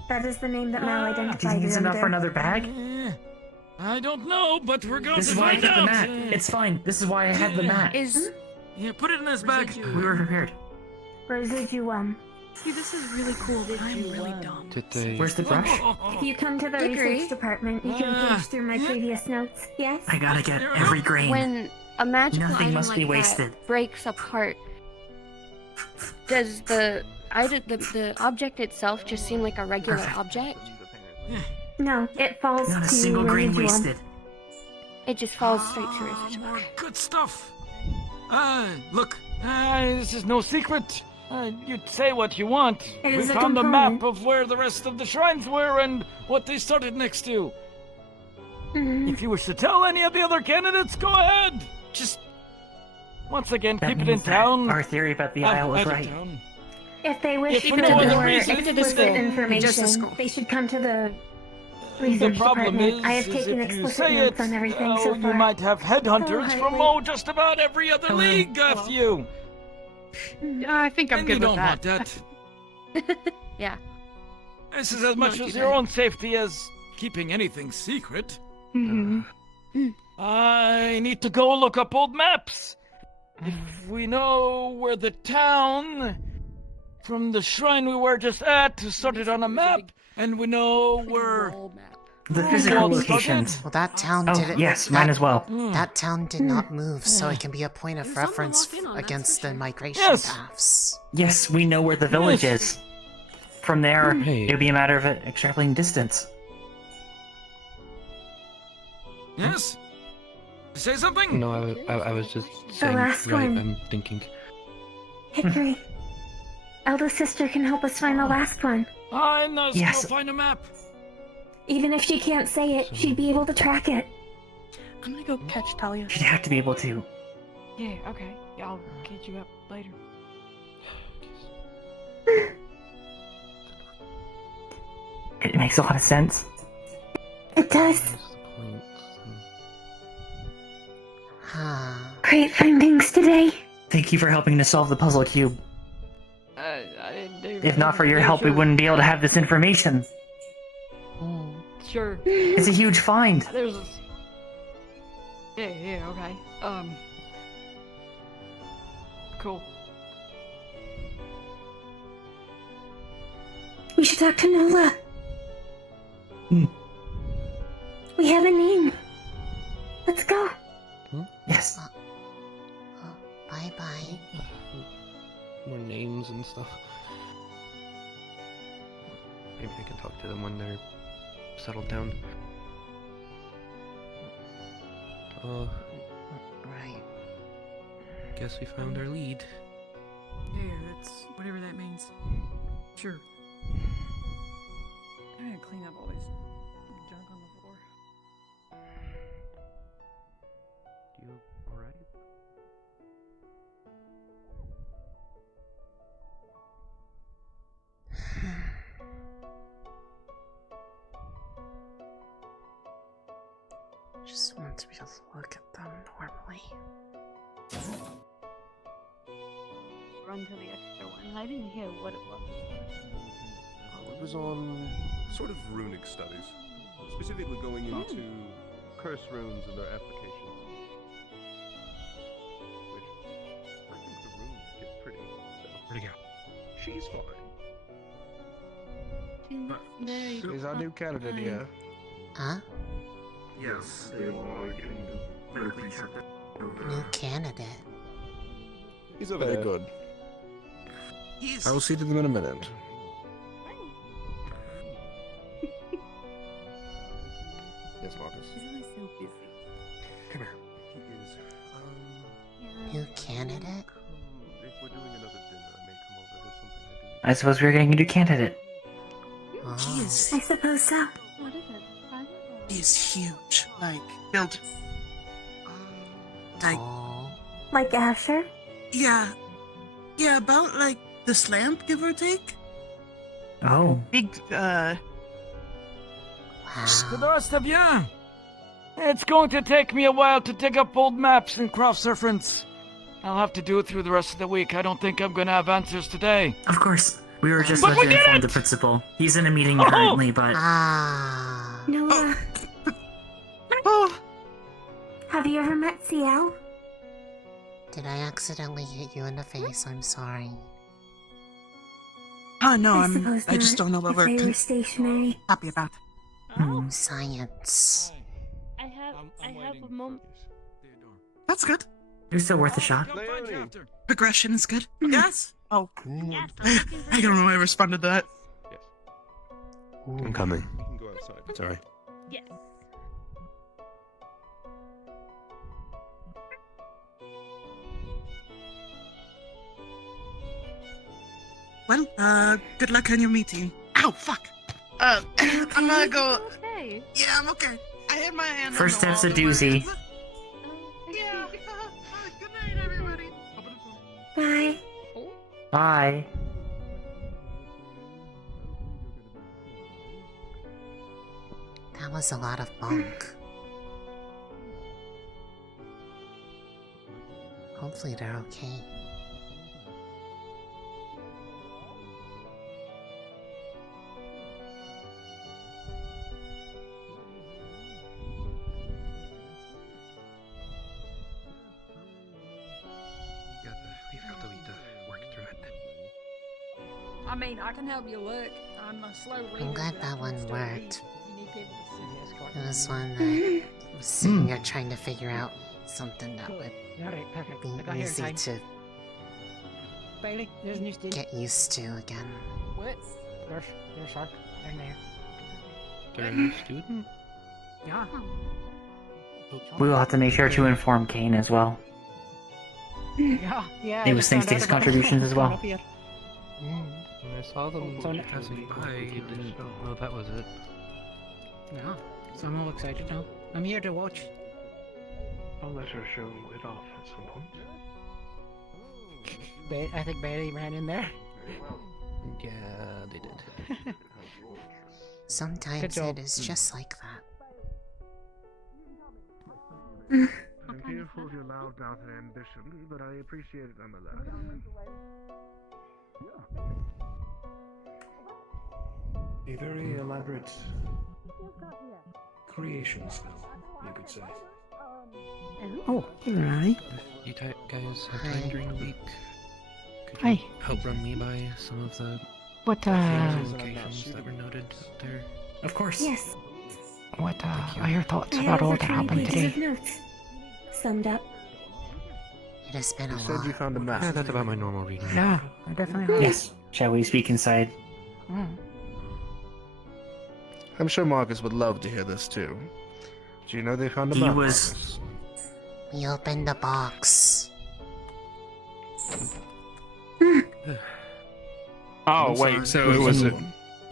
That is the name that Mal Do you identified think it's it enough for under. another bag? I don't know, but we're going This to is why I find have the out. mat. It's fine. This is why I have the mat. Yeah, put it in this bag. We were prepared. Residuum. See, this is really cool, but I'm really dumb. Did they? Where's the brush? If you come to the Hickory. research department, you can page through my previous notes. Yes? I gotta get every grain. When a magical Nothing item must like be wasted. that breaks apart, does the object itself just seem like a regular Perfect. object? No, it falls Not a to single grain residuum. wasted. It just falls straight to residuum. More good stuff. Look, this is no secret. You say what you want. It We is a found a component. map of where the rest of the shrines were and what they started next to. Mhm. If you wish to tell any of the other candidates, go ahead. Just once again, That keep it in means that town. our theory about the isle was Out of right. town. If they wish If for for no other more reason, explicit then- information, they should come to the The research problem department. I is have taken if you explicit say notes it, on everything so you far. might have headhunters Oh, from Hartley. just about every other Hello. league after you. I think I'm And good you with don't that. want that. Yeah. This is as much No, as you your don't. own safety as keeping anything secret. Mm-hmm. I need to go look up old maps. If we know where the town from the shrine we were just at started on a map, and we know where The physical Well, locations. Well, that town Oh, didn't. yes, mine as well. That town did not move, so it can be a point of There's something to reference lock in on, that's against for the sure. migration Yes. paths. Yes, we know where the village is. From there, Hey. it'll be a matter of extrapolating distance. Yes? Say something? No, I was just saying. last Right, one. I'm thinking. Hickory. Eldest sister can help us find the last one. I know. Yes. Go find a map. Even if she can't say it, she'd be able to track it. I'm gonna go catch Talia. She'd have to be able to. Yeah, okay. I'll catch you up later. It makes a lot of sense. It does. Huh. Great findings today. Thank you for helping to solve the puzzle cube. I didn't do. If not for your help, we sure. wouldn't be able to have this information. Sure. It's a huge find. There's. Yeah, okay. Cool. We should talk to Nola. We have a name. Let's go. Yes. Bye bye. More names and stuff. Maybe I can talk to them when they're settled down. Right. Guess we found our lead. Yeah, that's whatever that means. Sure. I'm gonna clean up all this junk on the floor. You alright? Just want to be able to look at them normally. Run to the extra one. I didn't hear what it was. It was on sort of runic studies, specifically going into curse runes and their applications. Which I think the runes get pretty. So. Where'd he go? She's fine. He's our new candidate here. Huh? Yes, they are getting politically checked out. New candidate. He's very good. He's... I will see to them in a minute. Yes, Marcus. Come here. He is. New candidate? If we're doing another dinner, I may come over. There's something I do. I suppose we're getting a new candidate. Oh. I suppose so. What is it? He's huge. Like, built. Like, Tall. Like Asher? yeah. Yeah, about like this lamp, give or take. Oh. Big, For the rest of you, it's going to take me a while to dig up old maps and cross reference. I'll have to do it through the rest of the week. I don't think I'm going to have answers today. Of course. We were just But about we to did inform it! the principal. He's in a meeting currently, but... Noah. Oh. Have you ever met CL? Did I accidentally hit you in the face? I'm sorry. Oh no, I just don't know what if we're they were stationary. happy about. Science. I have a moment. That's good. It's still worth a shot. Progression is good. Yes. Oh. Yes, I don't know how I responded to that. I'm coming. You can go outside. Sorry. Yes. Well, good luck on your meeting. Ow, fuck. I'm gonna go. Okay. Yeah, I'm okay. I had my hand. First on the step's a wall, doozy. Yeah. Good night, everybody. Bye. Bye. That was a lot of bunk. Hopefully they're okay. We've got to work through it. I mean, I can help you look. I'm a slow reader. I'm glad but I that can one still worked. read. You need people to see. It was one that was sitting here trying to figure out something that would Alright, perfect. be I got here in easy time. to Bailey, there's a new student. get used to again. What? There's Shark. They're in there. They're a new student? Yeah. We will have to make sure to inform Kane as well. Yeah. He was thanks to his contributions as well. When I saw them passing by, I didn't know that was it. Yeah. So I'm all excited now. I'm here to watch. I'll let her show it off at some point. I think Bailey ran in there. Yeah, they did. Sometimes job. it is just like that. I'm fearful of your loudmouth and ambition, but I appreciate it nonetheless. A very elaborate creation spell, you could say. Oh, alright. You guys have time during the week? Could Hi. you help run me by some of the What, locations that were noted out there? Of course. Yes. What, are your thoughts I about have all over that 20 happened pages today? of notes. Summed up. It has been a You said lot. you found a map. Yeah, that's about my normal reading. Yeah, I definitely have. Yes. Shall we speak inside? I'm sure Marcus would love to hear this too. Do you know they found a He map? was- Marcus? We opened the box. Oh, I'm wait, sorry. so it was a...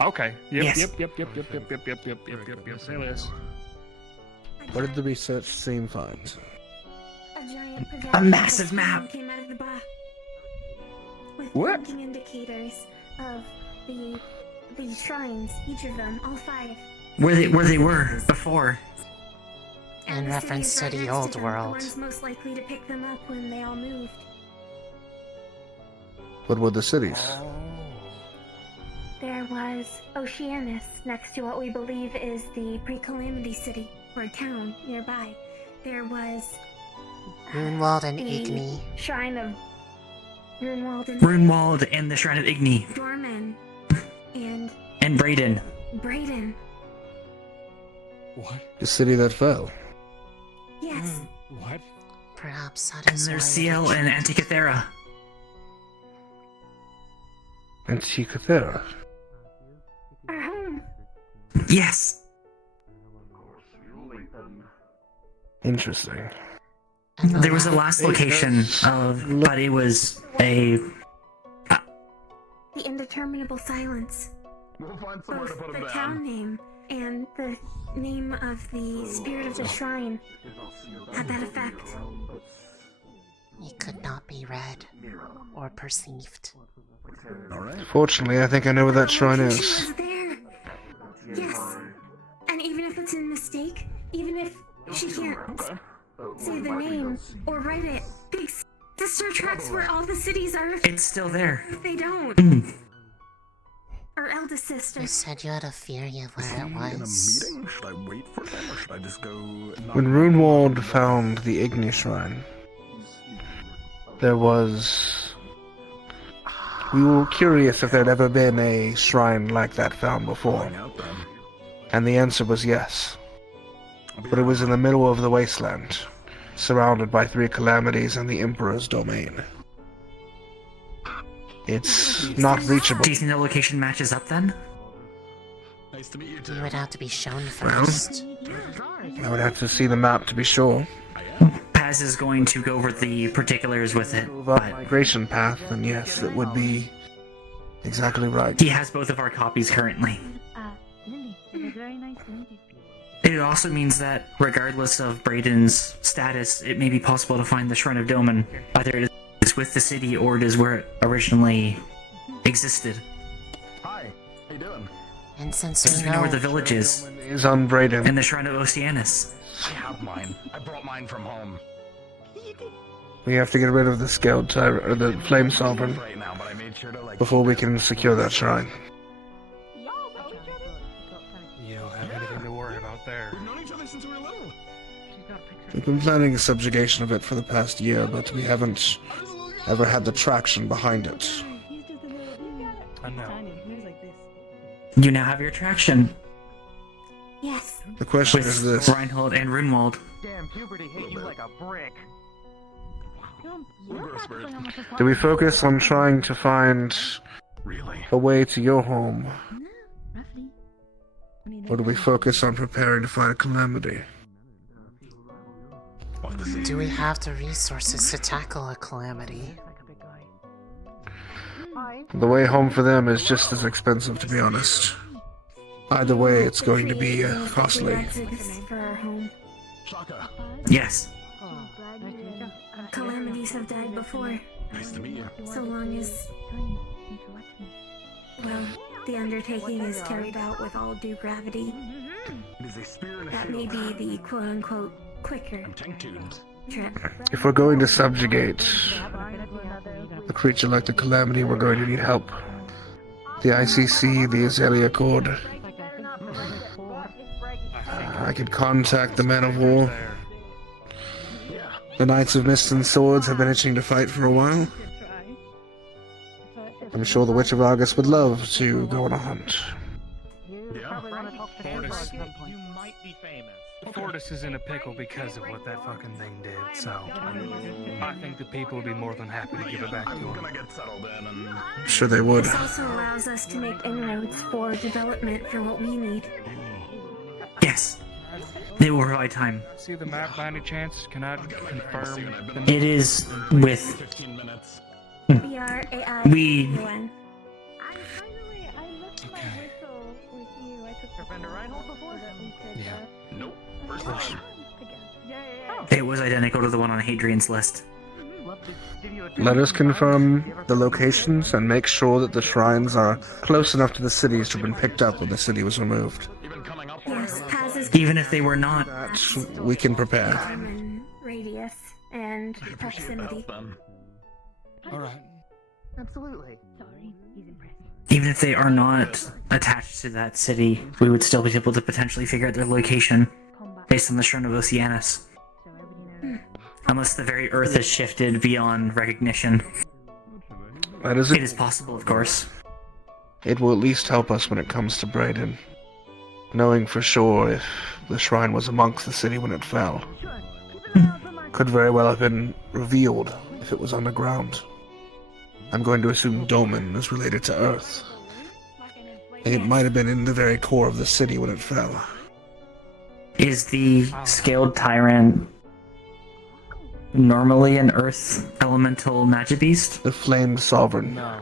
Okay. Yep, Yes. yep. Say less. What did the research team find? A giant A massive map. came out of the box with What? blinking indicators of the shrines, each of them, all 5. Where they were before. In And the reference cities to right the next old them, world. The ones most likely to pick them up when they all moved. What were the cities? There was Oceanus next to what we believe is the pre-Calamity city, or town nearby. There was Runewald and the Igni. shrine of Runewald and Runewald and the Shrine of Igni. Dorman and And Brayden. Brayden. What? The city that fell. Yes. What? Perhaps that And is there's why CL and Antikythera. Antikythera. Our home. Yes. Interesting. There was a last location of, but it was a... The indeterminable silence. We'll find somewhere to Both put the him town down. name and the name of the spirit of the shrine had that effect. it could not be read or perceived. Fortunately, I think I know where that shrine She is. was there. Yes. And even if it's a mistake, even if she can't say the name or write it, Big Sister tracks where all the cities are. It's still there. If they don't. Our eldest sister. You said you had a theory of where it was. Should I wait for them or should I just go? When Runewald found the Igni Shrine, there was... We were curious if there'd ever been a shrine like that found before. And the answer was yes. But it was in the middle of the wasteland, surrounded by 3 calamities and the Emperor's domain. It's not reachable. Do you think the location matches up then? Nice to meet you too. You would have to be shown Well, first. I would have to see the map to be sure. Paz is going to go over the particulars with it, but Migration path, and yes, it would be exactly right. he has both of our copies currently. Lily, it was very nice to meet you. It also means that, regardless of Braden's status, it may be possible to find the Shrine of Doman. Either it is with the city or it is where it originally existed. Hi, how you doing? And since Because we we know where the know village is, Is on Braden. and the Shrine of Oceanus. I have mine. I brought mine from home. We have to get rid of the scaled tyrant, or the flame sovereign, Right now, but I made sure to like. before we can secure that shrine. You don't have anything to worry about there. We've known each other since we were little. We've been planning a subjugation of it for the past year, but we haven't ever had the traction behind it. I know. You now have your traction. Yes. The question With is this. Reinhold and Runwald. Damn, puberty hit you like a brick. Do we focus on trying to find a way to your home? Or do we focus on preparing to fight a calamity? do we have the resources to tackle a calamity? The way home for them is just as expensive, to be honest. Either way, it's going to be costly. Exodus for our home. Yes. Calamities have died before. Nice to meet you. So long as, well, the undertaking is carried out with all due gravity. It is a spear and a That shield. may be the quote-unquote quicker I'm tank tuned. trip. If we're going to subjugate a creature like the Calamity, we're going to need help. The ICC, the Azalea Accord. I could contact the Man of War. The Knights of Mist and Swords have been itching to fight for a while. I'm sure the Witch of Argus would love to go on a hunt. Fortis, Fortis is in a pickle because of what that fucking thing did, so I think the people would be more than happy to give it back to I'm him. gonna get settled in and. I'm sure they would. This also allows us to make inroads for development for what we need. Yes. It will provide time. See the map by any chance? Can I confirm? It is with... 15 minutes. BRAI. We... Nope. First time. It was identical to the one on Hadrian's list. Let us confirm the locations and make sure that the shrines are close enough to the cities to have been picked up when the city was removed. Yes, Paz is Even if they were not. That we can prepare. determine radius and proximity. Alright. Absolutely. Even if they are not attached to that city, we would still be able to potentially figure out their location based on the Shrine of Oceanus. Unless the very earth has shifted beyond recognition. That is It is possible, of course. It will at least help us when it comes to Braden. Knowing for sure if the shrine was amongst the city when it fell. Could very well have been revealed if it was underground. I'm going to assume Doman is related to Earth. It might have been in the very core of the city when it fell. Is the Scaled Tyrant normally an Earth elemental magic beast? The Flame Sovereign. No.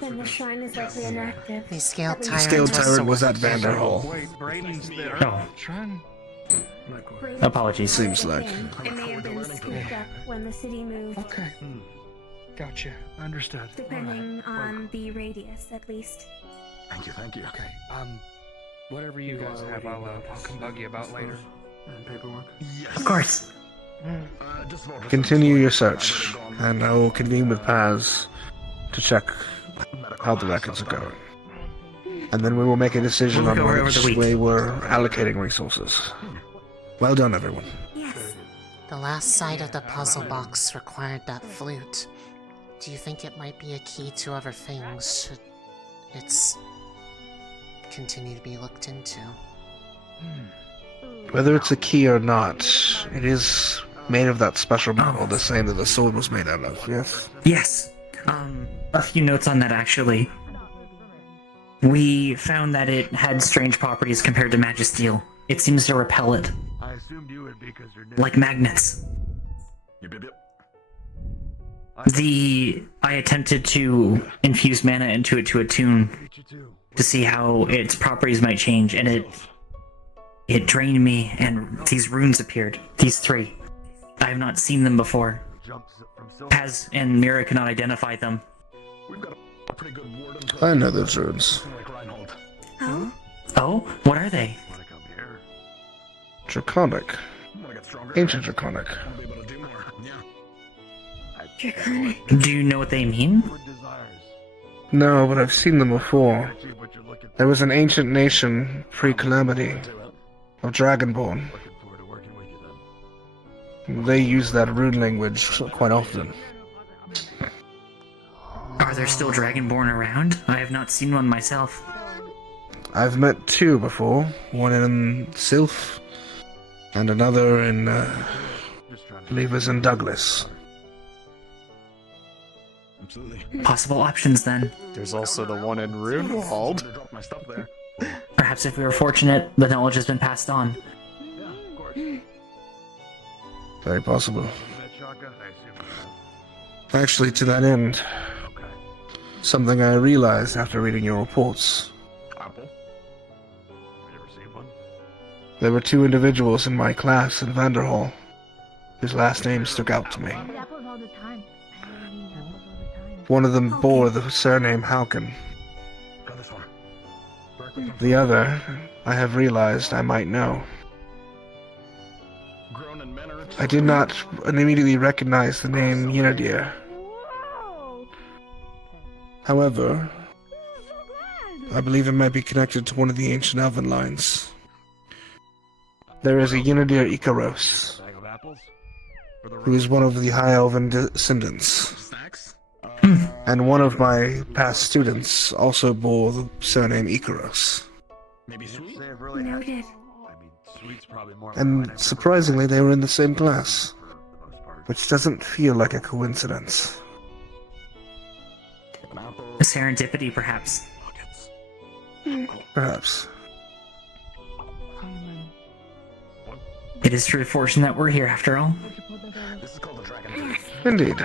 Then the shrine is likely inactive. The Scaled The Tyrant, Scaled Tyrant was at Vanderhall. Wait, Braden's there. Oh. Shrine? Apologies. Seems like. It may have been scooped up when the city moved. Okay. Gotcha. Understood. Depending on the radius, at least. Thank you, thank you. Okay. Whatever you guys have, I'll come bug you about later. And paperwork. Of course. Continue your search, and I will convene with Paz to check how the records are going. And then we will make a decision We'll on go over which the week. way we're allocating resources. Well done, everyone. Yes. The last side of the puzzle box required that flute. Do you think it might be a key to other things should it's continue to be looked into? Whether it's a key or not, it is made of that special metal, the same that the sword was made out of, yes? Yes. A few notes on that actually. We found that it had strange properties compared to Magisteel. It seems to repel it. I assumed you would because you're Like magnets. Yep, yep, yep. I attempted to infuse mana into it to attune to see how its properties might change, and it drained me, and these runes appeared. These 3. I have not seen them before. Paz and Mira cannot identify them. We've got a pretty good warden. I know those runes. Oh? Oh? What are they? Draconic. Ancient Draconic. Draconic. Do you know what they mean? No, but I've seen them before. There was an ancient nation, pre-Calamity, of Dragonborn. They use that rune language quite often. Are there still Dragonborn around? I have not seen one myself. I've met 2 before. One in Sylph, and another in, I believe it was in Douglas. Possible options then. There's also the one in Runewald. Perhaps if we were fortunate, the knowledge has been passed on. Very possible. Actually, to that end, something I realized after reading your reports. There were 2 individuals in my class in Vanderhall whose last names stuck out to me. One of them bore the surname Halkin. The other, I have realized I might know. I did not immediately recognize the name Yenidir. However, I believe it might be connected to one of the ancient elven lines. There is a Yenidir Ikaros, who is one of the High Elven descendants. And one of my past students also bore the surname Ikaros. Noted. And surprisingly, they were in the same class, which doesn't feel like a coincidence. A serendipity, perhaps. Perhaps. It is true fortune that we're here after all. Indeed.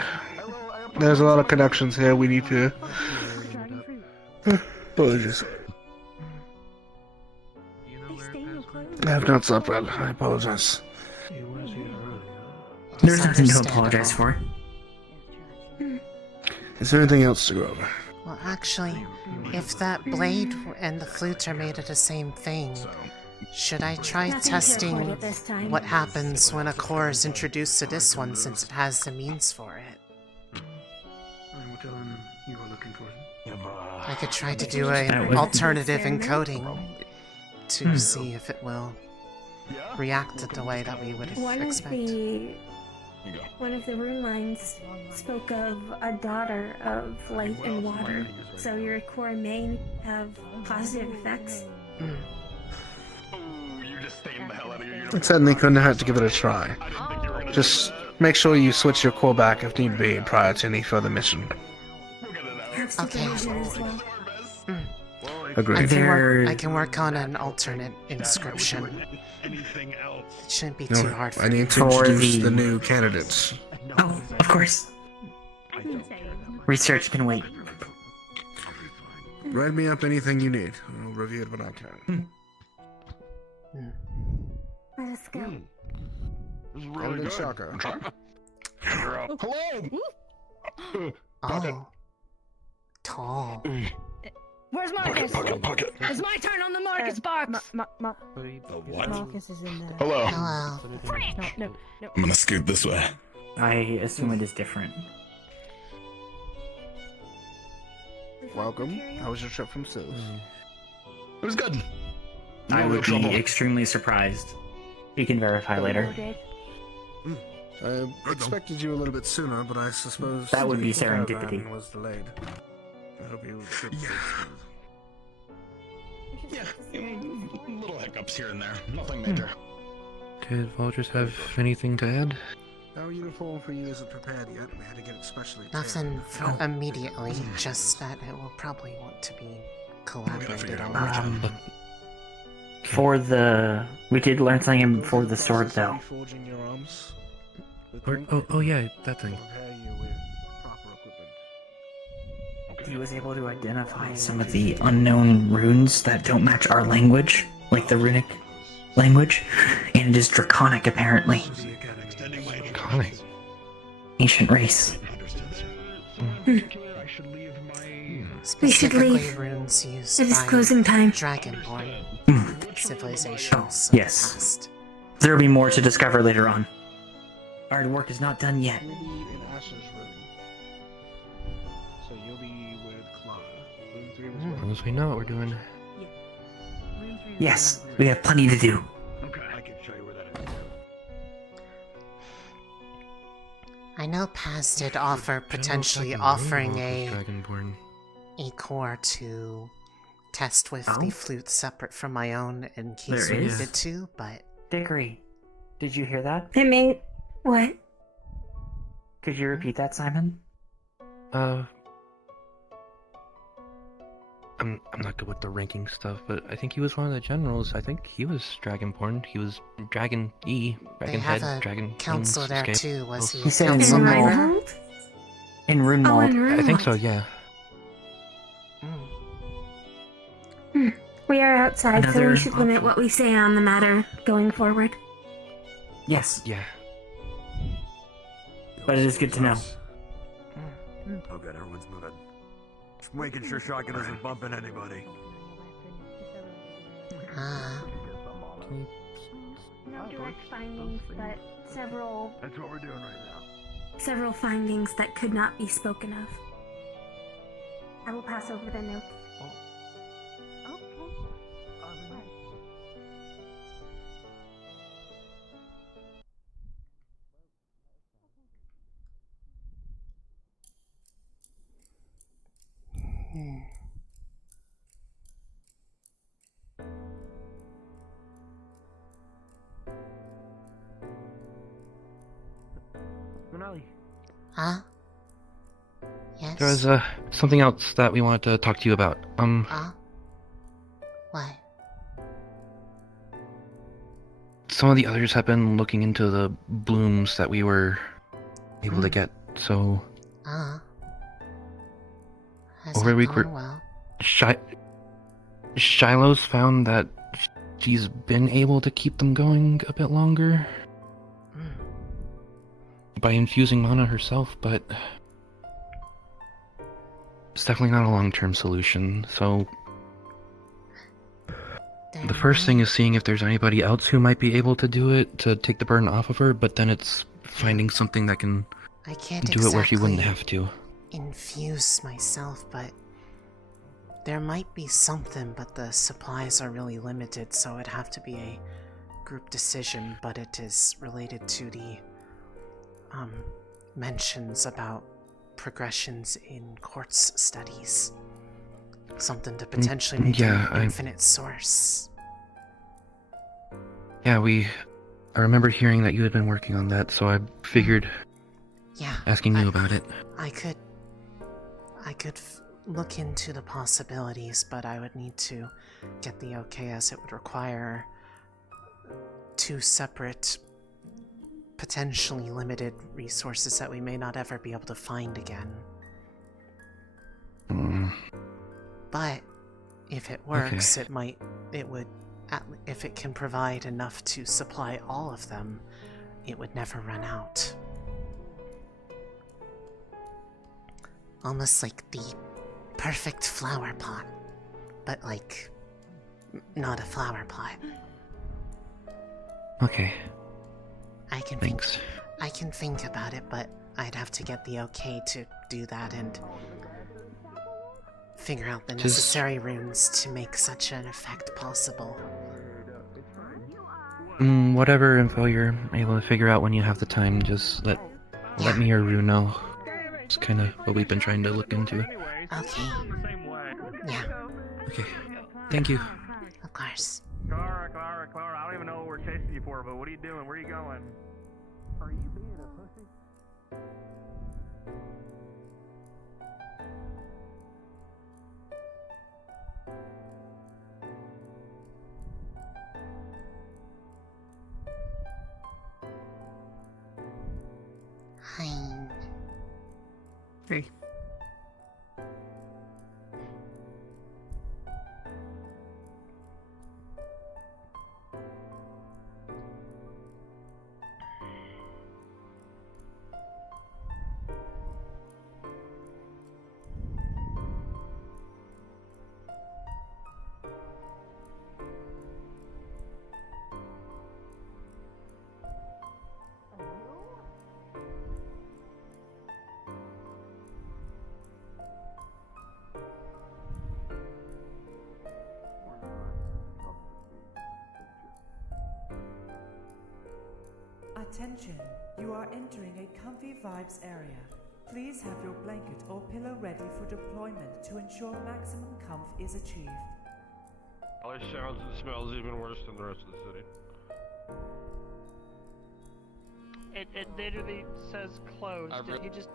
There's a lot of connections here we need to... Apologies. I have not slept well. I apologize. There's nothing to apologize for. Is there anything else to go over? Well, actually, if that blade and the flute are made of the same thing, should I try testing what happens when a core is introduced to this one since it has the means for it? I could try to do an alternative encoding to see if it will react the way that we would expect. One of the rune lines spoke of a daughter of light and water, so your core may have positive effects. It certainly couldn't hurt to give it a try. Just make sure you switch your core back if need be prior to any further mission. Okay. Agreed. I can work on an alternate inscription. It shouldn't be too hard for I need to For introduce the- the new candidates. Oh, of course. Research can wait. Write me up anything you need. I'll review it when I can. Let us go. This is really good. Shaka. Hello. Oh. Tall. Where's Marcus? Pocket. It's my turn on the Marcus box. What? Marcus is in there. Hello. Hello. No. I'm gonna scoot this way. I assume it is different. Welcome. How was your trip from Sylph? It was good. I No would trouble. be extremely surprised. You can verify later. I expected you a little bit sooner, but I suppose That would be the caravan serendipity. was delayed. I hope you trip was Yeah, little hiccups here and there. Nothing major. Did Vultures have anything to add? Our uniform for you isn't prepared yet. We had to get it specially Nothing immediately, just that it will probably want to be collaborated on. We did learn something for the sword, though. Forging your arms. Oh yeah, that thing. Prepare you with proper equipment. He was able to identify some of the unknown runes that don't match our language, like the runic language, and it is draconic, apparently. Draconic? Ancient race. Specifically runes used It is by closing time. Dragonborn civilizations of Yes. the past. There will be more to discover later on. Our work is not done yet. You'll be in Ash's room. So you'll be with Clara. Room 3 was As long as we know what we're doing. Yes, we have plenty to do. Okay, I can show you where that is. I know Paz did offer potentially offering Dragonborn. a core to test with the flute separate from my own in case There we is? needed to, but Dickory, did you hear that? It may. What? Could you repeat that, Simon? I'm not good with the ranking stuff, but I think he was one of the generals. I think he was Dragonborn. He was Dragon E, they Dragon have Head, a Dragon council there Scale. too. Was he He said in council Runewald. member? In Runewald. I think so, yeah. We are outside, so Another we should limit what we say on the matter going forward. Yes, Yeah. but it is good to know. Oh good, everyone's moving. Just making sure shotgun isn't bumping anybody. Ah. No direct findings, but several That's what we're doing right now. several findings that could not be spoken of. I will pass over the notes. Lunali. Huh? Yes? There was something else that we wanted to talk to you about. Huh? What? Some of the others have been looking into the blooms that we were able to get, so Has over that the week gone well? Shiloh's found that she's been able to keep them going a bit longer by infusing mana herself, but it's definitely not a long-term solution, so the first thing is seeing if there's anybody else who might be able to do it to take the burden off of her, but then it's finding something that can I can't do it where she wouldn't exactly have to. infuse myself, but there might be something, but the supplies are really limited, so it'd have to be a group decision, but it is related to the mentions about progressions in quartz studies. Something to potentially make an infinite source. Yeah, I remember hearing that you had been working on that, so I figured asking you about it. I could look into the possibilities, but I would need to get the okay, as it would require two separate, potentially limited resources that we may not ever be able to find again. But if it works, if it can provide enough to supply all of them, it would never run out. almost like the perfect flower pot, but like not a flower pot. Okay. I can Thanks. I can think about it, but I'd have to get the okay to do that and figure out the necessary runes to make such an effect possible. Whatever info you're able to figure out when you have the time, just let me or Rue know. It's kind of what we've been trying to look into. Okay. Yeah. Okay. Thank you. Of course. Clara, I don't even know what we're chasing you for, but what are you doing? Where are you going? Are you being a pussy? Hi. Hey. Attention, you are entering a comfy vibes area. Please have your blanket or pillow ready for deployment to ensure maximum comfort is achieved. All it sounds and smells even worse than the rest of the city. It literally says closed. You just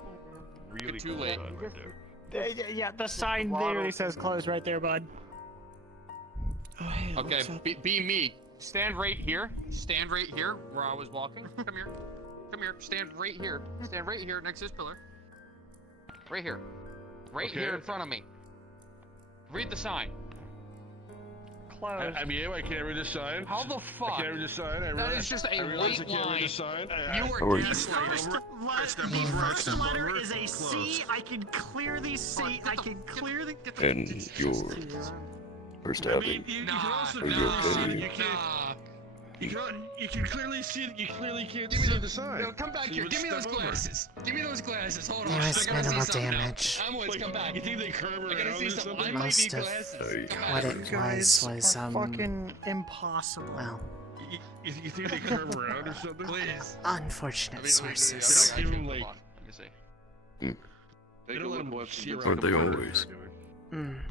Really too cool late. sign right there. Yeah, the sign literally says closed right there, bud. Okay, be me. Stand right here. Stand right here where I was walking. Come here. Come here. Stand right here. Stand right here next to this pillar. Right here. Right here in front of me. Read the sign. Closed. I mean, I can't read the sign. How the fuck? I can't read the sign. That is just a realize white I can't line. read the sign. You How were are you? gaslighting. The first letter is a C. I can clearly see. I can clearly. And your first outing. You can also Are you clearly see that okay? you can't. You can clearly see that you clearly can't see the sign. No, come back So you here. would Give me those step over. glasses. Give me those glasses. Hold on. There was I gotta see minimal something now. damage. I'm going to come back. You think they curve I gotta around see or something. I something? might Most need of glasses. Come what back. it was fucking impossible. well, You think they curve around or something? Please. unfortunate sources. Give him like. Let me see. They don't let him see around. Aren't they always?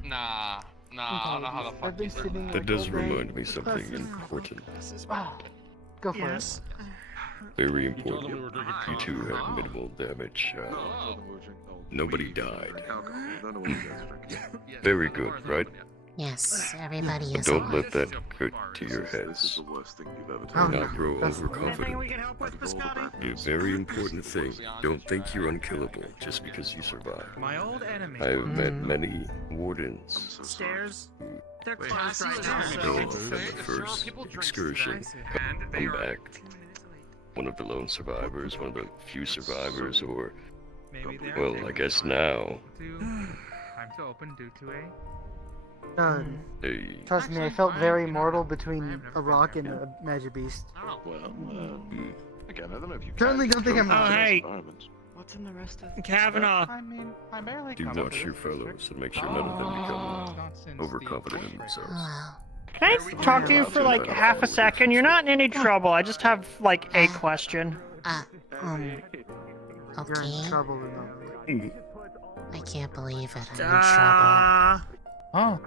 Nah, I don't know how the fuck I've been these are. sitting That like does all day. remind me something important. Go for Yes. Very important. You two had minimal damage. Nobody died. Very good, right? Yes, everybody But is don't alive. let that get to your heads. Do not grow Anything overconfident. we can help with, Biscotti? A very important thing. Don't think you're unkillable just because you survived. My old enemy. I have met many wardens Stairs. They're Wait, closed I right see now. what who you're fell saying. from the first excursion. Come back. One of the lone survivors, one of the few survivors, or, well, I guess now, Time to open due to a a Trust me, I felt very mortal between a rock and a magic beast. Again, I don't know if you Certainly don't think I'm Oh, hey. What's in the rest of Kavanaugh. I mean, I barely do watch your fellows and make sure none of them become overconfident in themselves. Can I talk to you for like half a second? You're not in any trouble. I just have like a question. Okay. You're in trouble, remember. I can't believe it. I'm in trouble. Oh.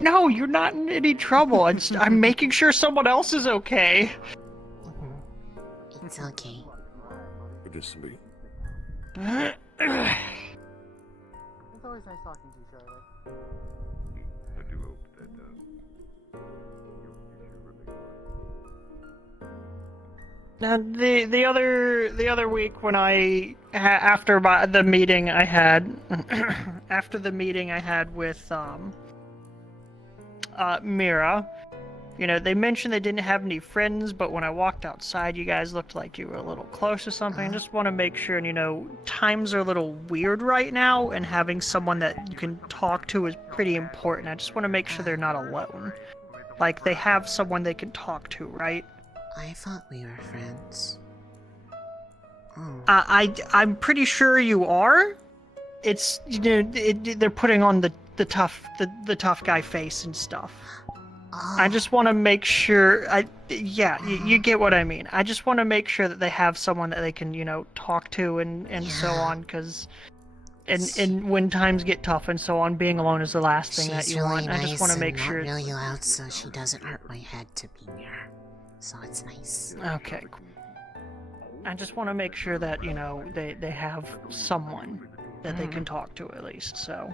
No, you're not in any trouble. I'm making sure someone else is okay. It's okay. Good to see me. It's always nice talking to you, Charlotte. I do hope that, The other week when I after the meeting I had after the meeting I had with Mira, You know, they mentioned they didn't have any friends, but when I walked outside, you guys looked like you were a little close or something. I just want to make sure, and you know, times are a little weird right now, and having someone that you can talk to is pretty important. I just want to make sure they're not alone. Like, they have someone they can talk to, right? I thought we were friends. I'm pretty sure you are. It's, you know, they're putting on the tough guy face and stuff. I just want to make sure. You get what I mean. I just want to make sure that they have someone that they can, you know, talk to and so on. Because, and when times get tough and so on, being alone is the last thing that you really want. Nice I just want to and make not sure. really loud, so she doesn't hurt my head to be near. So it's nice. Okay. I just want to make sure that, you know, they have someone that they can talk to at least. So.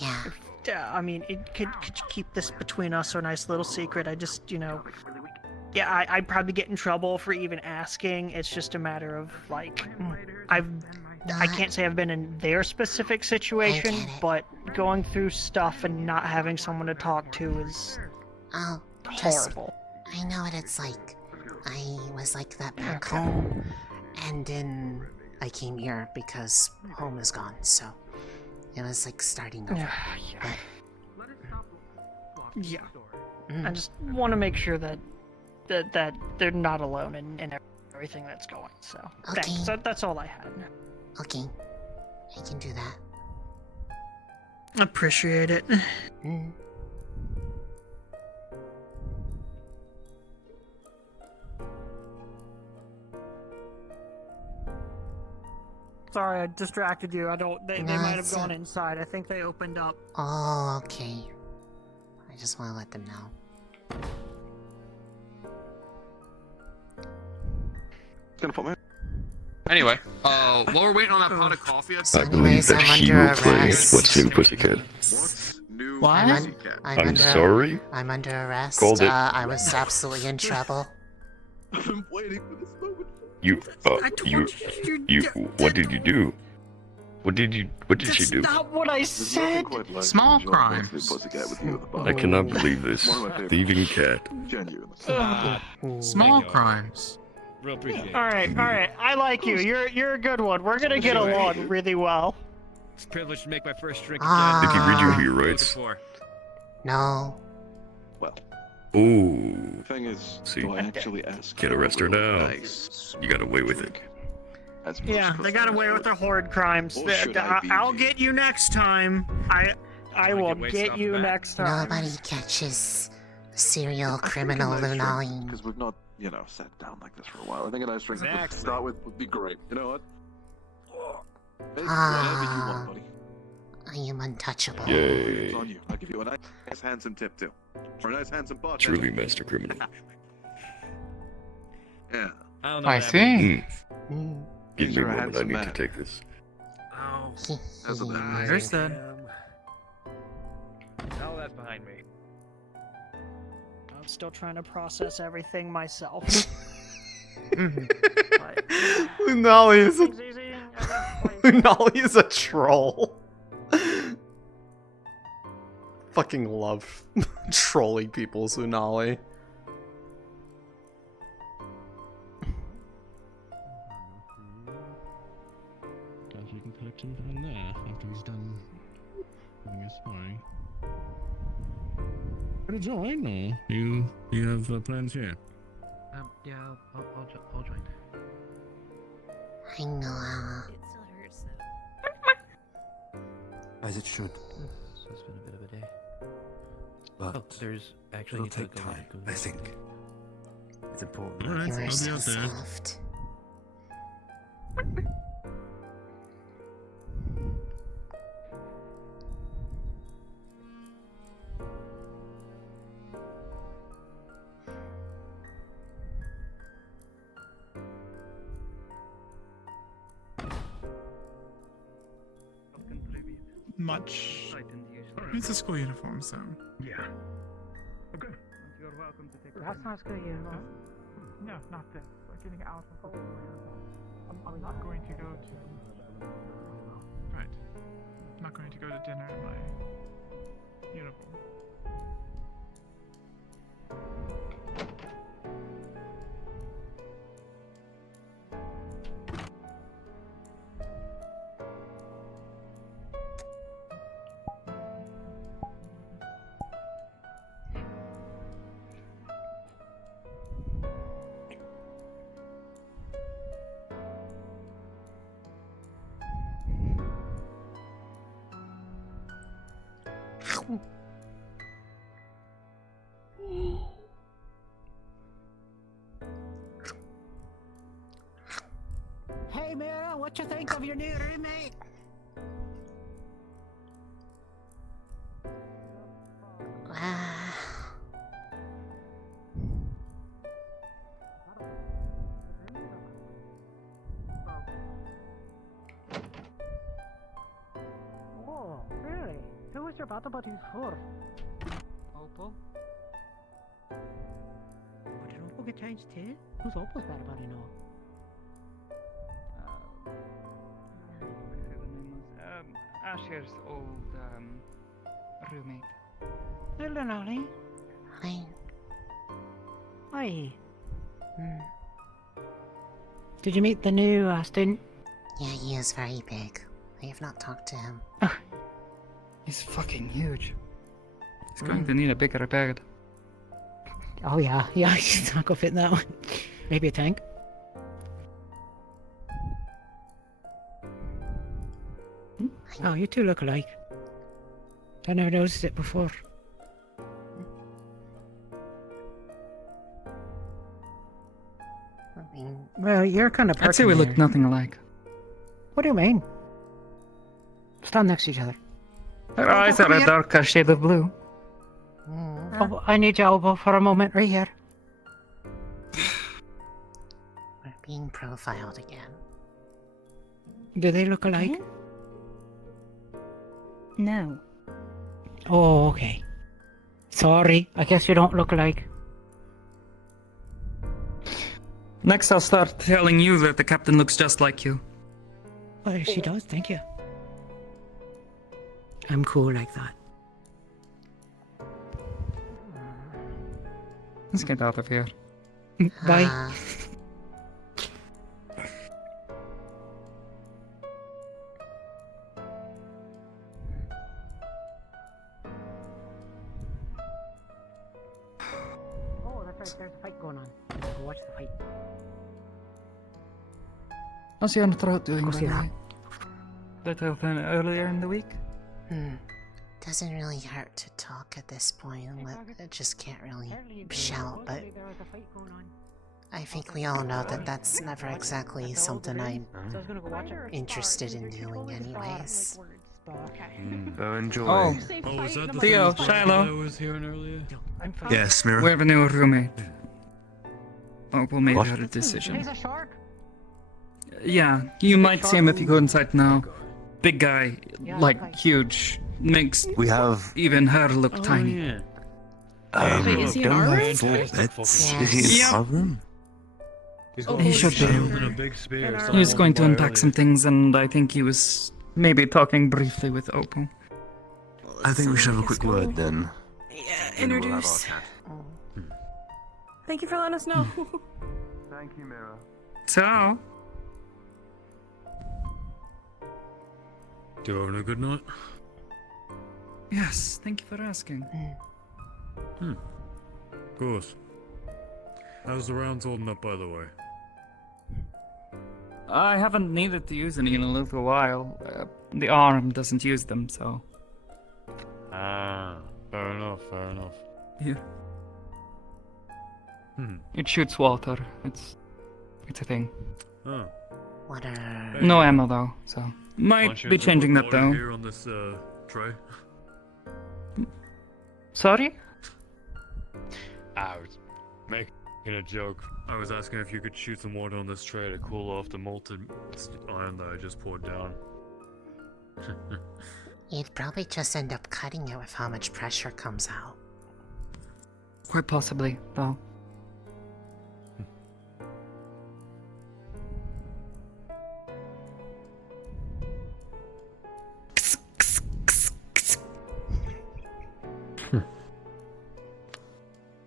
Yeah. I mean, could you keep this between us, or a nice little secret? I just, you know, yeah, I'd probably get in trouble for even asking. It's just a matter of, like, I can't say I've been in their specific situation, but going through stuff and not having someone to talk to is horrible. I know what it's like. I was like that back home, and then I came here because home is gone, so it was like starting over. Yeah. I just want to make sure that they're not alone in everything that's going. So thanks. That's all I had. Okay, I can do that. Appreciate it. Sorry, I distracted you. They might have gone inside. I think they opened up. Oh, okay. I just want to let them know. Gonna put my. Anyway, while we're waiting on that pot of coffee, I believe that she will play What's New Pussycat. What? I'm sorry? I'm under arrest. Called it. I was absolutely in trouble. I've been waiting for this moment. You, what did you do? What did she do? That's not what I said! Small crimes. I cannot believe this. Thieving cat. Small crimes. Real appreciate it. Alright. I like you. You're a good one. We're gonna get along really well. It's a privilege to make my first drink Did he read you again. your rights? No. Ooh. Thing is, See, do I actually ask? get arrested now. Nice. You got away with it. Yeah, they got away with their horrid crimes. I'll get you next time. I will get you next time. Nobody catches serial criminal Lunali. Because we've not, you know, sat down like this for a while. I think a nice drink to start with would be great. You know what? Hey, whatever you want, buddy. I am untouchable. Yay. It's on you. I'll give you a nice handsome tip too. For a nice handsome bartender. Truly master criminal. Yeah. I see. Give me a You're a moment, I handsome need man. to take this. Oh. That's a bit Understood. All that's behind me. I'm still trying to process everything myself. Lunali is a troll. Fucking love trolling people's Lunali. You can collect him down there after he's done doing his sparring. Ready to join, or you have plans here? Yeah, I'll join. I know. As it should. So it's been a bit of a day. But there's actually it'll take time, I think. It's important. Alright, You're I'll so be out there. soft. Much. It's a school uniform, so. Yeah. Okay. You're welcome to take That's not good, you know. No, not this. We're getting out of the I'm not going to go to. Right. I'm not going to go to dinner in my uniform. Hey, Mira, what you think of your new roommate? Oh, really? Who was your battle buddy for? Opal? Oh, did Opal get changed too? Who's Opal's battle buddy now? Asher's old roommate. Hey, Lunali. Hi. Hi. Did you meet the new student? Yeah, he is very big. I have not talked to him. He's fucking huge. He's going to need a bigger bed. Oh yeah, he's not gonna fit in that one. Maybe a tank. Oh, you two look alike. I never noticed it before. Well, you're kind of. I'd say we look nothing alike. What do you mean? Stand next to each other. Our eyes are a darker shade of blue. Oh, I need your elbow for a moment, right here. We're being profiled again. Do they look alike? No. Oh, okay. Sorry, I guess you don't look alike. Next, I'll start telling you that the captain looks just like you. Well, she does, thank you. I'm cool like that. Let's get out of here. Bye. Oh, that's right, there's a fight going on. Let's go watch the fight. How's your throat doing, Of course you Siri? Better than earlier in the week? Doesn't really hurt to talk at this point. I just can't really shout, but I think we all know that that's never exactly something I'm interested in doing anyways. Enjoy. Oh, was that the Theo, thing Shiloh. I was hearing earlier? Yes, Mira. We have a new roommate. Opal made What? her decision. He's a shark. Yeah, you might see him if you go inside now. Big guy, like huge. Makes even her look tiny. Wait, is he in our room? Is he in our room? He should be. He was going to unpack some things, and I think he was maybe talking briefly with Opal. I think we should have a quick word then. Yeah, introduce. Thank you for letting us know. Thank you, Mira. So, You having a good night? yes, thank you for asking. Of course. How's the rounds holding up, by the way? I haven't needed to use any in a little while. The arm doesn't use them, so. Ah, fair enough, fair enough. Here. It shoots water. It's a thing. Oh. No ammo though, so might Aren't you be gonna changing put that water though. Here on this tray. Sorry? I was making a joke. I was asking if you could shoot some water on this tray to cool off the molten iron that I just poured down. You'd probably just end up cutting it with how much pressure comes out. Quite possibly, though.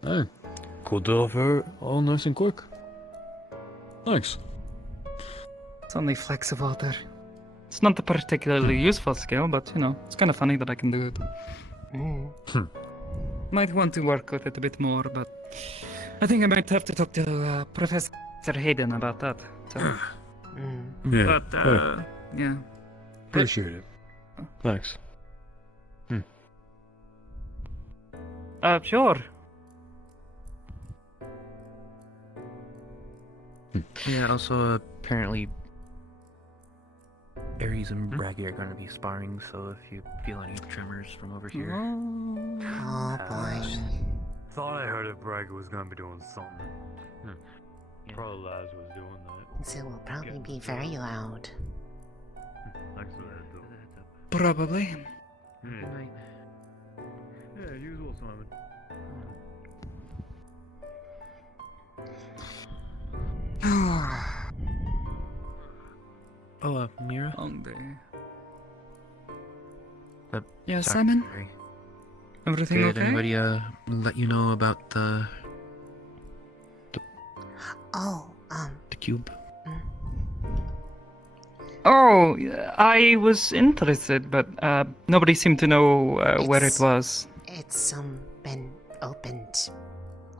Hey, cooled it off her all nice and quick. Thanks. It's only flecks of water. It's not a particularly useful skill, but you know, it's kind of funny that I can do it. Might want to work with it a bit more, but I think I might have to talk to Professor Hayden about that. So. Yeah. But yeah. Appreciate it. Thanks. Sure. Yeah, also apparently Ares and Braggy are going to be sparring, so if you feel any tremors from over here. Oh boy. Thought I heard if Bragg was gonna be doing something. Probably Laz was doing that. So it will probably be very loud. Thanks for that, though. Probably. Yeah, usual, Simon. Mira? Long day. The Yeah, secretary. Simon? Everything Did okay? anybody let you know about the Oh, the cube? Oh, I was interested, but nobody seemed to know where it was. It's been opened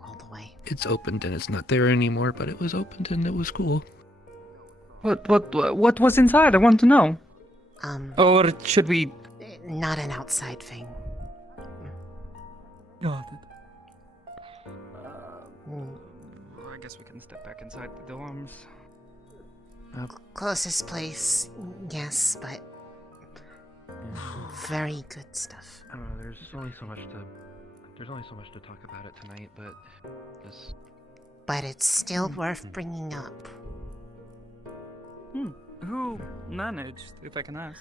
all the way. It's opened and it's not there anymore, but it was opened and it was cool. What was inside? I want to know. Or should we? Not an outside thing. Got it. I guess we can step back inside the dorms. Closest place, yes, but very good stuff. I don't know. There's only so much to talk about it tonight, but this. But it's still worth bringing up. Who managed, if I can ask?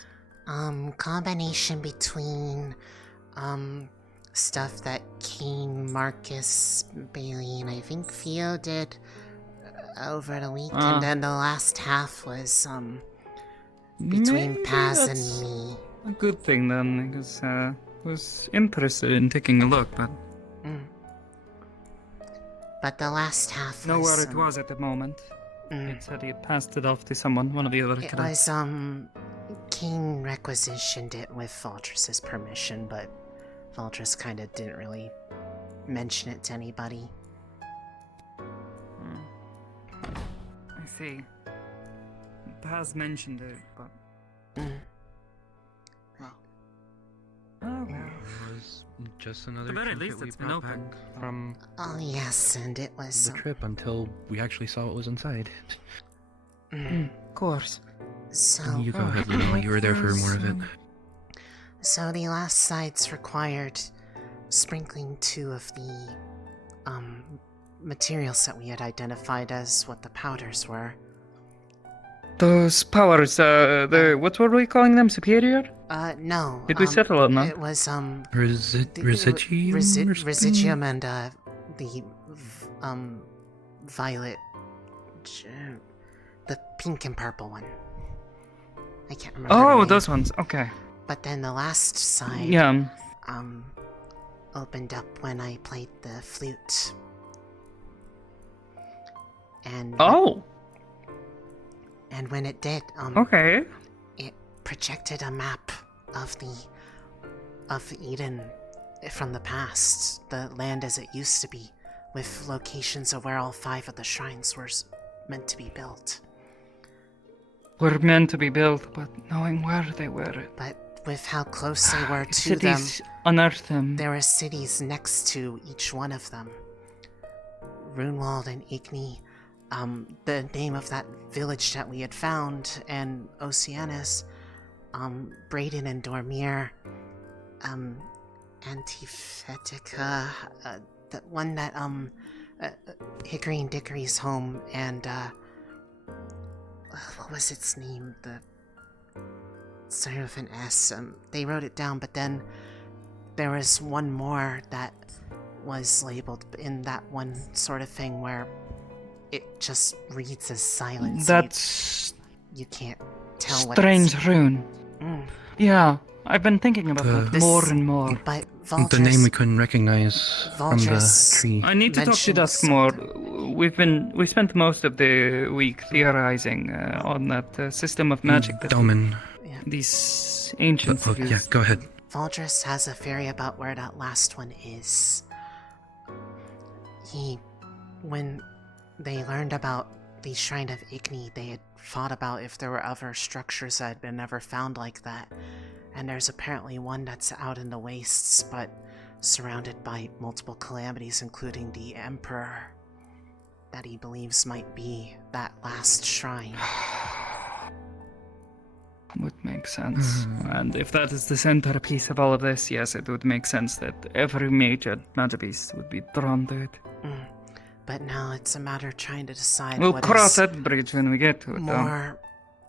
Combination between, stuff that Kane, Marcus, Bailey, and I think Theo did over the week, and then the last half was, between Maybe Paz that's and me. A good thing then, because I was interested in taking a look, but But the last half know was, where it was at the moment. It said he had passed it off to someone, one of the other It cadets. was, King requisitioned it with Valtras's permission, but Valtras kind of didn't really mention it to anybody. I see. Paz mentioned it, but... Well. Oh, well. It was just another At the very trinket least we it's been brought back opened. from Oh yes, and it was the trip until we actually saw what was inside. Of course. So You go ahead, Lunali. You were there for more of it. So the last sites required sprinkling 2 of the materials that we had identified as what the powders were. Those powers, what were we calling them? Superior? No. Did we settle on that? It was Residuum? or something? Residuum and the violet, the pink and purple one. I can't remember. the Oh, name. those ones. Okay. But then the last side, Yeah. opened up when I played the flute. And and when it did, Okay. it projected a map of Eden from the past, the land as it used to be, with locations of where all 5 of the shrines were meant to be built. Were meant to be built, but knowing where they were. But with how close they were to Cities them, unearthed them. there were cities next to each one of them. Runewald and Igni, the name of that village that we had found, and Oceanus, Braden and Dormir, Antiphetica, the one that, Hickory and Dickory's home, and, what was its name? The started with an S. They wrote it down, but then there was one more that was labeled in that one sort of thing where it just reads as silent. so That's you can't tell strange what rune. Yeah, I've been thinking about The- that more and more. But The name we couldn't recognize from the Valtras tree. I need to talk to Dusk more. We spent most of the week theorizing on that system of magic that Dolmen. these ancients Oh, use. yeah, go ahead. Valdris has a theory about where that last one is. When they learned about the Shrine of Igni, they had thought about if there were other structures that had been never found like that. And there's apparently one that's out in the wastes, but surrounded by multiple calamities, including the Emperor, that he believes might be that last shrine. Would make sense. And if that is the centerpiece of all of this, yes, it would make sense that every major masterpiece would be drawn to it. But now it's a matter of trying to decide We'll what cross is that bridge when we get to it, though. more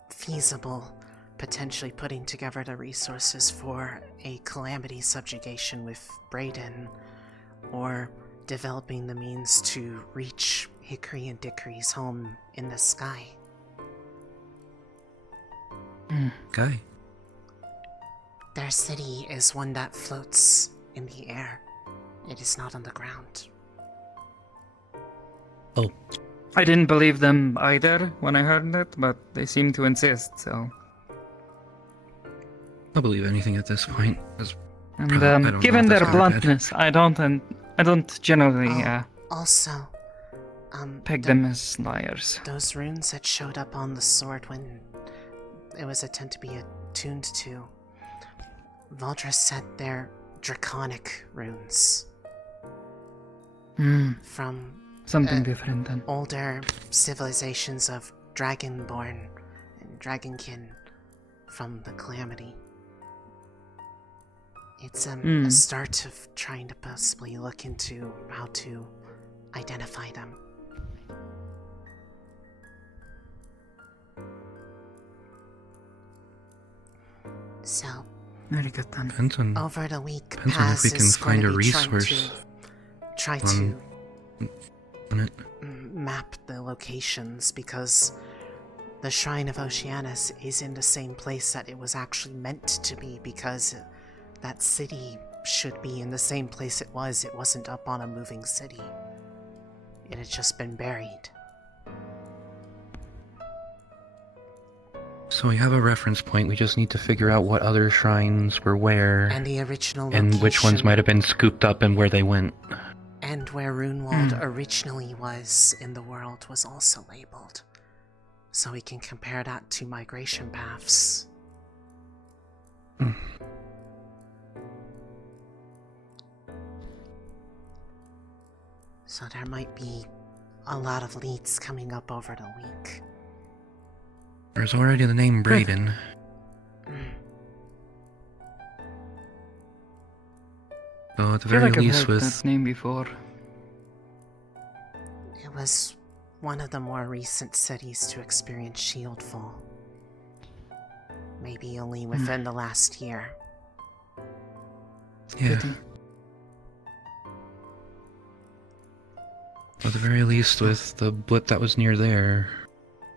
feasible, potentially putting together the resources for a calamity subjugation with Brayden, or developing the means to reach Hickory and Dickory's home in the sky. Okay. Their city is one that floats in the air. It is not on the ground. Oh. I didn't believe them either when I heard it, but they seem to insist, so... I'll believe anything at this point. And I don't know given if their that's good or bad. bluntness, I don't generally Also, peg them as liars. those runes that showed up on the sword when it was attempted to be attuned to, Valdra said they're draconic runes. From Something different then. older civilizations of Dragonborn and Dragonkin from the Calamity. It's a start of trying to possibly look into how to identify them. So, very good then. Depends on, over the week, depends on if Paz we can is find going a to be trying resource. Try on it. map the locations, because the Shrine of Oceanus is in the same place that it was actually meant to be, because that city should be in the same place it was. It wasn't up on a moving city. It had just been buried. So we have a reference point. We just need to figure out what other shrines were where, And the original and which ones location. might have been scooped up and where they went. And where Runewald originally was in the world was also labeled. So we can compare that to migration paths. So there might be a lot of leads coming up over the week. There's already the name Brayden. So at the I feel very like I've least heard with... that name before. It was one of the more recent cities to experience shieldfall. Maybe only within the last year. Yeah. At the very least with the blip that was near there,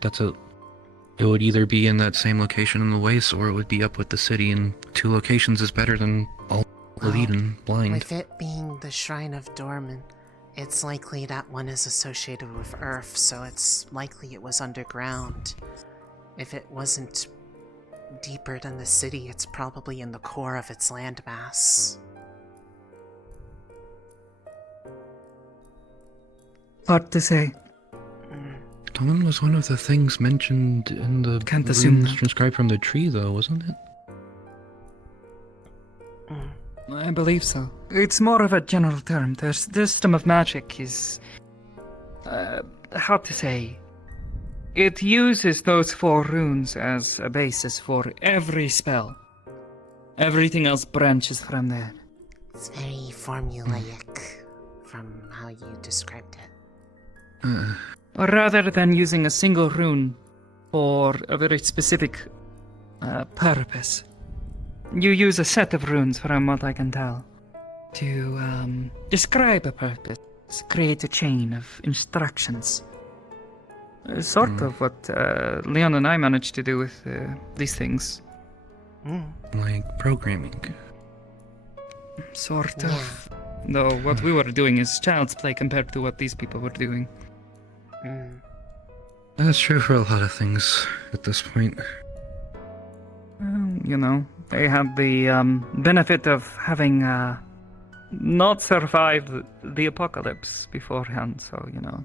it would either be in that same location in the waste, or it would be up with the city, and 2 locations is better than all of Eden blind. With it being the Shrine of Dorman, it's likely that one is associated with Earth, so it's likely it was underground. If it wasn't deeper than the city, it's probably in the core of its landmass. Hard to say. Dorman was one of the things mentioned in the Can't assume runes that. transcribed from the tree, though, wasn't it? I believe so. It's more of a general term. The system of magic is... how to say... It uses those 4 runes as a basis for every spell. Everything else branches from there. It's very formulaic from how you described it. Or rather than using a single rune for a very specific purpose, you use a set of runes, from what I can tell, to describe a purpose, create a chain of instructions. Sort of what Leon and I managed to do with these things. Like programming. Sort of. Though what we were doing is child's play compared to what these people were doing. That's true for a lot of things at this point. You know, they had the benefit of having not survived the apocalypse beforehand, so, you know.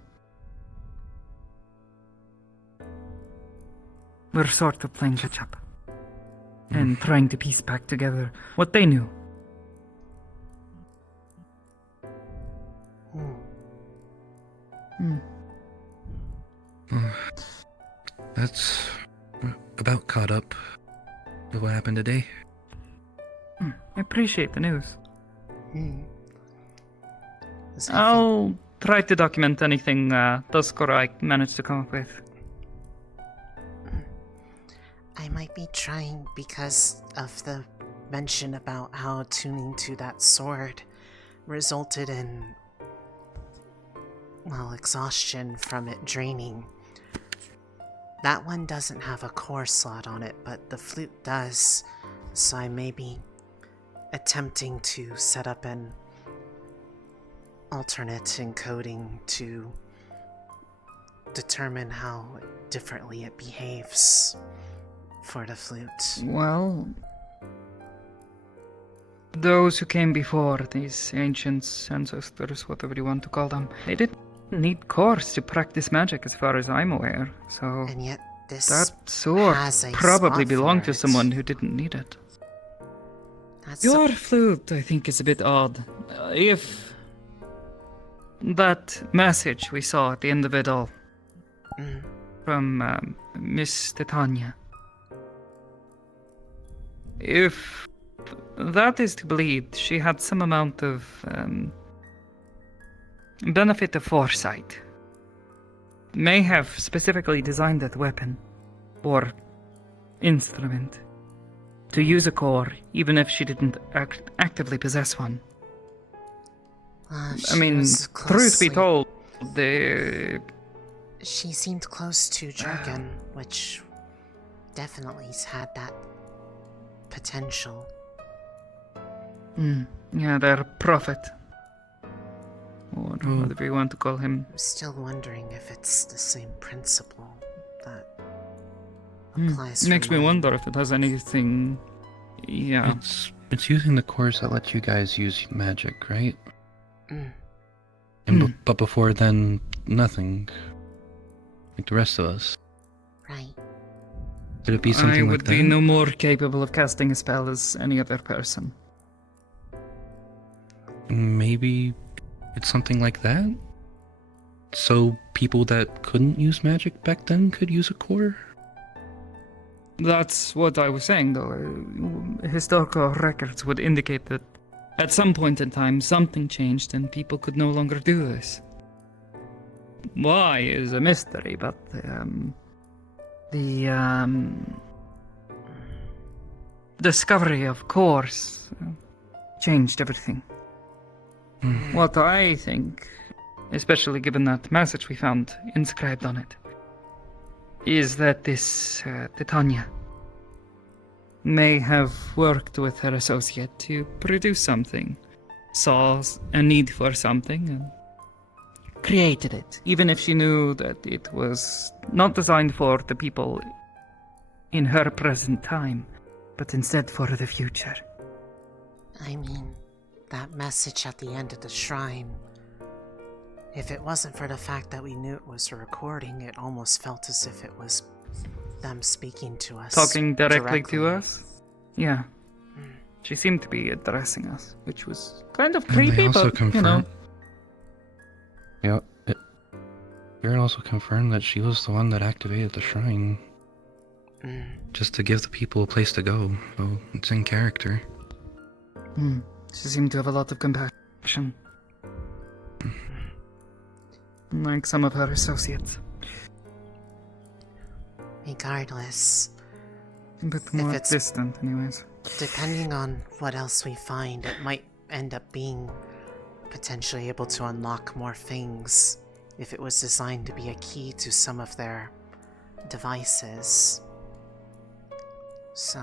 We're sort of playing catch up. And trying to piece back together what they knew. That's about caught up with what happened today. I appreciate the news. As I'll try to document anything Dusk or I manage to come up with. I might be trying because of the mention about how tuning to that sword resulted in, well, exhaustion from it draining. That one doesn't have a core slot on it, but the flute does, so I may be attempting to set up an alternate encoding to determine how differently it behaves for the flute. Well, those who came before, these ancients, ancestors, whatever you want to call them, they didn't need cores to practice magic as far as I'm aware, so... And yet this that sword has a probably spot belonged for to it. someone who didn't need it. That's Your flute, I think, is a bit odd. If that message we saw at the end of it all from Miss Titania, if that is to believe, she had some amount of benefit of foresight. May have specifically designed that weapon or instrument to use a core, even if she didn't actively possess one. I mean, truth be told, she seemed close to Jurgen, which definitely had that potential. Yeah, their prophet. Or whatever you want to call him. I'm still wondering if it's the same principle that applies for Makes me mine. wonder if it has anything... Yeah. It's using the cores that let you guys use magic, right? And but before then, nothing. Like the rest of us. Right. Could it be something I like would that? be no more capable of casting a spell as any other person. Maybe it's something like that? So people that couldn't use magic back then could use a core? That's what I was saying, though. Historical records would indicate that at some point in time, something changed and people could no longer do this. Why is a mystery, but the discovery of cores changed everything. What I think, especially given that message we found inscribed on it, is that this Titania may have worked with her associate to produce something, saw a need for something, and created it, even if she knew that it was not designed for the people in her present time, but instead for the future. I mean, that message at the end of the shrine, if it wasn't for the fact that we knew it was a recording, it almost felt as if it was them speaking to us. Talking directly to us? Yeah. She seemed to be addressing us, which was kind of creepy, And they also but, you know. Yeah, Baron also confirmed that she was the one that activated the shrine. Just to give the people a place to go, so it's in character. She seemed to have a lot of compassion. Like some of her associates. Regardless, A bit more it's- distant, anyways. depending on what else we find, it might end up being potentially able to unlock more things if it was designed to be a key to some of their devices. So,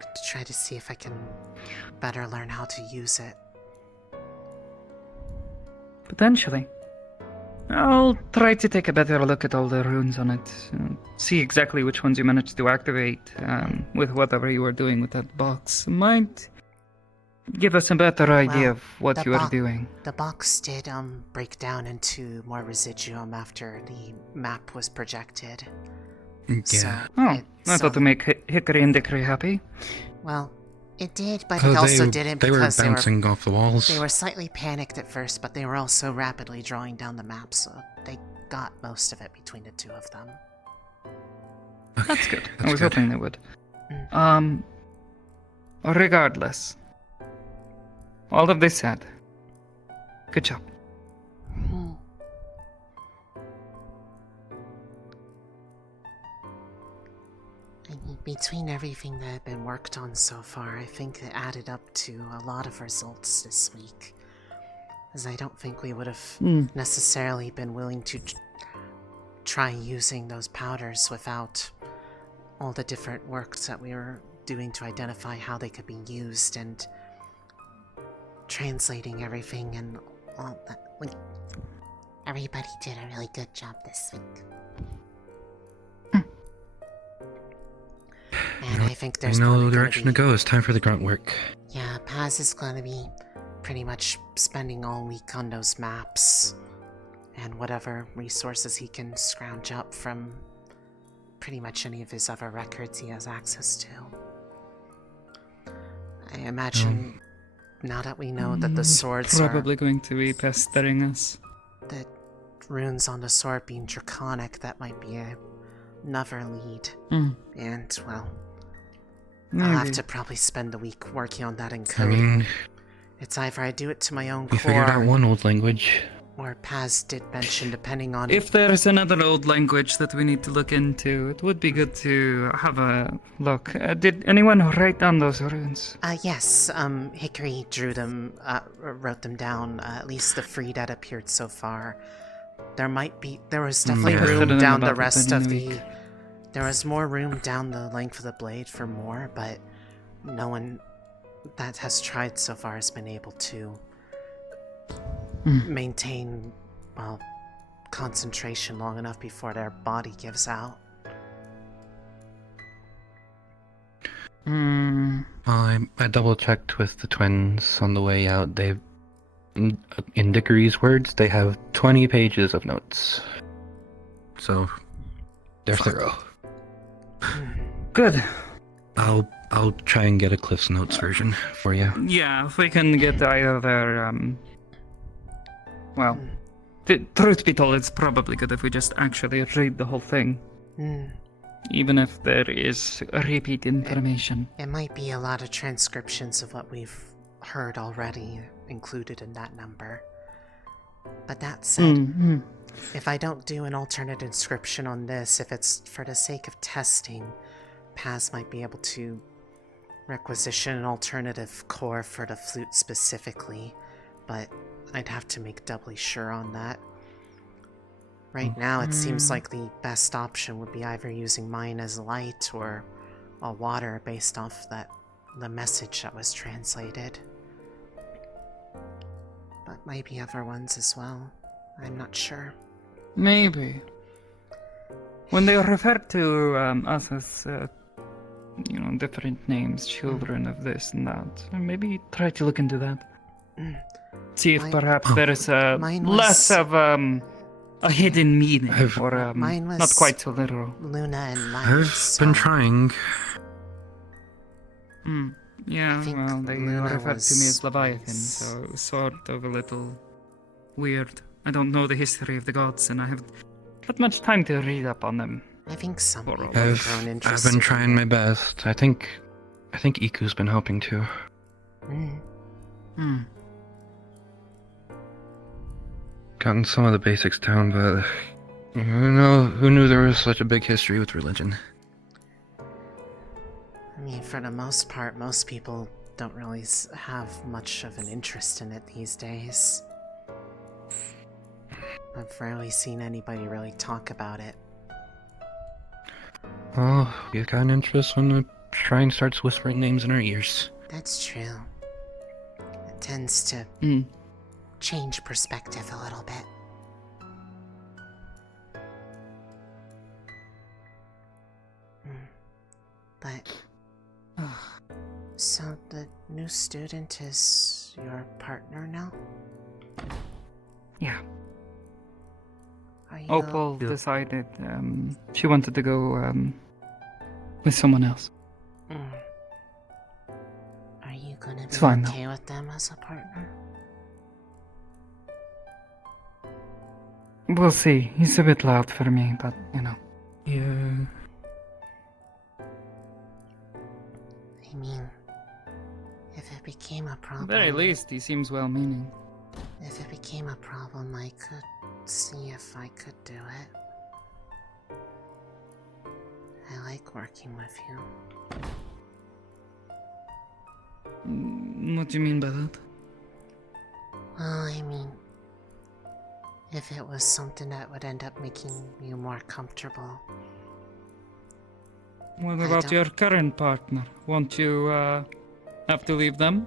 to try to see if I can better learn how to use it. Potentially. I'll try to take a better look at all the runes on it. See exactly which ones you managed to activate with whatever you were doing with that box. Might give us a better idea Well, of what the you are bo- doing. The box did break down into more residuum after the map was projected. So, Oh, I thought to make Hickory and Dickory happy. well, It did, but it also didn't because they were bouncing off the walls. They were slightly panicked at first, but they were also rapidly drawing down the map, so they got most of it between the two of them. That's good. I was hoping they would. Regardless, all of this said, good job. Between everything that had been worked on so far, I think it added up to a lot of results this week. As I don't think we would have necessarily been willing to try using those powders without all the different works that we were doing to identify how they could be used and translating everything and all that. Everybody did a really good job this week. And I think there's no direction to go. It's time for the grunt work. Yeah, Paz is going to be pretty much spending all week on those maps and whatever resources he can scrounge up from pretty much any of his other records he has access to. I imagine now that we know that the swords probably going to be pestering us. The runes on the sword being draconic, that might be another lead. And, well, Maybe. I'll have to probably spend the week working on that in code. It's either I do it to my own core. We figured out one old language. Or Paz did mention, depending on... If there's another old language that we need to look into, it would be good to have a look. Did anyone write down those runes? Yes, Hickory drew them, wrote them down, at least the 3 that appeared so far. There was definitely room down the rest of the... There was more room down the length of the blade for more, but no one that has tried so far has been able to maintain, well, concentration long enough before their body gives out. I double-checked with the twins on the way out. In Dickory's words, they have 20 pages of notes. So, they're thorough. Good. I'll try and get a Cliff's Notes version for you. Yeah, if we can get either well, truth be told, it's probably good if we just actually read the whole thing. Even if there is repeat information. It might be a lot of transcriptions of what we've heard already included in that number. But that said, if I don't do an alternate inscription on this, if it's for the sake of testing, Paz might be able to requisition an alternative core for the flute specifically, but I'd have to make doubly sure on that. Right now, it seems like the best option would be either using mine as light or a water based off the message that was translated. But maybe other ones as well. I'm not sure. Maybe. When they refer to us as, different names, children of this and that, maybe try to look into that. See if perhaps there is less of a hidden meaning, or not quite so literal. Luna and Light. I've been trying. Yeah, well, they referred to me as Leviathan, so it was sort of a little weird. I don't know the history of the gods, and I haven't had much time to read up on them. I think some people have grown interested. I've been trying my best. I think Iku's been helping too. Gotten some of the basics down, but who knew there was such a big history with religion? I mean, for the most part, most people don't really have much of an interest in it these days. I've rarely seen anybody really talk about it. Well, you got an interest when the shrine starts whispering names in our ears. That's true. It tends to change perspective a little bit. But... So the new student is your partner now? Yeah. Opal decided she wanted to go with someone else. gonna It's be fine okay with them as a partner? We'll see. He's a bit loud for me, but you know. Yeah. I mean, if it became a At problem... the very least, he seems well-meaning. If it became a problem, I could see if I could do it. I like working with you. What do you mean by that? Well, I mean, if it was something that would end up making you more comfortable. What about your current partner? Won't you, have to leave them?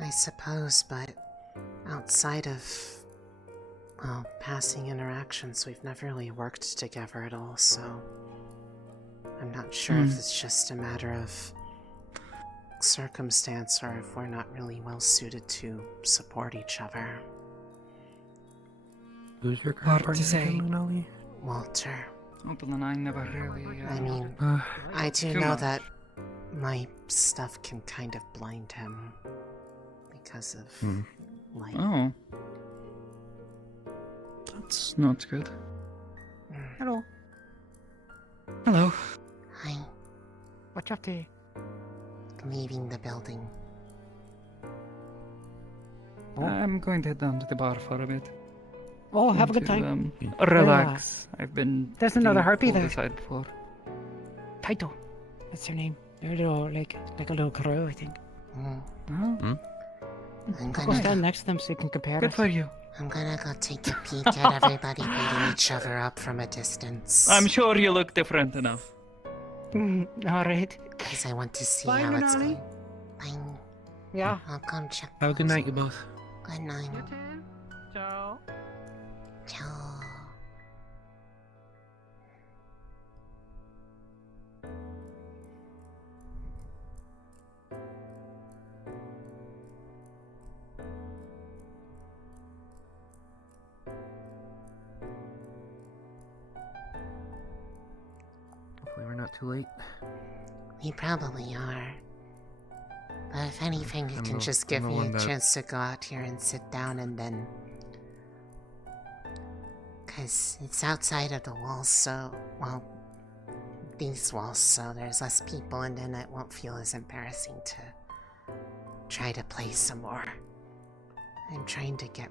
I suppose, but outside of, well, passing interactions, we've never really worked together at all, so I'm not sure if it's just a matter of circumstance or if we're not really well suited to support each other. Who's your Hard current to say. partner, Lunali? Walter. Opal and I never really. I mean, I do too know much. that my stuff can kind of blind him because of light. Oh. That's not good. Hello. Hello. Hi. What you up to? Leaving the building. I'm going to head down to the bar for a bit. Oh, have a Want good time. Relax. I've been. There's another being harpy pulled there. aside before. Taito. That's her name. They're a little, like a little crow, I think. Mm. Oh. I'm Go gonna stand next to them so you can compare Good us. for you. I'm gonna go take a peek at everybody beating each other up from a distance. I'm sure you look different enough. Alright. Because I want to see Bye, how it's Lunali. going. Fine. Yeah. I'll come check. Have a good night, you both. Good night. Ciao. Ciao. Hopefully we're not too late. We probably are. But if anything, you I'm can the- just I'm give the me one a that- chance to go out here and sit down and then... Because it's outside of the walls, so... Well, these walls, so there's less people, and then it won't feel as embarrassing to try to play some more. I'm trying to get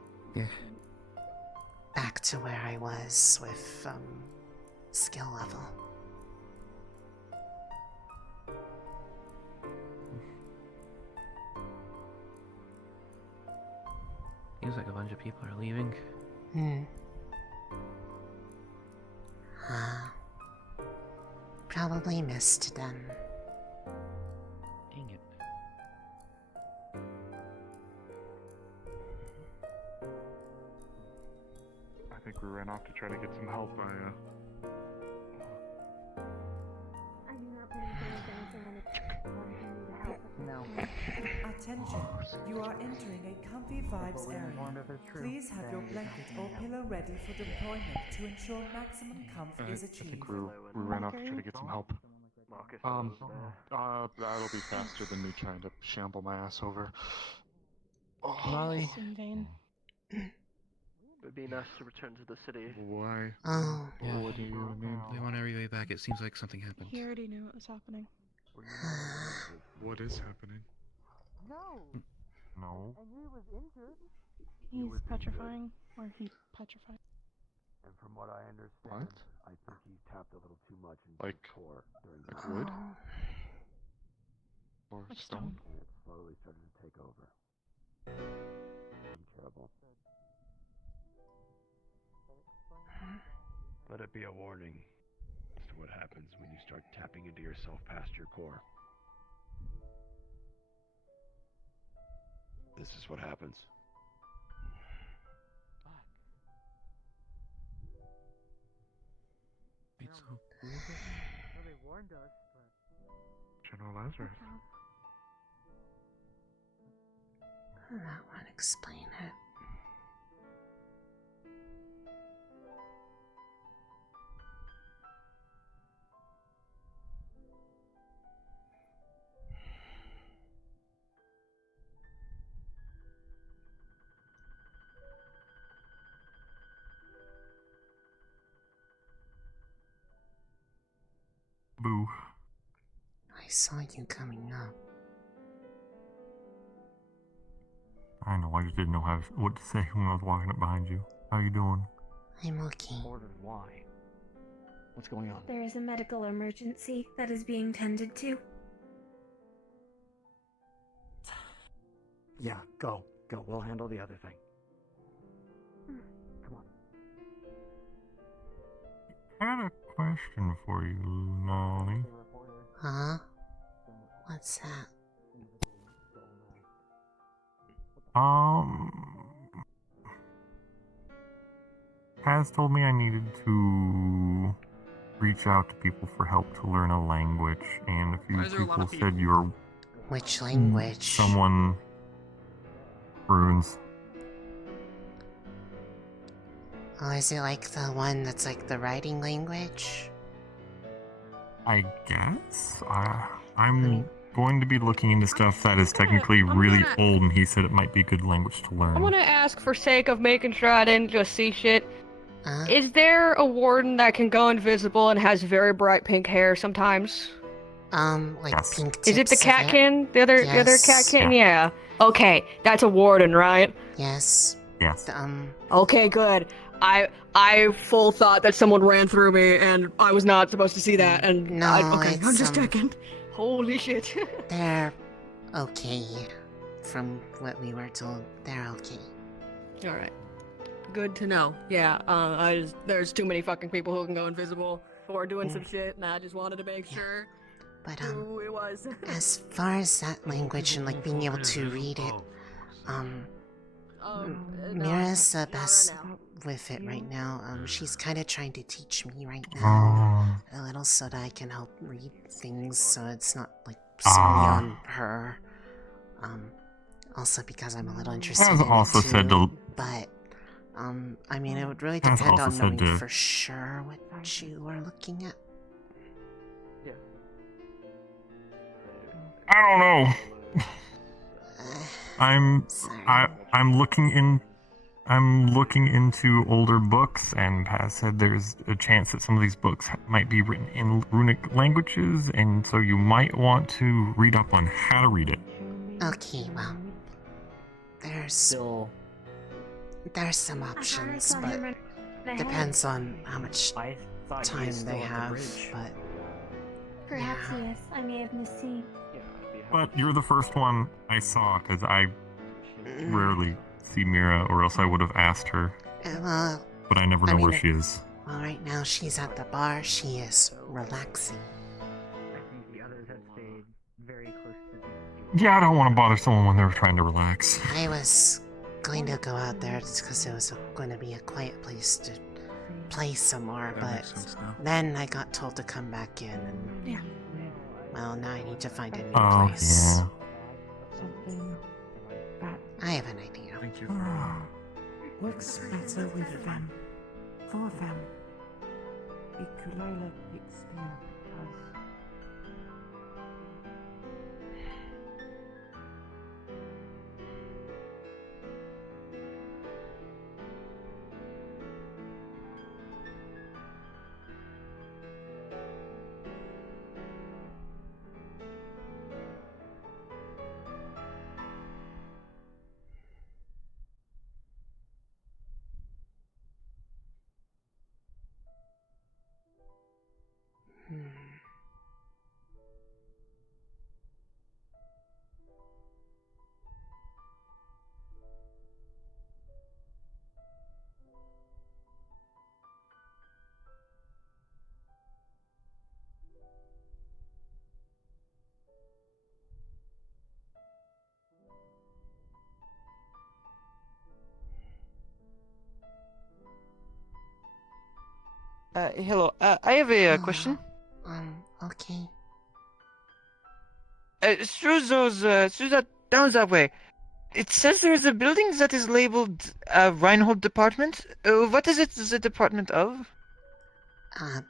back to where I was with, skill level. Seems like a bunch of people are leaving. Probably missed them. Dang it. I think we ran off to try to get some help. No. Attention, you are entering a comfy vibes area. Please have your blanket or pillow ready for deployment to ensure maximum comfort is I think achieved. we ran off to try to get some help. That'll be faster than me trying to shamble my ass over. Molly. In vain. It'd be nice to return to the city. Why? Oh. Yeah. What do you mean? They want everybody back. It seems like something happened. He already knew what was happening. What is happening? No. No. And he was injured. He's petrifying, or he petrified. And from what I understand, I think he tapped a little too much into Like, his core during the wood? Or Like stone? And it slowly started to take over. Terrible. Let it be a warning as to what happens when you start tapping into yourself past your core. This is what happens. It's so They warned us, but... General Lazarus. That won't explain it. I saw you coming up. I know, I just didn't know what to say when I was walking up behind you. How you doing? I'm okay. Ordered why? What's going on? There is a medical emergency that is being tended to. Yeah, go. We'll handle the other thing. Come on. I had a question for you, Lunali. Huh? What's that? Has told me I needed to reach out to people for help to learn a language, and a few people said you're... Which language? Someone... Runes. Oh, is it like the one that's like the writing language? I guess? I'm going to be looking into stuff that is technically really old, and he said it might be a good language to learn. I want to ask, for sake of making sure I didn't just see shit, is there a warden that can go invisible and has very bright pink hair sometimes? Like pink tips. Is it the catkin? The other catkin? Yeah. Okay, that's a warden, right? Yes. Yes. Okay, good. I full thought that someone ran through me and I was not supposed to see that, and no, I'm just checking. Holy shit. They're okay. From what we were told, they're okay. Alright. Good to know. Yeah, there's too many fucking people who can go invisible or doing some shit, and I just wanted to make sure but, who it was. As far as that language and like being able to read it, Mira's the best with it right now. She's kind of trying to teach me right now a little so that I can help read things so it's not like solely on her. Also because I'm a little interested in also it too, said to... but I mean it would really depend on knowing for sure what you were looking at. I don't know. I'm looking into older books, and has said there's a chance that some of these books might be written in runic languages, and so you might want to read up on how to read it. Okay, well, there's some options, but depends on how much time they have. But perhaps yes, I may have misseen. But you're the first one I saw, because I rarely see Mira, or else I would have asked her. But I never know where she is. Well, right now she's at the bar. She is relaxing. I think the others had stayed very close to the... Yeah, I don't want to bother someone when they're trying to relax. I was going to go out there just because it was going to be a quiet place to play some more, but then I got told to come back in, and well, now I need to find a new place. Yeah. I have an idea. Thank you. Works better with them. For them. Ikulala Pixton has. Hello. I have a question. Okay. Through down that way. It says there's a building that is labeled Reinhold Department. What is it the department of? I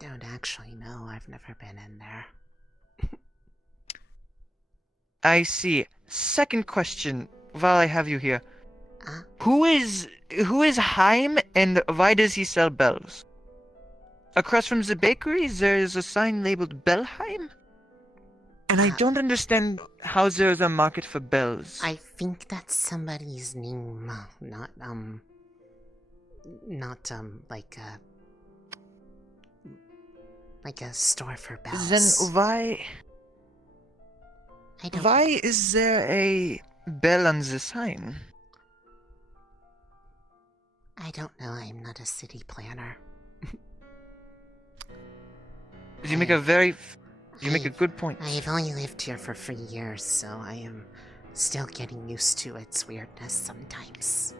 don't actually know. I've never been in there. I see. Second question, while I have you here. Who is Heim, and why does he sell bells? Across from the bakery, there is a sign labeled Bellheim? And I don't understand how there's a market for bells. I think that's somebody's name, not like a store for bells. Then why is there a bell on the sign? I don't know. I'm not a city planner. You make a good point. I've only lived here for 3 years, so I am still getting used to its weirdness sometimes.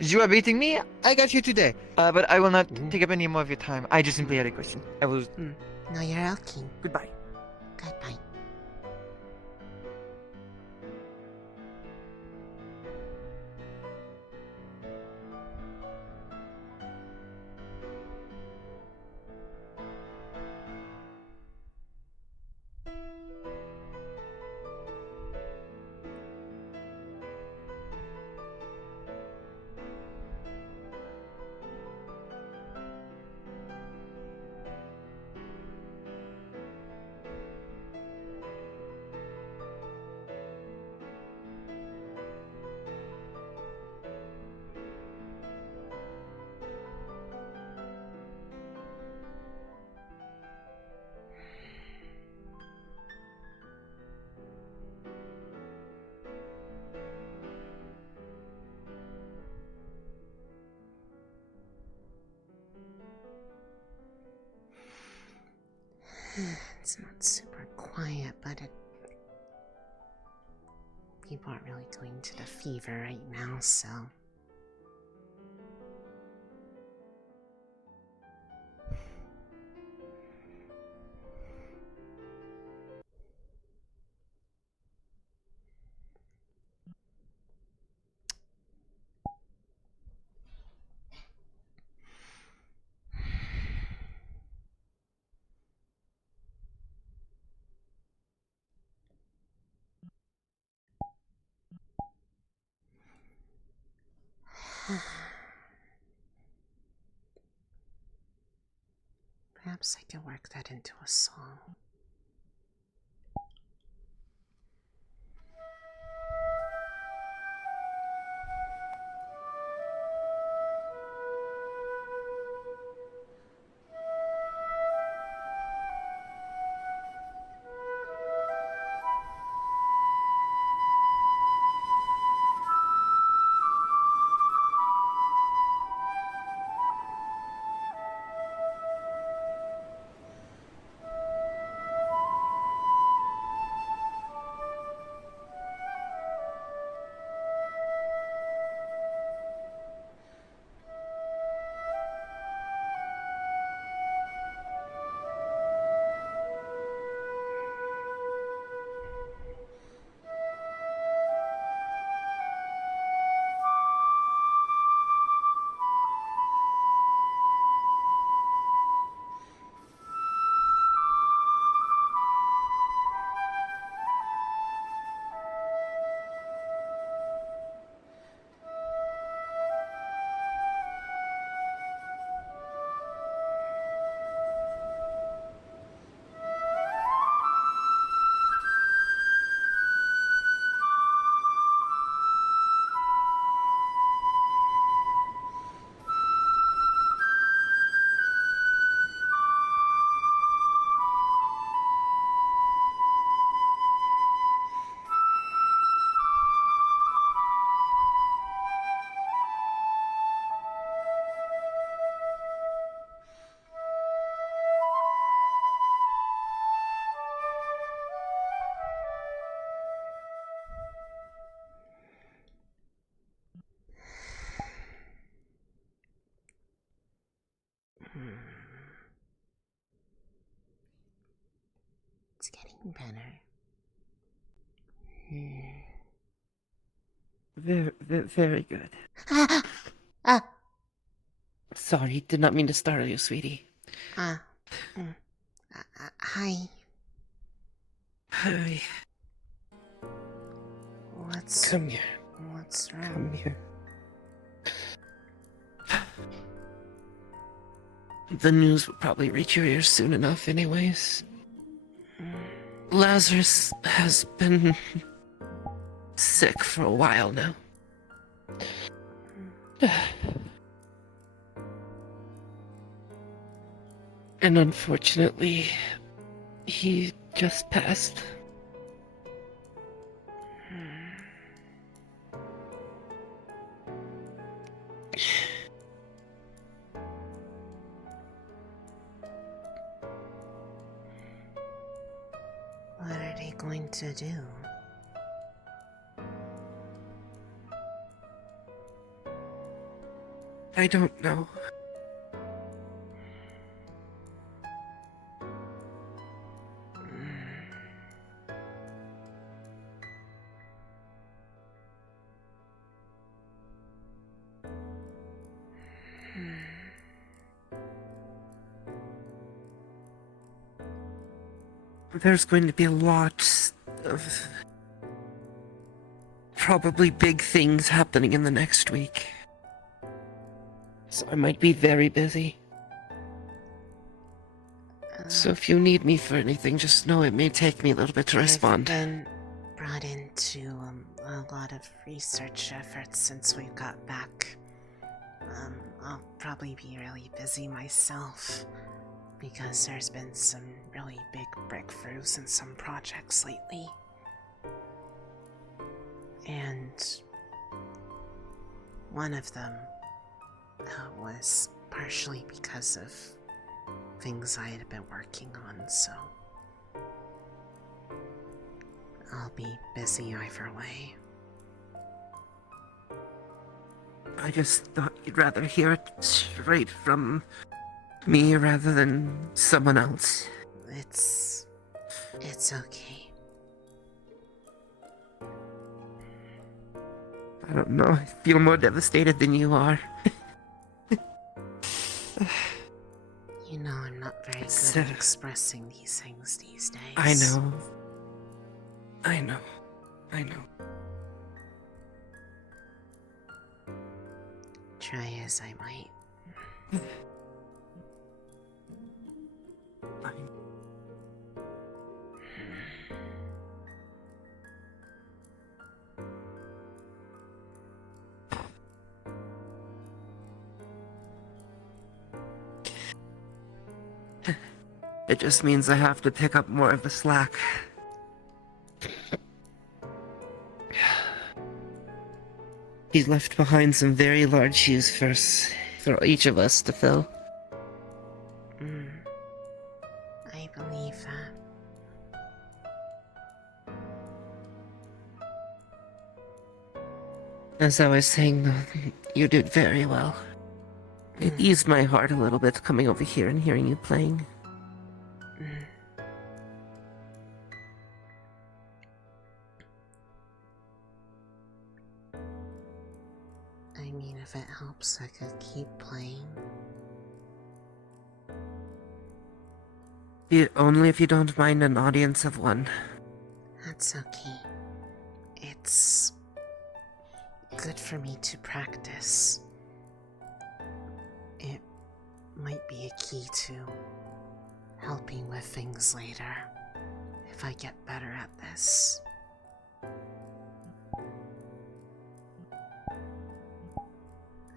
You are beating me? I got you today. But I will not take up any more of your time. I just simply had a question. I will... No, you're welcome. Goodbye. Goodbye. It's not super quiet, but people aren't really going to the fever right now, so... Perhaps I can work that into a song. It's getting better. Very good. Sorry, did not mean to startle you, sweetie. Hi. Hi. Come here. What's wrong? Come here. The news will probably reach your ears soon enough anyways. Lazarus has been sick for a while now. And unfortunately, he just passed. What are they going to do? I don't know. There's going to be a lot of probably big things happening in the next week. So I might be very busy. So if you need me for anything, just know it may take me a little bit to respond. I've been brought into a lot of research efforts since we got back. I'll probably be really busy myself because there's been some really big breakthroughs in some projects lately. And one of them was partially because of things I had been working on, so I'll be busy either way. I just thought you'd rather hear it straight from me rather than someone else. It's okay. I don't know, I feel more devastated than you are. You know, I'm not very good at expressing these things these days. I know. I know. I know. Try as I might. It just means I have to pick up more of the slack. He's left behind some very large shoes for each of us to fill. I believe that. As I was saying, though, you did very well. It eased my heart a little bit coming over here and hearing you playing. I mean, if it helps, I could keep playing. Only if you don't mind an audience of one. That's okay. It's good for me to practice. It might be a key to helping with things later, if I get better at this.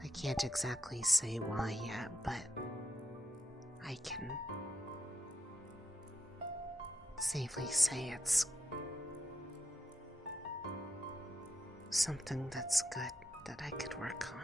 I can't exactly say why yet, but I can safely say it's something that's good that I could work on.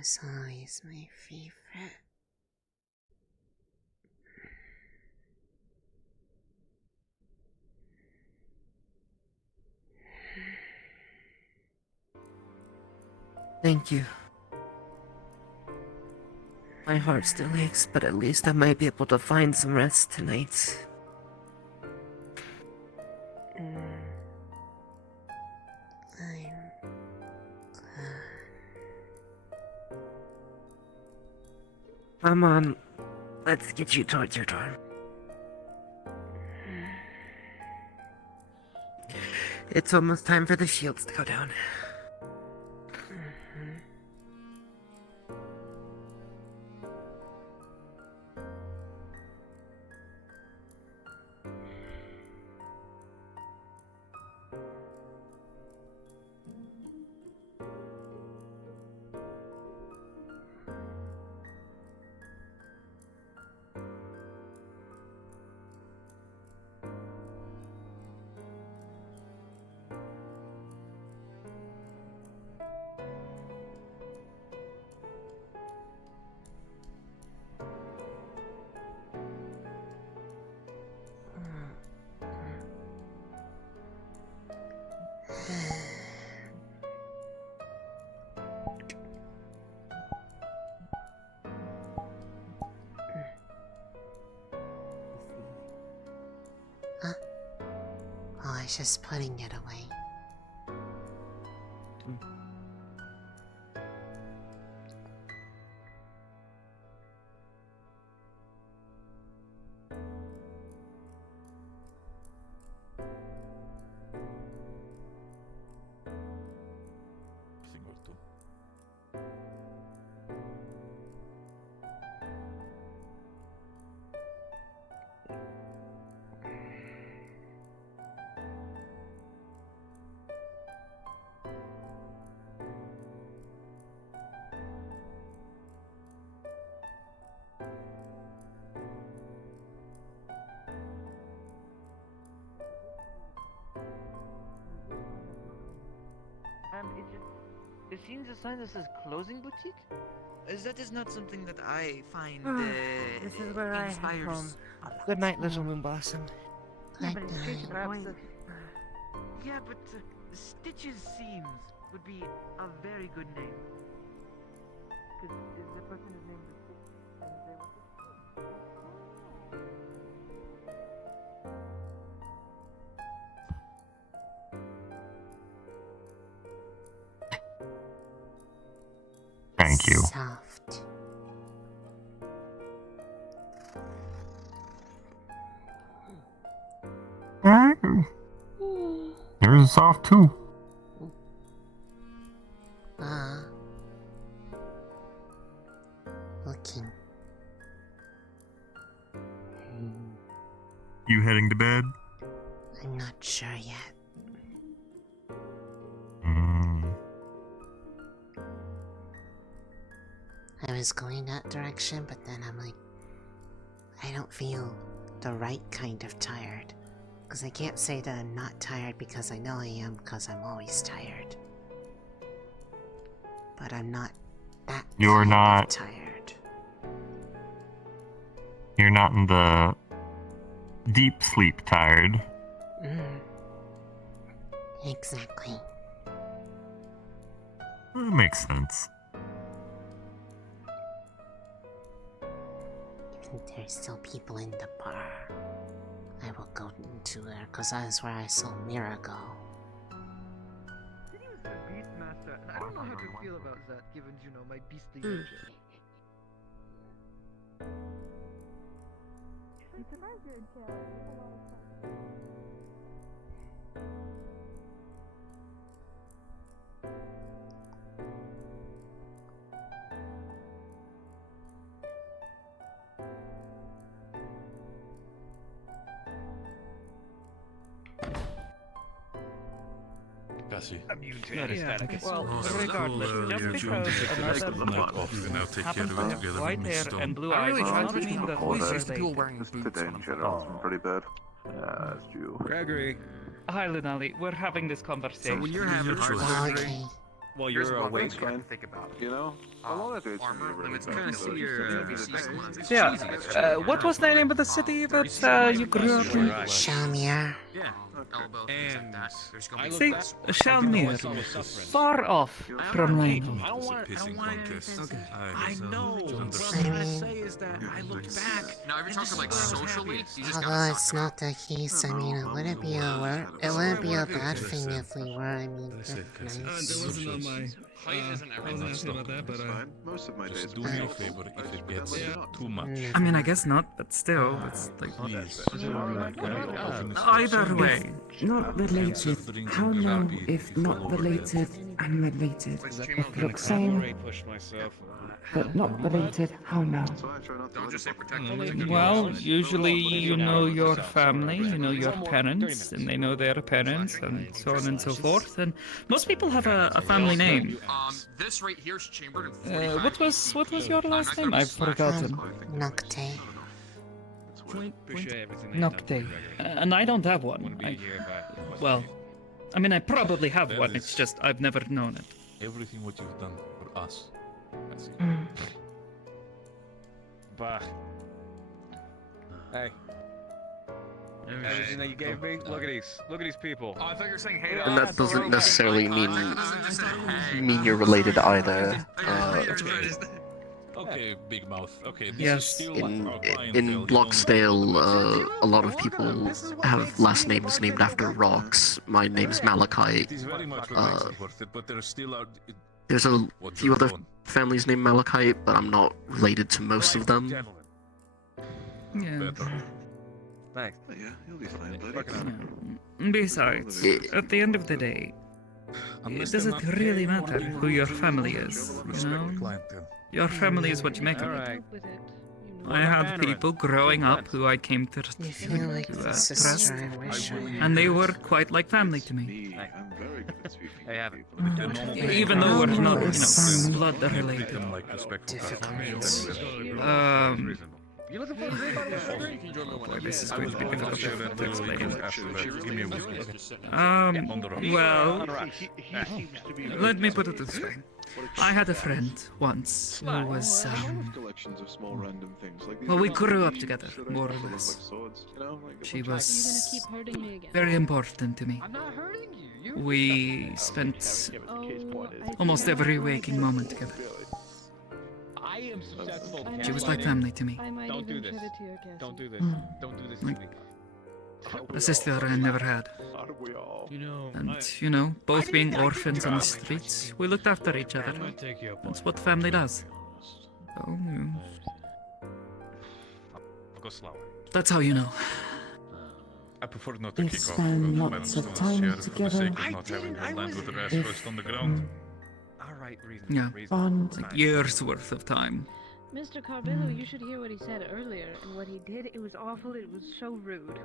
was always my favorite. Thank you. My heart still aches, but at least I might be able to find some rest tonight. Come on, let's get you towards your dorm. It's almost time for the shields to go down. Oh, I was just putting it away. It seems a sign that says closing boutique? That is not something that I find This is where I inspires head home. a lot. Good night, little moon blossom. Yeah, but Stitch's Seams would be a very good name. Because the person is named Stitch, and they were Thank you. Soft. Yours is soft too. Looking. You heading to bed? I'm not sure yet. I was going that direction, but then I'm like, I don't feel the right kind of tired. Because I can't say that I'm not tired because I know I am, because I'm always tired. But I'm not that You're not tired. You're not in the deep sleep tired. Exactly. That makes sense. There's still people in the bar. I will go into there, because that is where I saw Mira go. He was the Beastmaster, and I don't know how to feel about that, given, you know, my beastly nature. I'm surprised you're in jail. There's a lot of stuff. Cassie. Well, regardless, just because another night off and I'll take care happens of to it have together white with hair Miss and Stone. blue eyes does not mean that we are people related. Today in general, it's been pretty bad. Yeah, that's true. Gregory. Hi, Lunali. We're having this conversation. So when you're having Okay. while Here's you're one awake. thing you have to think about. You know, a lot of it's Armor really limits bad, kind of so see your it's just- Yeah. What was the name of the city that you grew up in? Shalmir. Yeah. And there's gonna be See, Shalmir, far off from Lionel. I don't want anything. Okay. I know. What I I'm trying to mean- say is that I looked back. Now, if you're talking like socially, you just Although it's not the case, I mean, it wouldn't be a bad thing if we were. I mean, nice. That wasn't on my. I wasn't happy about that, but Most of my days. do me a favor if it gets too much. I mean, I guess not, but still, it's like. Either way. Not related. How now if not related and related? If look same, but not related, how now? Don't just say protect. Well, usually you know your family, you know your parents, and they know their parents, and so on and so forth. And most people have a family name. This right here's chambered in What was your last name? I've forgotten. Noctae. Noctae. And I don't have one. Well, I mean, I probably have one. It's just I've never known it. Everything what you've done for us. That's it. Bah. Hey. Everything that you gave me, look at these people. Oh, I thought you were saying hey to And that us. doesn't necessarily mean you're related either. Okay, big mouth. Okay, this Yes. is still In our clientele, in you don't- Bloxdale, a lot of people have last names named after rocks. My name's Malachite. It is very much worth it, but there still are. There's a What few you're other doing. families named Malachite, but I'm not related to most of them. Yeah. Better. Thanks. Yeah, you'll be fine, buddy. Besides, at the end of the day, does it really matter who your family is? You know, your family is what you make of it. I had people growing up who I came to I feel like the trust, sister I wish I had. and they were quite like family to me. I'm very good at speaking Hey, have it. Even though we're not, blood related. You looking for a drink on the street? Boy, this is going to be difficult to explain. explain. Well, let me put it this way. I had a friend once who was, collections of small random things like well, we grew up together, more or less. She was very important to me. I'm not hurting you. We spent almost every waking moment together. I am susceptible. She was like family to me. Don't do this. Don't do this. Don't do this to me. A sister I never had. And, both being orphans on the streets, we looked after each other. That's what family does. So, Go slower. that's how you know. I prefer not to We've kick off. spent lots of time For the together. sake of not having to land with the rest first on the ground. Alright, Yeah. Bond. Like years worth of time. Mr. Carbillo, you should hear what he said earlier. And what he did, it was awful, it was so rude.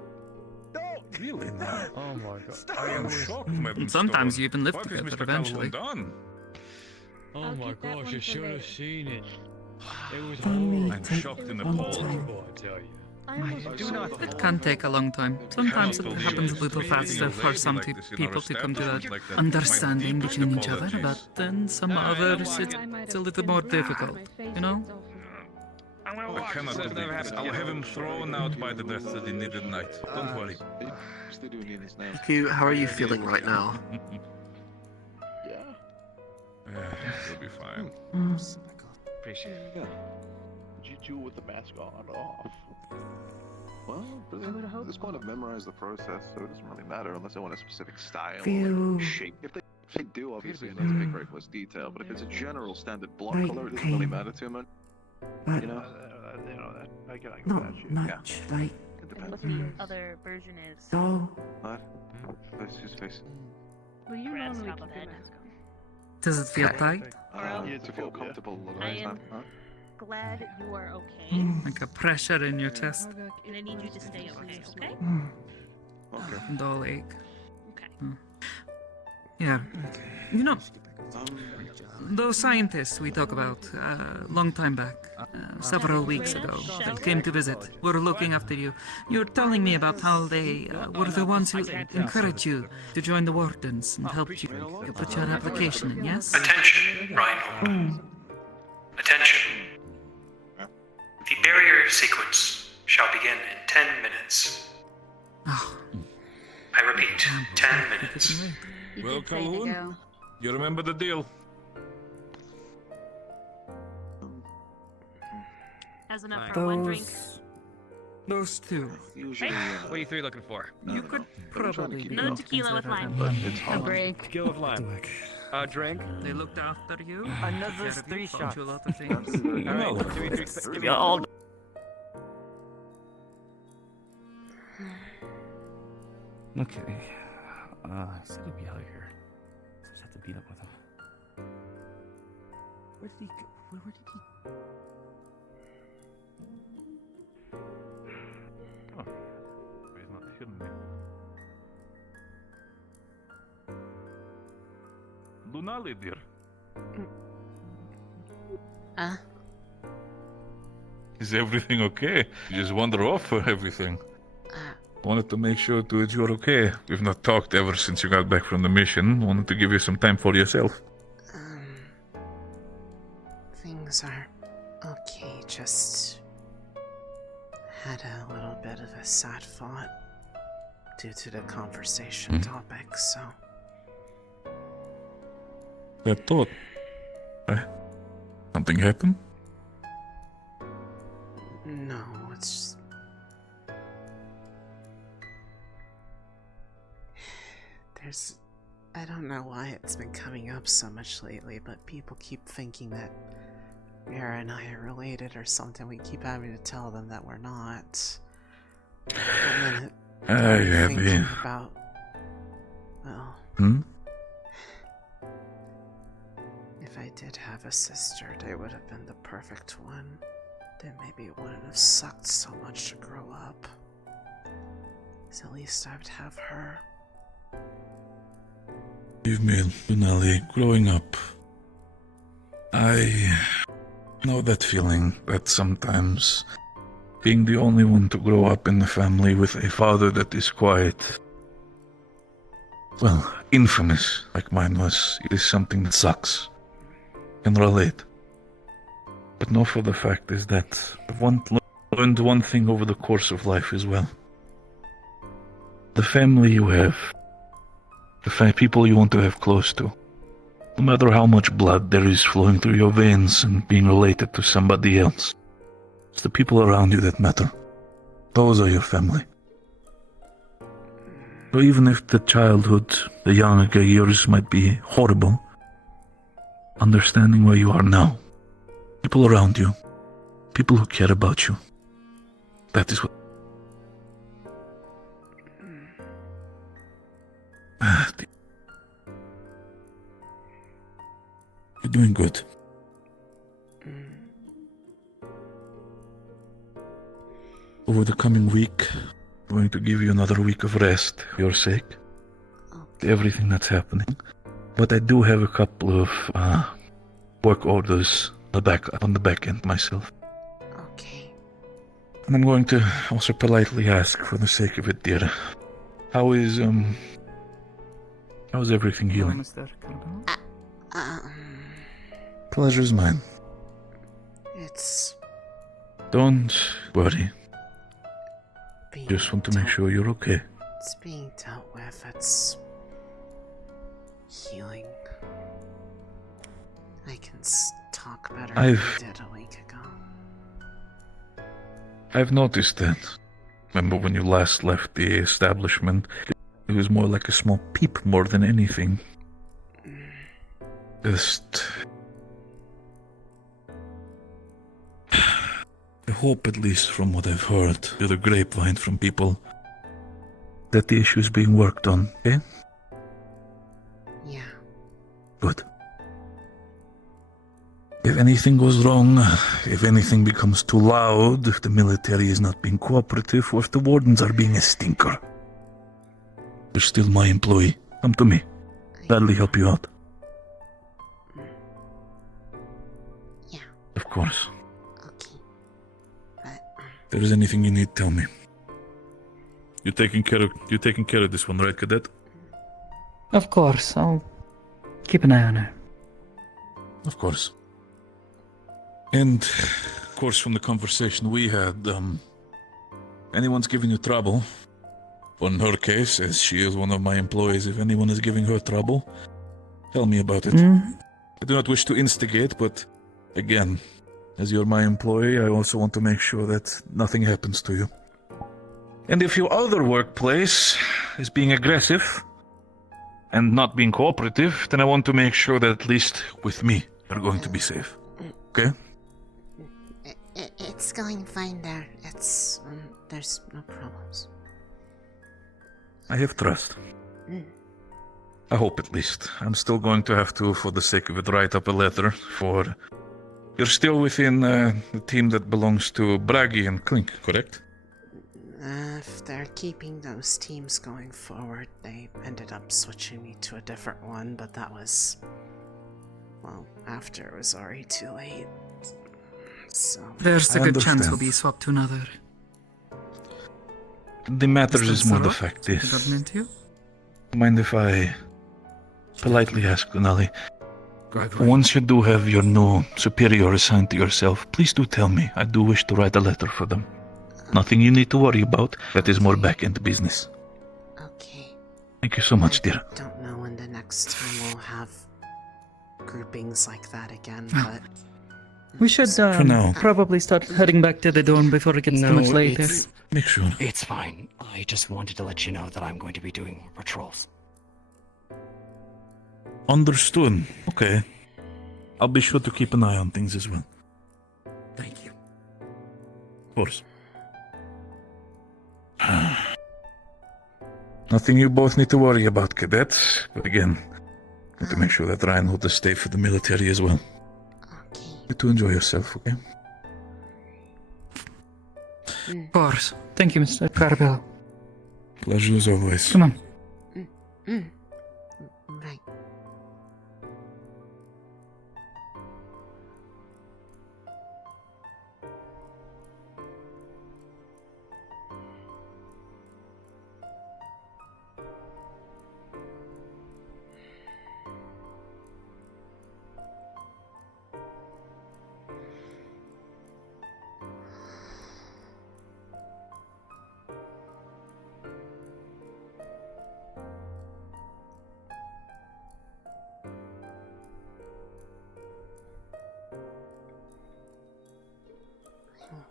Really? Oh my god. I am shocked, Madam And sometimes Stone. you even live What has together Mr. eventually. Calhoun done? Oh I'll my keep that gosh, one you for should have later. seen it. It was They may I'm take shocked and a long appalled. time. I tell you. I almost Do not. It can take a long time. Sometimes it happens a little faster for some people to come to that understanding between each other, but then some others it's a little more difficult, you know? I cannot believe this. I'll have him thrown out by the death that he needed night. Don't worry. How are you feeling right now? You'll be fine. Appreciate it. Did you do with the mask on or off? Well, at this point I've memorized the process, so it doesn't really matter unless I want a specific style Feel or shape. If they do, obviously, it needs to be very close detail, but if it's a general standard block Right color, it doesn't really pain. matter too much. But You know? I get not that shit. much like It depends. What the other version is. doll. What? Who's face? Well, you Brad's normally top of keep your head. mask on. Does it feel tight? To feel comfortable. I am glad you are okay. Like a pressure in your chest? And I need you to stay okay, okay? Okay. Dull ache. Okay. Yeah. You know, those scientists we talked about a long time back, several weeks ago that came to visit. Were looking after you. You're telling me about how they were the ones who encouraged you to join the Wardens and helped you put your application in, yes? Attention, Reinhold. Attention. The barrier sequence shall begin in 10 minutes. Oh. I repeat, 10 minutes. Well, Calhoun, you remember the deal. That's enough for one drink. Those two. Usually, What are you three looking for? You could probably be No tequila with lime. A break. Tequila with lime. A drink. They looked after you. Another 3 shots. You a lot of things. Alright, Give me all. Okay. Instead of be out here, just have to beat up with him. Where did he go? Where did he? Oh, he's not shooting me. Lunali, dear. Is everything okay? You just wander off for everything. Wanted to make sure that you're okay. We've not talked ever since you got back from the mission. Wanted to give you some time for yourself. Things are okay, just had a little bit of a sad thought due to the conversation topic, so... That thought? Something happened? No, it's just... I don't know why it's been coming up so much lately, but people keep thinking that Mira and I are related or something. We keep having to tell them that we're not. And then thinking about... Well... If I did have a sister, they would have been the perfect one. Then maybe it wouldn't have sucked so much to grow up. So at least I would have her. Believe me, Lunali, growing up, I know that feeling that sometimes being the only one to grow up in the family with a father that is quite, well, infamous like mine was, it is something that sucks. Can relate. But no, for the fact is that I've learned one thing over the course of life as well. The family you have, the people you want to have close to, no matter how much blood there is flowing through your veins and being related to somebody else, it's the people around you that matter. Those are your family. So even if the childhood, the younger years might be horrible, understanding where you are now, people around you, people who care about you, that is what... You're doing good. Over the coming week, I'm going to give you another week of rest for your sake. Everything that's happening. But I do have a couple of work orders on the back end myself. Okay. And I'm going to also politely ask, for the sake of it, dear, how's everything healing? Pleasure's mine. It's... Don't worry. Just want to make sure you're okay. It's being dealt with. It's... healing. I can talk better than I did a week ago. I've noticed that. Remember when you last left the establishment? It was more like a small peep more than anything. Just... I hope, at least from what I've heard through the grapevine from people, that the issue is being worked on, okay? Yeah. Good. If anything goes wrong, if anything becomes too loud, if the military is not being cooperative, or if the Wardens are being a stinker, you're still my employee. Come to me. Gladly help you out. Yeah. Of course. Okay. there is anything you need, tell me. You're taking care of this one, right, Cadet? Of course, I'll keep an eye on her. Of course. And, of course, from the conversation we had, anyone's giving you trouble, or in her case, as she is one of my employees, if anyone is giving her trouble, tell me about it. I do not wish to instigate, but, again, as you're my employee, I also want to make sure that nothing happens to you. And if your other workplace is being aggressive and not being cooperative, then I want to make sure that at least with me, you're going to be safe. Okay? It's going fine there. It's, there's no problems. I have trust. I hope at least. I'm still going to have to, for the sake of it, write up a letter for... You're still within the team that belongs to Bragi and Clink, correct? If they're keeping those teams going forward, they ended up switching me to a different one, but that was... well, after it was already too late. So... There's a good chance we'll be swapped to another. The matters is more the fact is... Mind if I politely ask Lunali? Once you do have your new superior assigned to yourself, please do tell me. I do wish to write a letter for them. Nothing you need to worry about. That is more back-end business. Okay. Thank you so much, dear. I don't know when the next time we'll have groupings like that again, but... We should now. probably start heading back to the dorm before it gets too much later. Make sure. It's fine. I just wanted to let you know that I'm going to be doing more patrols. Understood. Okay. I'll be sure to keep an eye on things as well. Thank you. Of course. Nothing you both need to worry about, cadets. But again, need to make sure that Reinhold is safe for the military as well. You to enjoy yourself, okay? Of course. Thank you, Mr. Carbell. Pleasure as always. Come on. Right.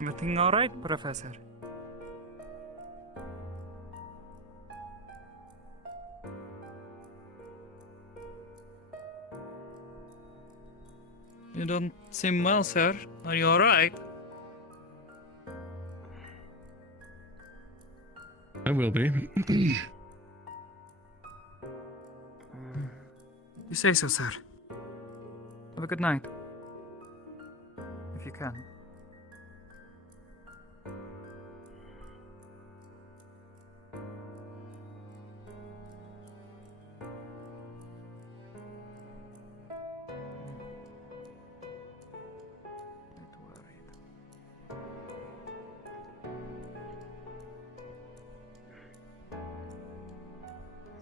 Everything all right, Professor? You don't seem well, sir. Are you all right? I will be. You say so, sir. Have a good night. If you can.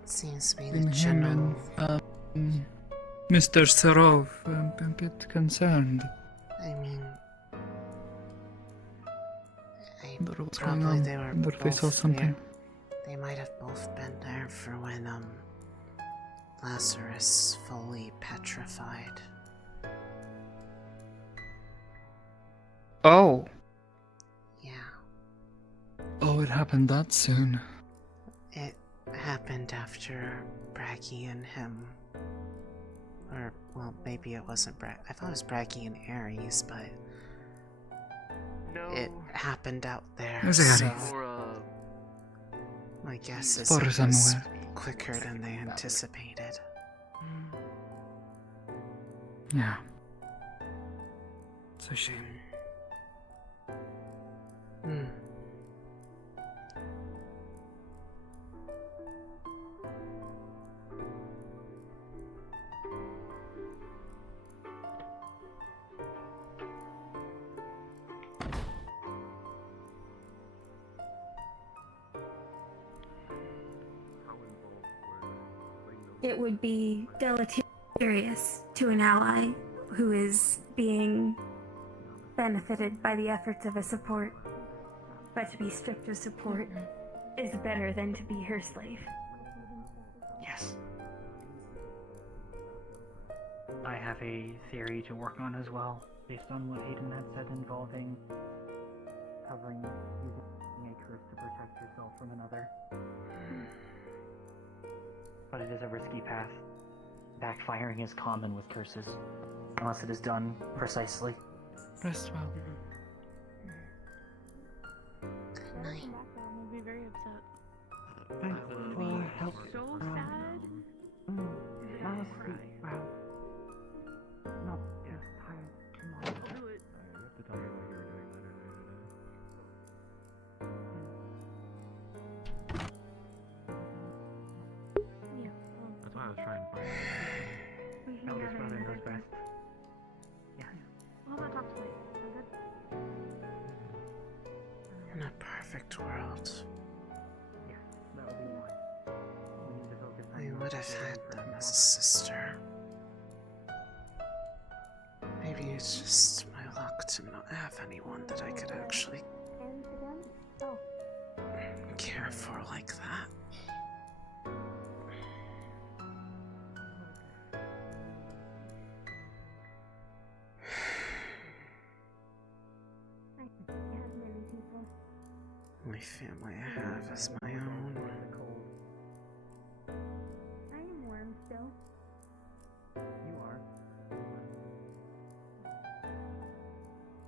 Seems to be the general... Mr. Sarov, I'm a bit concerned. I mean... What's going on? They were They saw something. They might have both been there for when, Lazarus fully petrified. Oh! Yeah. Oh, it happened that soon. It happened after Bragi and him. Or, well, maybe it wasn't I thought it was Bragi and Ares, but... It happened out there, so... My guess is it was quicker than they anticipated. Yeah. It's a shame. it would be deleterious to an ally who is being benefited by the efforts of a support. But to be strict with support is better than to be her slave. Yes. I have a theory to work on as well, based on what Aiden had said involving covering using a curse to protect yourself from another. But it is a risky path. Backfiring is common with curses, unless it is done precisely. Rest well. I'll be very upset. Thankfully, help. So sad. Honestly, wow. Not just tired. Come on. I'll do it. You have to tell me what you were doing later today. Yeah. That's why I was trying to find it. Eldest brother knows best. Yes. Well, I'm not talk tonight. I'm good. In a perfect world, Yes, that would be one. We need to focus on I would have caring had for them people. as a sister. Maybe it's just my luck to not have anyone that I could actually care for like that. Only family I have is my own.